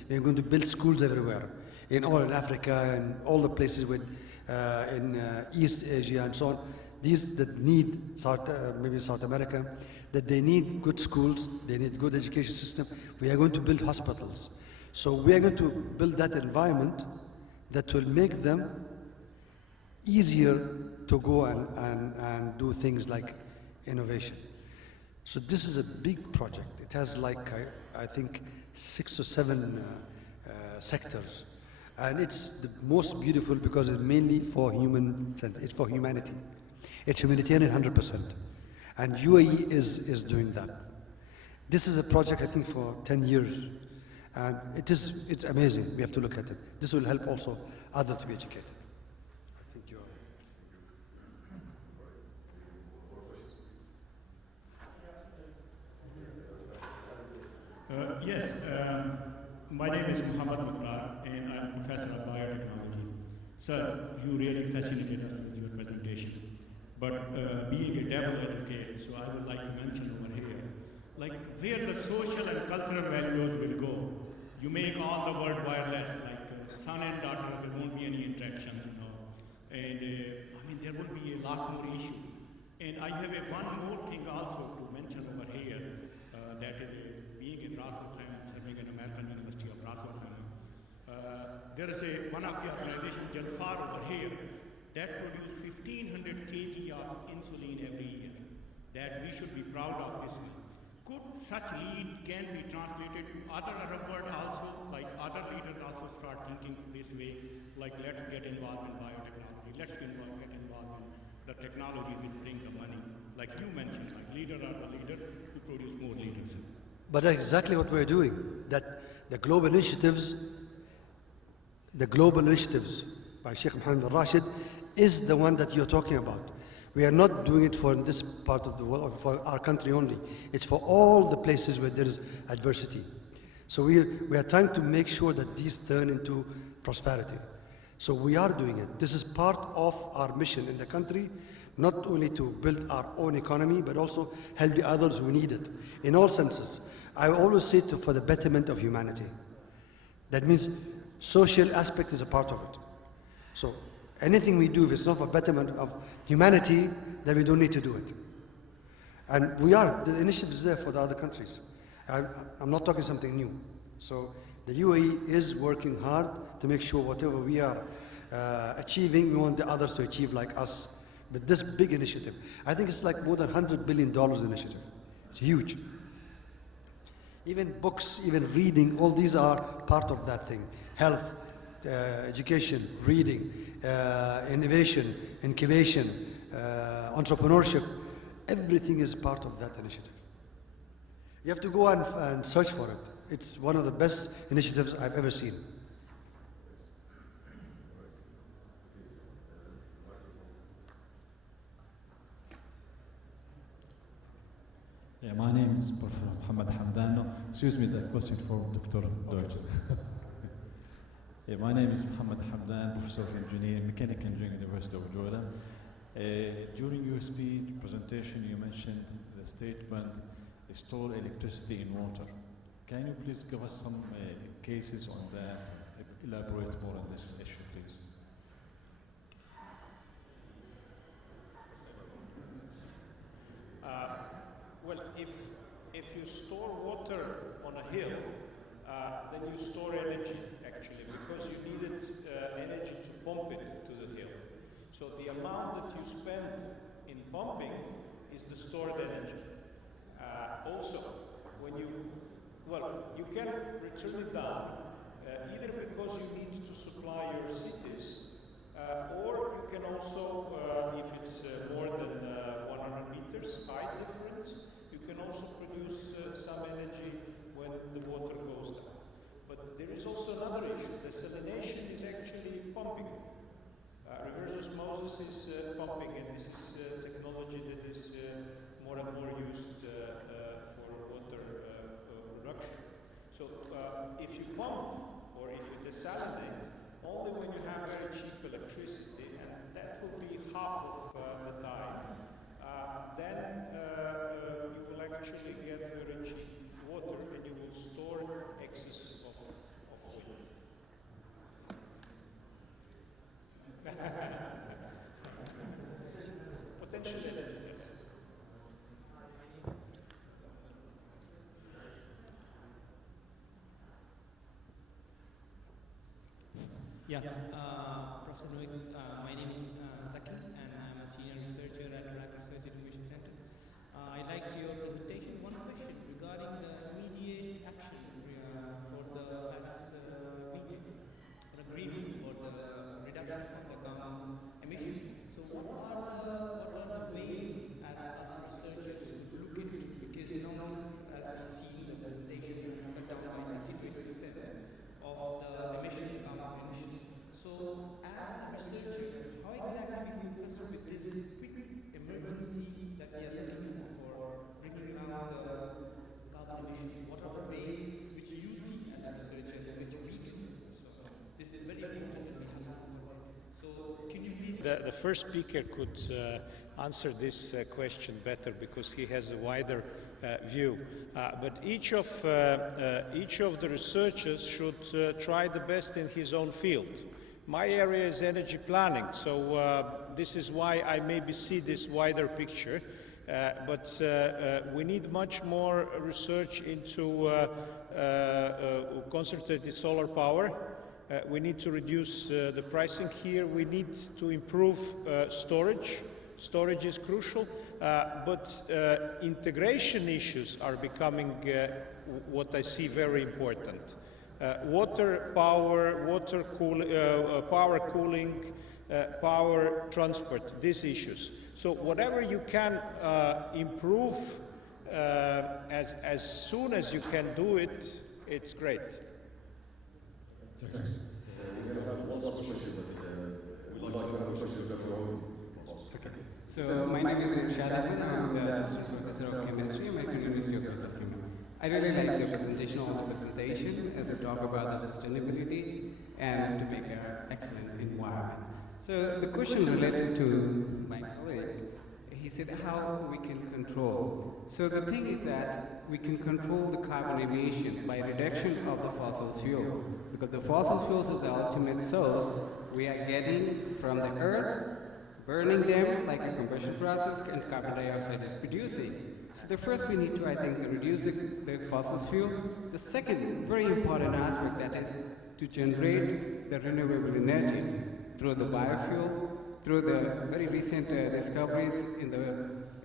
we're going to build schools everywhere. In all in Africa and all the places in East Asia and so on. These that need, maybe South America, that they need good schools, they need good education system. We are going to build hospitals. So we are going to build that environment that will make them easier to go and do things like innovation. So this is a big project. It has like, I think, 6 or 7 sectors. And it's the most beautiful because it's mainly for it's for humanity. It's humanitarian 100%. And UAE is doing that. This is a project, I think, for 10 years. And it's amazing. We have to look at it. This will help also others to be educated. Thank you. Yes, my name is Muhammad Mukhtar, and I'm a professor of biotechnology. Sir, you really fascinated us with your presentation. But being a devil advocate, so I would like to mention over here, like where the social and cultural values will go. You make all the world wireless, like son and daughter, there won't be any interaction, you know. And I mean, there will be a lot more issues. And I have one more thing also to mention over here, that is being in Ras Al Khaimah, serving an American University of Ras Al Khaimah. There is one of the organizations, Jalfar over here, that produce 1,500 kg of insulin every year. that we should be proud of this one. Could such lead can be translated to other Arab world also, like other leaders also start thinking this way, like let's get involved in biotechnology, let's get involved in the technology will bring the money. Like you mentioned, like leaders are the leaders who produce more leaders. But that's exactly what we're doing. That the global initiatives by Sheikh Mohammed al-Rashid is the one that you're talking about. We are not doing it for this part of the world or for our country only. It's for all the places where there is adversity. So we are trying to make sure that these turn into prosperity. So we are doing it. This is part of our mission in the country, not only to build our own economy, but also help the others who need it, in all senses. I always say for the betterment of humanity. That means social aspect is a part of it. So anything we do, if it's not for betterment of humanity, then we don't need to do it. And the initiative is there for the other countries. I'm not talking something new. So the UAE is working hard to make sure whatever we are achieving, we want the others to achieve like us. But this big initiative, I think it's like more than $100 billion initiative. It's huge. Even books, even reading, all these are part of that thing. Health, education, reading, innovation, incubation, entrepreneurship, everything is part of that initiative. You have to go and search for it. It's one of the best initiatives I've ever seen. Yeah, my name is Professor Mohammed Hamdan. Excuse me, the question for Dr. Deutsch. Yeah, my name is Mohammed Hamdan, Professor of Engineering, Mechanical Engineering, University of Jordan. During your speech presentation, you mentioned the statement, store electricity in water. Can you please give us some cases on that, elaborate more on this issue, please? Well, if you store water on a hill, then you store energy, actually, because you needed energy to pump it to the hill. So the amount that you spend in pumping is the stored energy. Also, when you can return it down, either because you need to supply your cities, or you can also, if it's more than 100 meters height difference, you can also produce some energy when the water goes down. But there is also another issue. Desalination is actually pumping. Reverse osmosis is pumping, and this is technology that is more and more used for water production. So if you pump or if you desalinate, only when you have very cheap electricity, and that will be half of the time, then you will actually get very cheap water and you will store excess of water. Potentially. Yeah, Professor Noik, my name is Zaki, and I'm a senior researcher at Iraq Research Innovation Center. I liked your presentation. One question regarding the immediate action for the Paris meeting, or agreement for the reduction of the carbon emissions. So what are the ways as researchers to look into it? Because now, as we see in the presentation, we cut down by 63% of the emissions, carbon emissions. So, as researchers, how exactly we focus with this quick emergency that we are looking for bringing down the carbon emissions? What are the ways which you see as researchers which we can do? So, this is very important that we have to work. So, can you please? The first speaker could answer this question better because he has a wider view. But each of the researchers should try the best in his own field. My area is energy planning, so this is why I maybe see this wider picture. But we need much more research into concentrated solar power. We need to reduce the pricing here. We need to improve storage. storage is crucial, but integration issues are becoming what I see very important. Water, power, power cooling, power transport, these issues. So whatever you can improve as soon as you can do it, it's great. Thanks. We're going to have one last question, but we'd like to have a question of Dr. Aoudi. Okay. So my name is Shadavan. I'm the Assistant Professor of Chemistry at American University of Pennsylvania. I really like the presentation of the presentation and to talk about the sustainability and to make an excellent environment. So the question related to my colleague, he said how we can control. So the thing is that we can control the carbon emission by reduction of the fossil fuel, because the fossil fuels is the ultimate source we are getting from the earth, burning them like a combustion process, and carbon dioxide is producing. So the first we need to, I think, reduce the fossil fuel. The second very important aspect, that is to generate the renewable energy through the biofuel, through the very recent discoveries in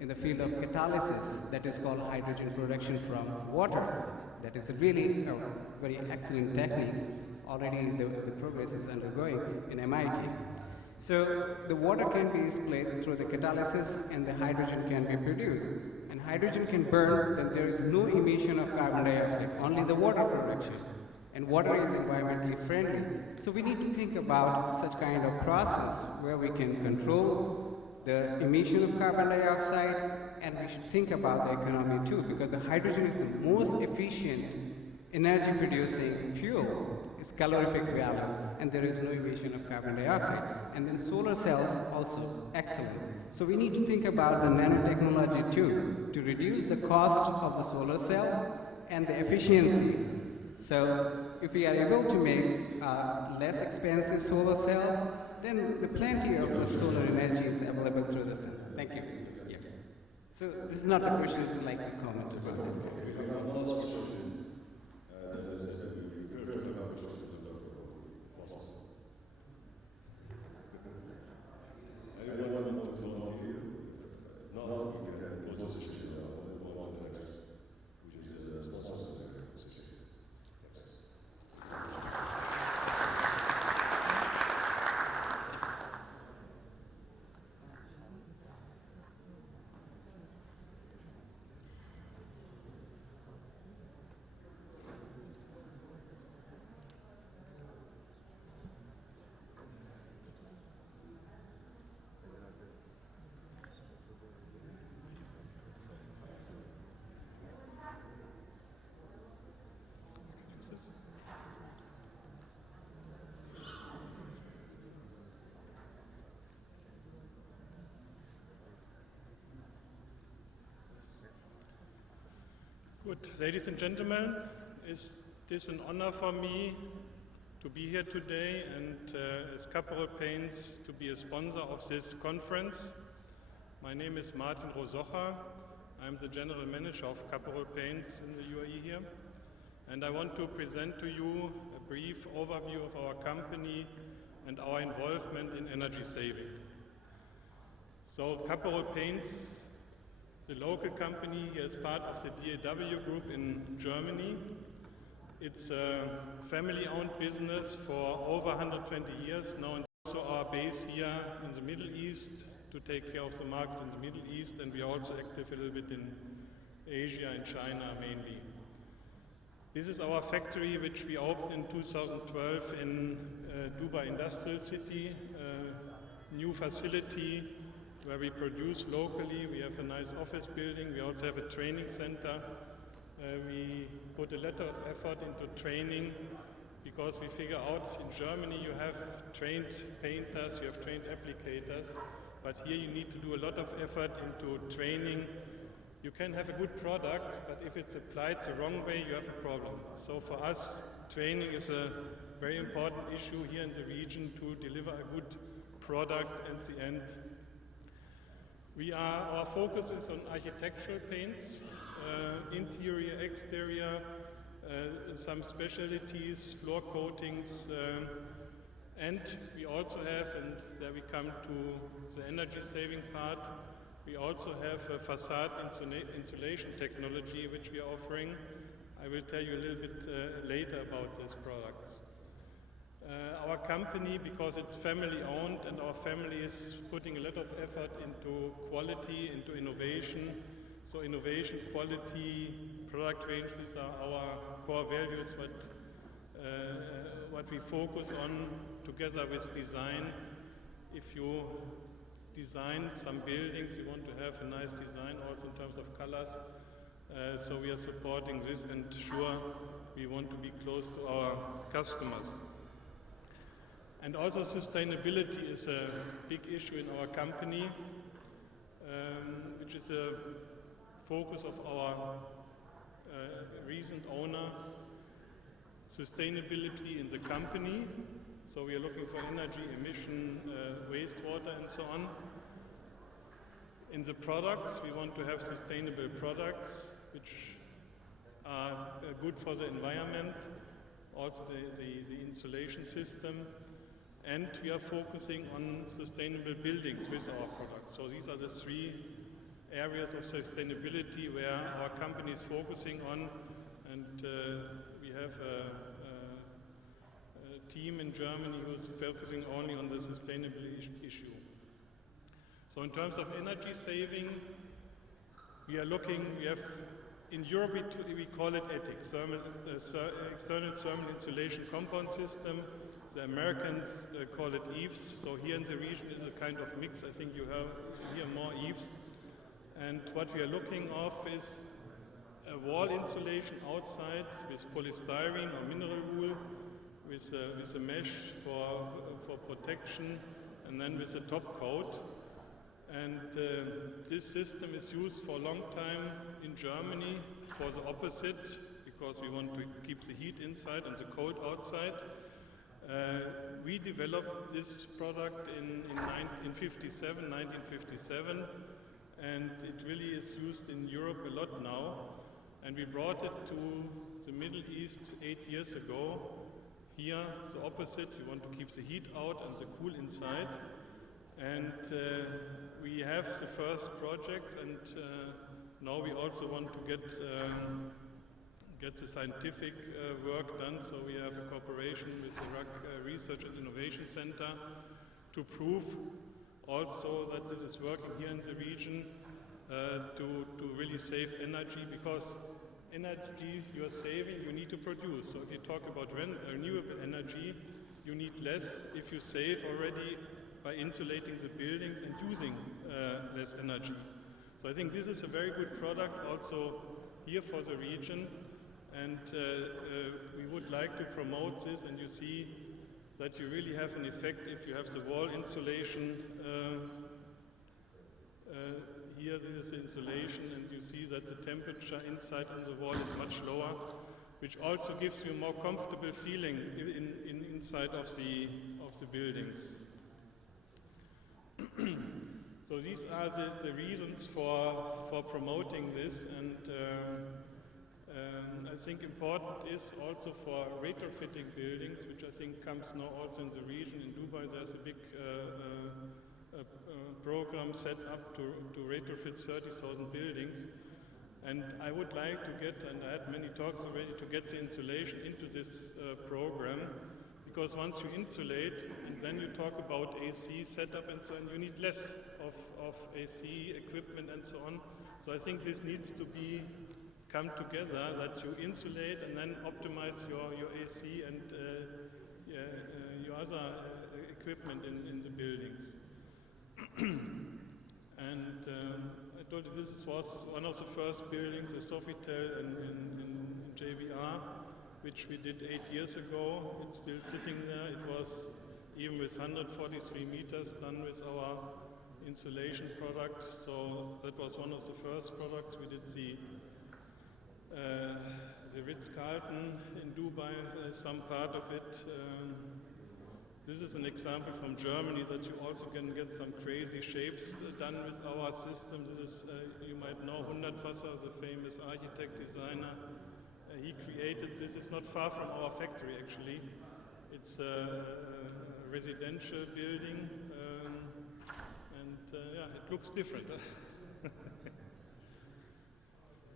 the field of catalysis, that is called hydrogen production from water. That is really a very excellent technique. Already the progress is undergoing in MIT. So the water can be split through the catalysis and the hydrogen can be produced. And hydrogen can burn, then there is no emission of carbon dioxide, only the water production. And water is environmentally friendly. So we need to think about such kind of process where we can control the emission of carbon dioxide, and we should think about the economy too, because the hydrogen is the most efficient energy producing fuel. It's calorific value, and there is no emission of carbon dioxide. And then solar cells also, excellent. So we need to think about the nanotechnology too, to reduce the cost of the solar cells and the efficiency. So if we are able to make less expensive solar cells, then the plenty of the solar energy is available through the sun. Thank you. Yeah. So this is not a question, it's like a comment about this. We have one last question. That is, as I said, we prefer to have a question to Dr. Aoudi. Anyone want to volunteer? If not, we can close this session now and move on to the next, which is sponsors. Good. Ladies and gentlemen, is this an honor for me to be here today and as Caporal Paints to be a sponsor of this conference. My name is Martin Rosocha. I'm the General Manager of Caporal Paints in the UAE here. And I want to present to you a brief overview of our company and our involvement in energy saving. So Caporal Paints, the local company here is part of the DAW group in Germany. It's a family-owned business for over 120 years now, and also our base here in the Middle East to take care of the market in the Middle East, and we are also active a little bit in Asia and China mainly. This is our factory which we opened in 2012 in Dubai Industrial City, a new facility where we produce locally. We have a nice office building. We also have a training center. We put a lot of effort into training because we figure out in Germany you have trained painters, you have trained applicators, but here you need to do a lot of effort into training. You can have a good product, but if it's applied the wrong way, you have a problem. So for us, training is a very important issue here in the region to deliver a good product at the end. Our focus is on architectural paints, interior, exterior, some specialties, floor coatings, And we also have, and there we come to the energy saving part, we also have a facade insulation technology which we are offering. I will tell you a little bit later about these products. Our company, because it's family owned and our family is putting a lot of effort into quality, into innovation. So innovation, quality, product range, these are our core values, what we focus on together with design. If you design some buildings, you want to have a nice design also in terms of colors. So we are supporting this, and sure, we want to be close to our customers. And also sustainability is a big issue in our company, which is a focus of our recent owner. Sustainability in the company, so we are looking for energy, emission, wastewater and so on. In the products, we want to have sustainable products which are good for the environment, also the insulation system, and we are focusing on sustainable buildings with our products. So these are the three areas of sustainability where our company is focusing on, and we have a team in Germany who is focusing only on the sustainability issue. So in terms of energy saving, we have, in Europe we call it ETIC, External Thermal Insulation Compound System. The Americans call it Icewes. So here in the region is a kind of mix. I think you have here more Icewes. And what we are looking of is a wall insulation outside with polystyrene or mineral wool, with a mesh for protection, and then with a top coat. And this system is used for a long time in Germany for the opposite, because we want to keep the heat inside and the cold outside. We developed this product in 1957, and it really is used in Europe a lot now. And we brought it to the Middle East 8 years ago. Here, the opposite, we want to keep the heat out and the cool inside. And we have the first projects, and now we also want to get the scientific work done. So we have a cooperation with the RAK Research and Innovation Center to prove also that this is working here in the region to really save energy, because energy you are saving, you need to produce. So if you talk about renewable energy, you need less if you save already by insulating the buildings and using less energy. So I think this is a very good product also here for the region, and we would like to promote this, and you see that you really have an effect if you have the wall insulation. Here this is the insulation, and you see that the temperature inside on the wall is much lower, which also gives you a more comfortable feeling inside of the buildings. So these are the reasons for promoting this, and I think important is also for retrofitting buildings, which I think comes now also in the region. In Dubai there's a big program set up to retrofit 30,000 buildings, and I would like to get, and I had many talks already, to get the insulation into this program, because once you insulate and then you talk about AC setup and so on, you need less of AC equipment and so on. So I think this needs to come together, that you insulate and then optimize your AC and your other equipment in the buildings. And I told you this was one of the first buildings, a Sofitel in JBR, which we did 8 years ago. It's still sitting there. It was, even with 143 meters, done with our insulation product. So that was one of the first products. We did the Ritz-Carlton in Dubai, some part of it. This is an example from Germany that you also can get some crazy shapes done with our system. This is, you might know, Hundertwasser, the famous architect, designer. He created this. It's not far from our factory, actually. It's a residential building, and yeah, it looks different.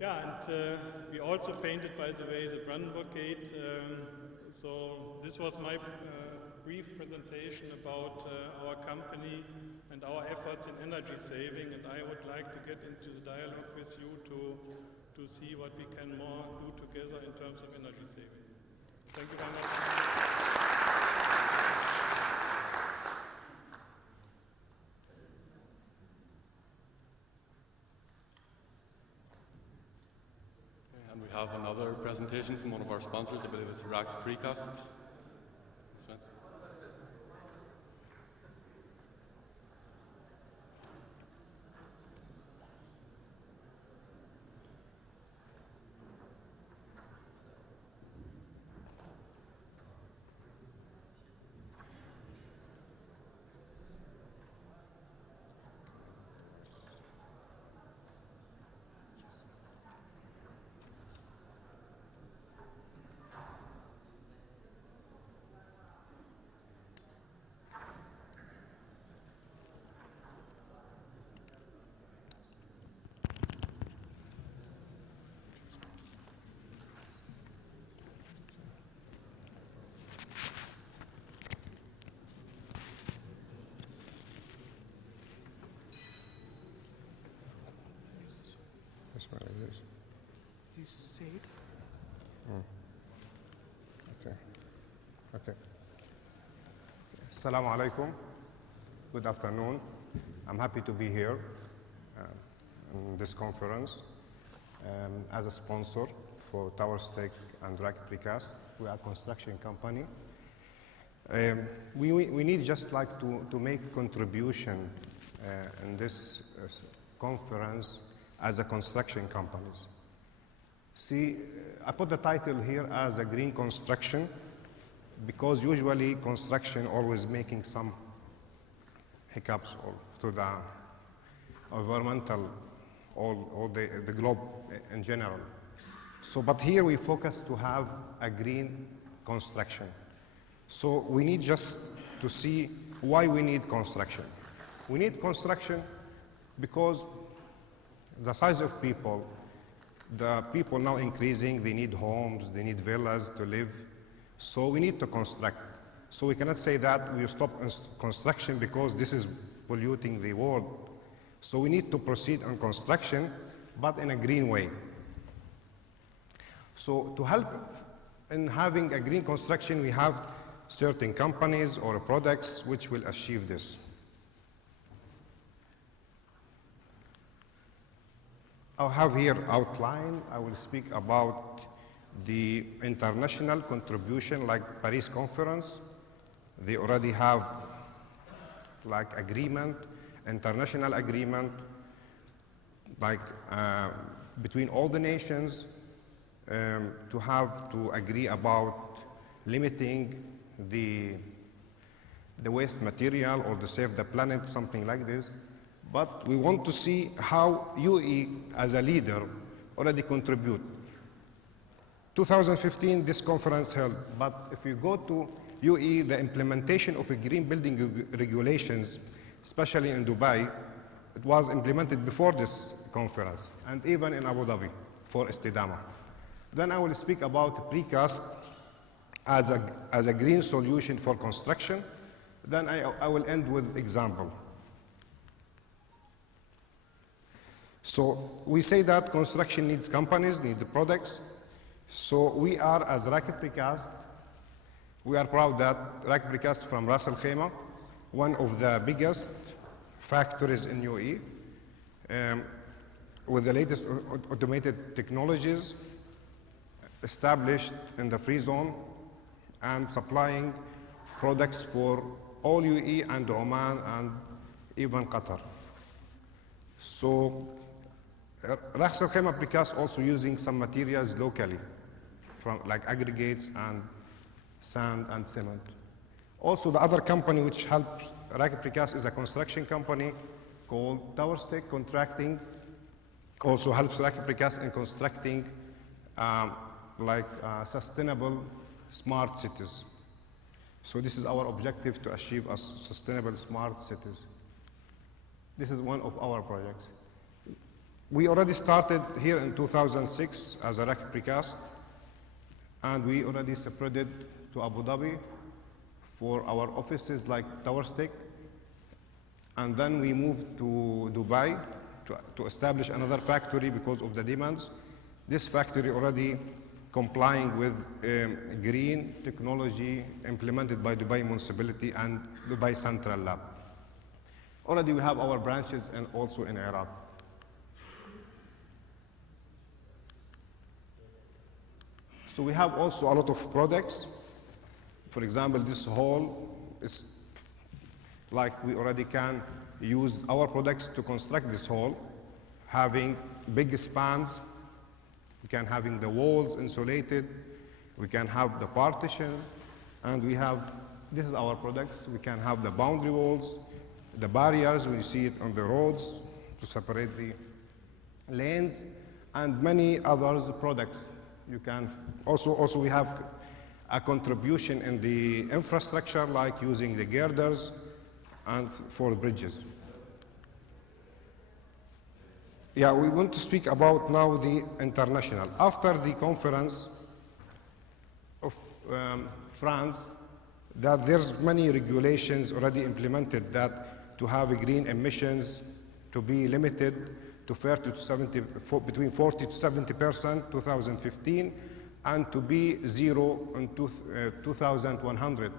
Yeah, and we also painted, by the way, the Brandenburg Gate. So this was my brief presentation about our company and our efforts in energy saving, and I would like to get into the dialogue with you to see what we can more do together in terms of energy saving. Thank you very much. And we have another presentation from one of our sponsors. I believe it's Rack Precast. Like this. You say it? Okay. Okay. Assalamu alaikum. Good afternoon. I'm happy to be here in this conference as a sponsor for Tower Stake and Rack Precast. We are a construction company. We need just like to make contribution in this conference as a construction companies. See, I put the title here as a green construction because usually construction always making some hiccups to the environmental, all the globe in general. So, but here we focus to have a green construction. So we need just to see why we need construction. We need construction because the size of people, the people now increasing, they need homes, they need villas to live. So we need to construct. So we cannot say that we stop construction because this is polluting the world. So we need to proceed on construction, but in a green way. So to help in having a green construction, we have certain companies or products which will achieve this. I have here outline. I will speak about the international contribution like Paris Conference. They already have like agreement, international agreement, like between all the nations to have to agree about limiting the waste material or to save the planet, something like this. But we want to see how UAE as a leader already contribute. 2015, this conference held, but if you go to UAE, the implementation of a green building regulations, especially in Dubai, it was implemented before this conference, and even in Abu Dhabi for Istidama. Then I will speak about precast as a green solution for construction. Then I will end with example. So we say that construction needs companies, needs products. So we are, as Rack Precast, we are proud that Rack Precast from Ras Al Khaimah, one of the biggest factories in UAE, with the latest automated technologies, established in the free zone and supplying products for all UAE and Oman and even Qatar. So Ras Al Khaimah Precast also using some materials locally, from like aggregates and sand and cement. Also, the other company which helps Rack Precast is a construction company called Tower Stake Contracting. Also helps Rack Precast in constructing sustainable smart cities. So this is our objective to achieve a sustainable smart cities. This is one of our projects. We already started here in 2006 as a rack precast, and we already separated to Abu Dhabi for our offices like Tower Stick, and then we moved to Dubai to establish another factory because of the demands. This factory already complying with green technology implemented by Dubai Municipality and Dubai Central Lab. Already we have our branches and also in Iraq. So we have also a lot of products. For example, this hall is like we already can use our products to construct this hall, having big spans. We can having the walls insulated. We can have the partition, and we have, this is our products. We can have the boundary walls, the barriers, when you see it on the roads to separate the lanes, and many other products. You can also we have a contribution in the infrastructure, like using the girders and for bridges. Yeah, we want to speak about now the international. After the conference of France, that there's many regulations already implemented that to have green emissions to be limited to 30 to 70, between 40 to 70% 2015, and to be zero in 2100.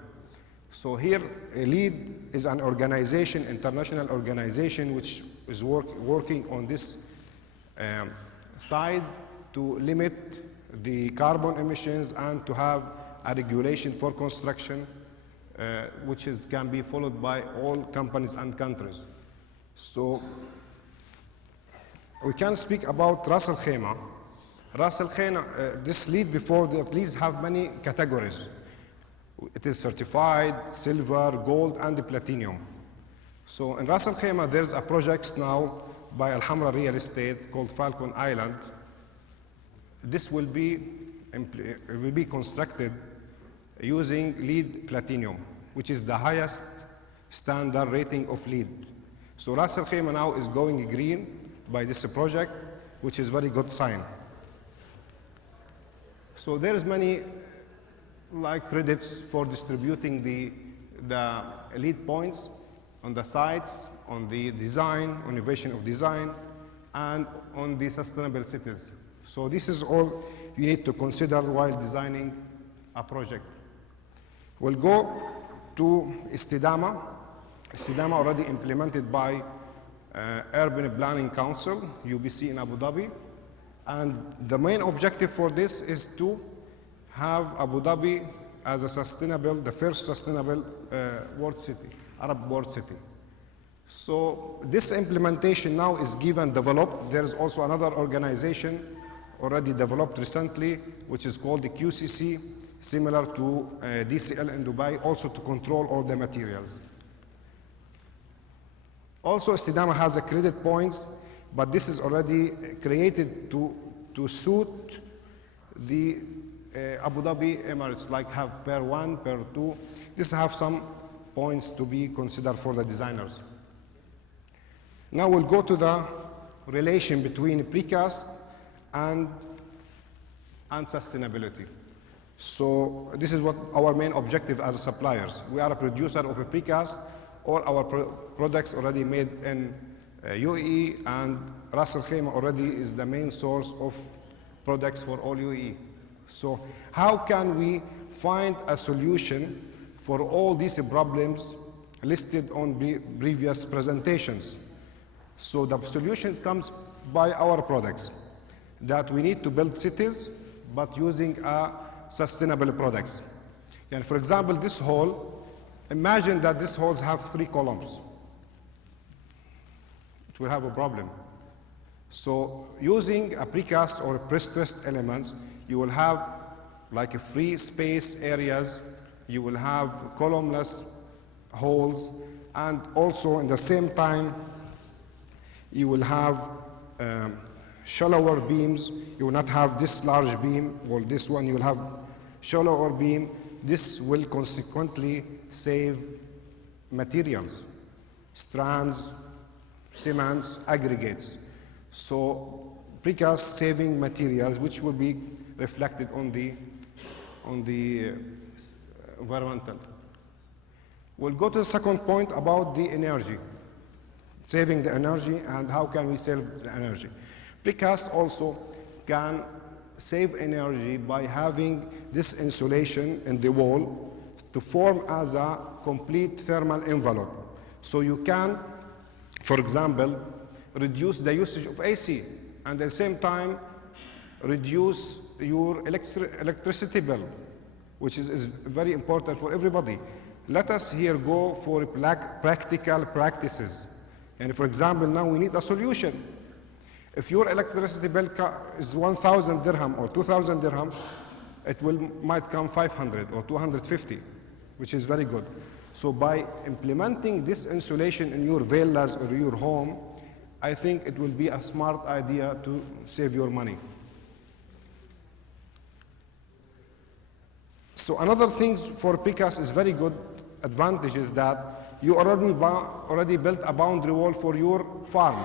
So here, LEED is an organization, international organization, which is working on this side to limit the carbon emissions and to have a regulation for construction, which can be followed by all companies and countries. So we can speak about Ras Al Khaimah. Ras Al Khaimah, this LEED before that LEEDs have many categories. It is certified, silver, gold, and platinum. So in Ras Al Khaimah, there's a project now by Al Hamra Real Estate called Falcon Island. This will be constructed using LEED Platinum, which is the highest standard rating of LEED. So Ras Al Khaimah now is going green by this project, which is very good sign. So there's many credits for distributing the LEED points on the sites, on the design, on innovation of design, and on the sustainable cities. So this is all you need to consider while designing a project. We'll go to Istidama. Istidama already implemented by Urban Planning Council, UBC in Abu Dhabi. And the main objective for this is to have Abu Dhabi as a sustainable, the first sustainable world city, Arab world city. So this implementation now is given, developed. There's also another organization already developed recently, which is called the QCC, similar to DCL in Dubai, also to control all the materials. Also, Istidama has a credit points, but this is already created to suit the Abu Dhabi Emirates, like have per 1, per 2. This have some points to be considered for the designers. Now we'll go to the relation between precast and sustainability. So this is what our main objective as suppliers. We are a producer of a precast, or our products already made in UAE, and Ras Al Khaimah already is the main source of products for all UAE. So how can we find a solution for all these problems listed on previous presentations? So the solution comes by our products, that we need to build cities, but using sustainable products. And for example, this hall, imagine that these halls have 3 columns. It will have a problem. So using a precast or pre-stressed elements, you will have like a free space areas, you will have columnless halls, and also in the same time, you will have shallower beams. You will not have this large beam, or this one, you will have shallower beam. this will consequently save materials, strands, cements, aggregates. So precast saving materials, which will be reflected on the environmental. We'll go to the second point about the energy, saving the energy and how can we save the energy. Precast also can save energy by having this insulation in the wall to form as a complete thermal envelope. So you can, for example, reduce the usage of AC and at the same time reduce your electricity bill, which is very important for everybody. Let us here go for practical practices. And for example, now we need a solution. If your electricity bill is 1,000 dirham or 2,000 dirham, it might come 500 or 250, which is very good. So by implementing this insulation in your villas or your home, I think it will be a smart idea to save your money. So another thing for precast is very good advantage is that you already built a boundary wall for your farm.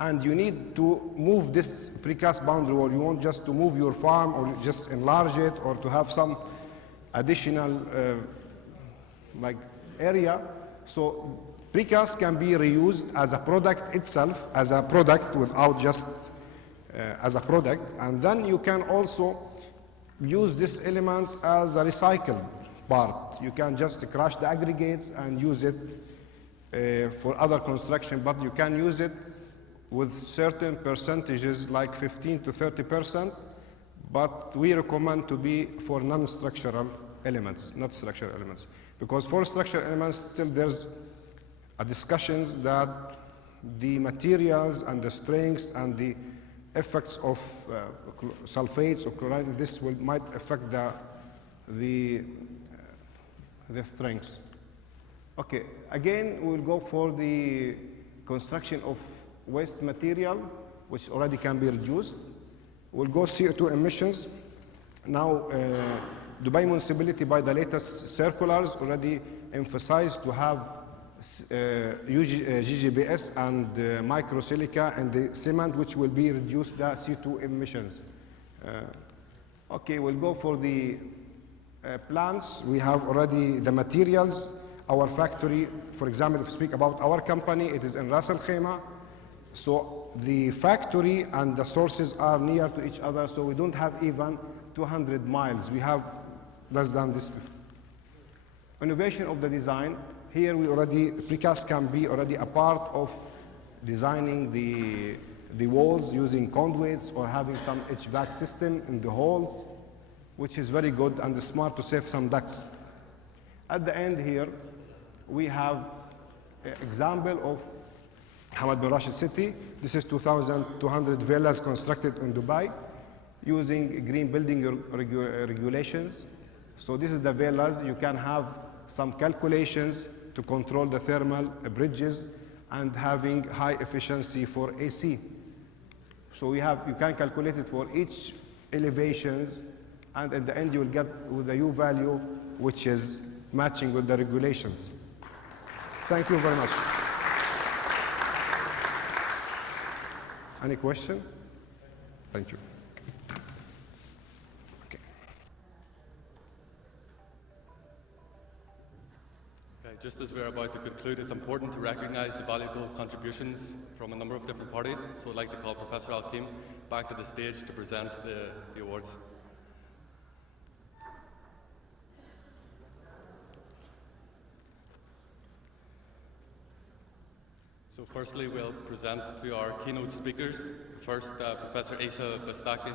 And you need to move this precast boundary wall. You want just to move your farm or just enlarge it or to have some additional area. So precast can be reused as a product itself, as a product without just as a product. And then you can also use this element as a recycled part. You can just crush the aggregates and use it for other construction, but you can use it with certain percentages like 15 to 30%, but we recommend to be for non-structural elements, not structural elements. Because for structural elements, still there's a discussions that the materials and the strengths and the effects of sulfates or chloride, this might affect the strengths. Okay, again, we'll go for the construction of waste material, which already can be reduced. We'll go CO2 emissions. Now, Dubai municipality, by the latest circulars, already emphasized to have GGBS and microsilica and the cement, which will be reduced the CO2 emissions. Okay, we'll go for the plants. We have already the materials. Our factory, for example, if we speak about our company, it is in Ras Al Khaimah. So the factory and the sources are near to each other, so we don't have even 200 miles. We have less than this. Innovation of the design. Here precast can be already a part of designing the walls using conduits or having some HVAC system in the halls, which is very good and smart to save some ducts. At the end here, we have an example of Hamad bin Rashid City. This is 2,200 villas constructed in Dubai using green building regulations. So this is the villas. You can have some calculations to control the thermal bridges and having high efficiency for AC. So you can calculate it for each elevations, and at the end you will get with the U value, which is matching with the regulations. Thank you very much. Any question? Thank you. Just as we're about to conclude, it's important to recognize the valuable contributions from a number of different parties. So I'd like to call Professor Al-Kim back to the stage to present the awards. So firstly, we'll present to our keynote speakers. First, Professor Isa Bastaki.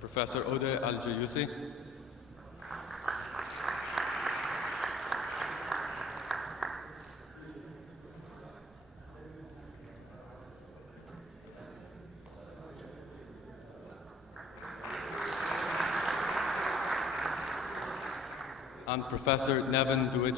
Professor Ode Al-Jayusi. and Professor Nevin Duich.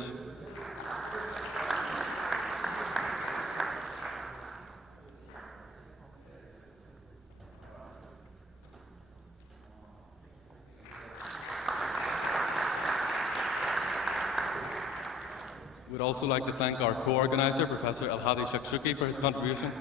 We'd also like to thank our co-organizer, Professor Al-Hadi Shakshuki, for his contribution.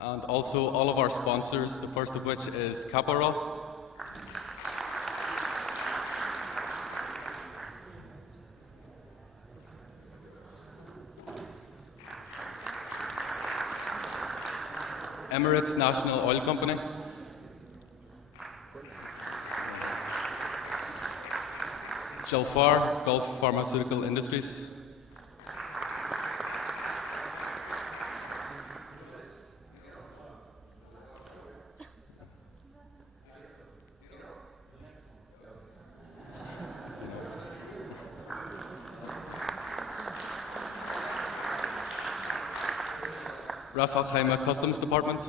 And also all of our sponsors, the first of which is Caparol. Emirates National Oil Company, Shelfar Gulf Pharmaceutical Industries, Ras Al Khaimah Customs Department,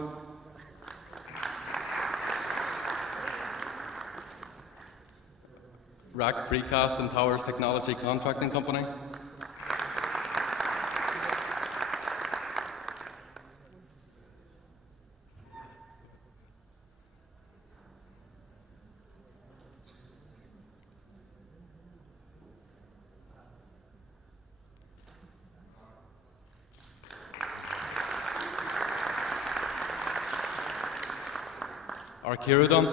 RAC Precast and Towers Technology Contracting Company, Arkirodom,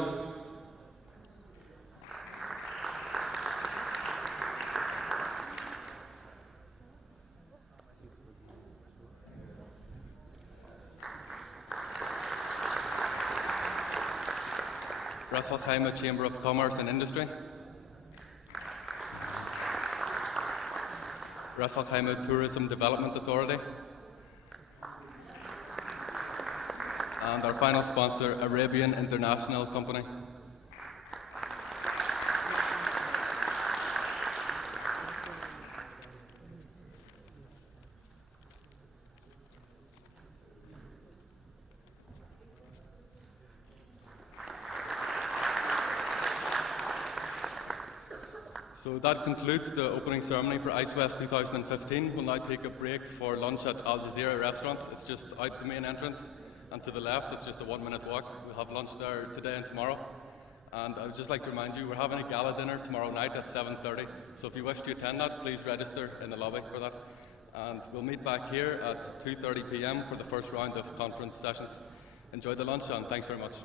Ras Al Khaimah Chamber of Commerce and Industry, Ras Al Khaimah Tourism Development Authority, and our final sponsor, Arabian International Company. So that concludes the opening ceremony for Icewes 2015. We'll now take a break for lunch at Al Jazeera restaurant. It's just out the main entrance, and to the left it's just a 1-minute walk. We'll have lunch there today and tomorrow. And I would just like to remind you, we're having a gala dinner tomorrow night at 7:30. So if you wish to attend that, please register in the lobby for that. And we'll meet back here at 2:30 p.m. for the first round of conference sessions. Enjoy the lunch, and thanks very much.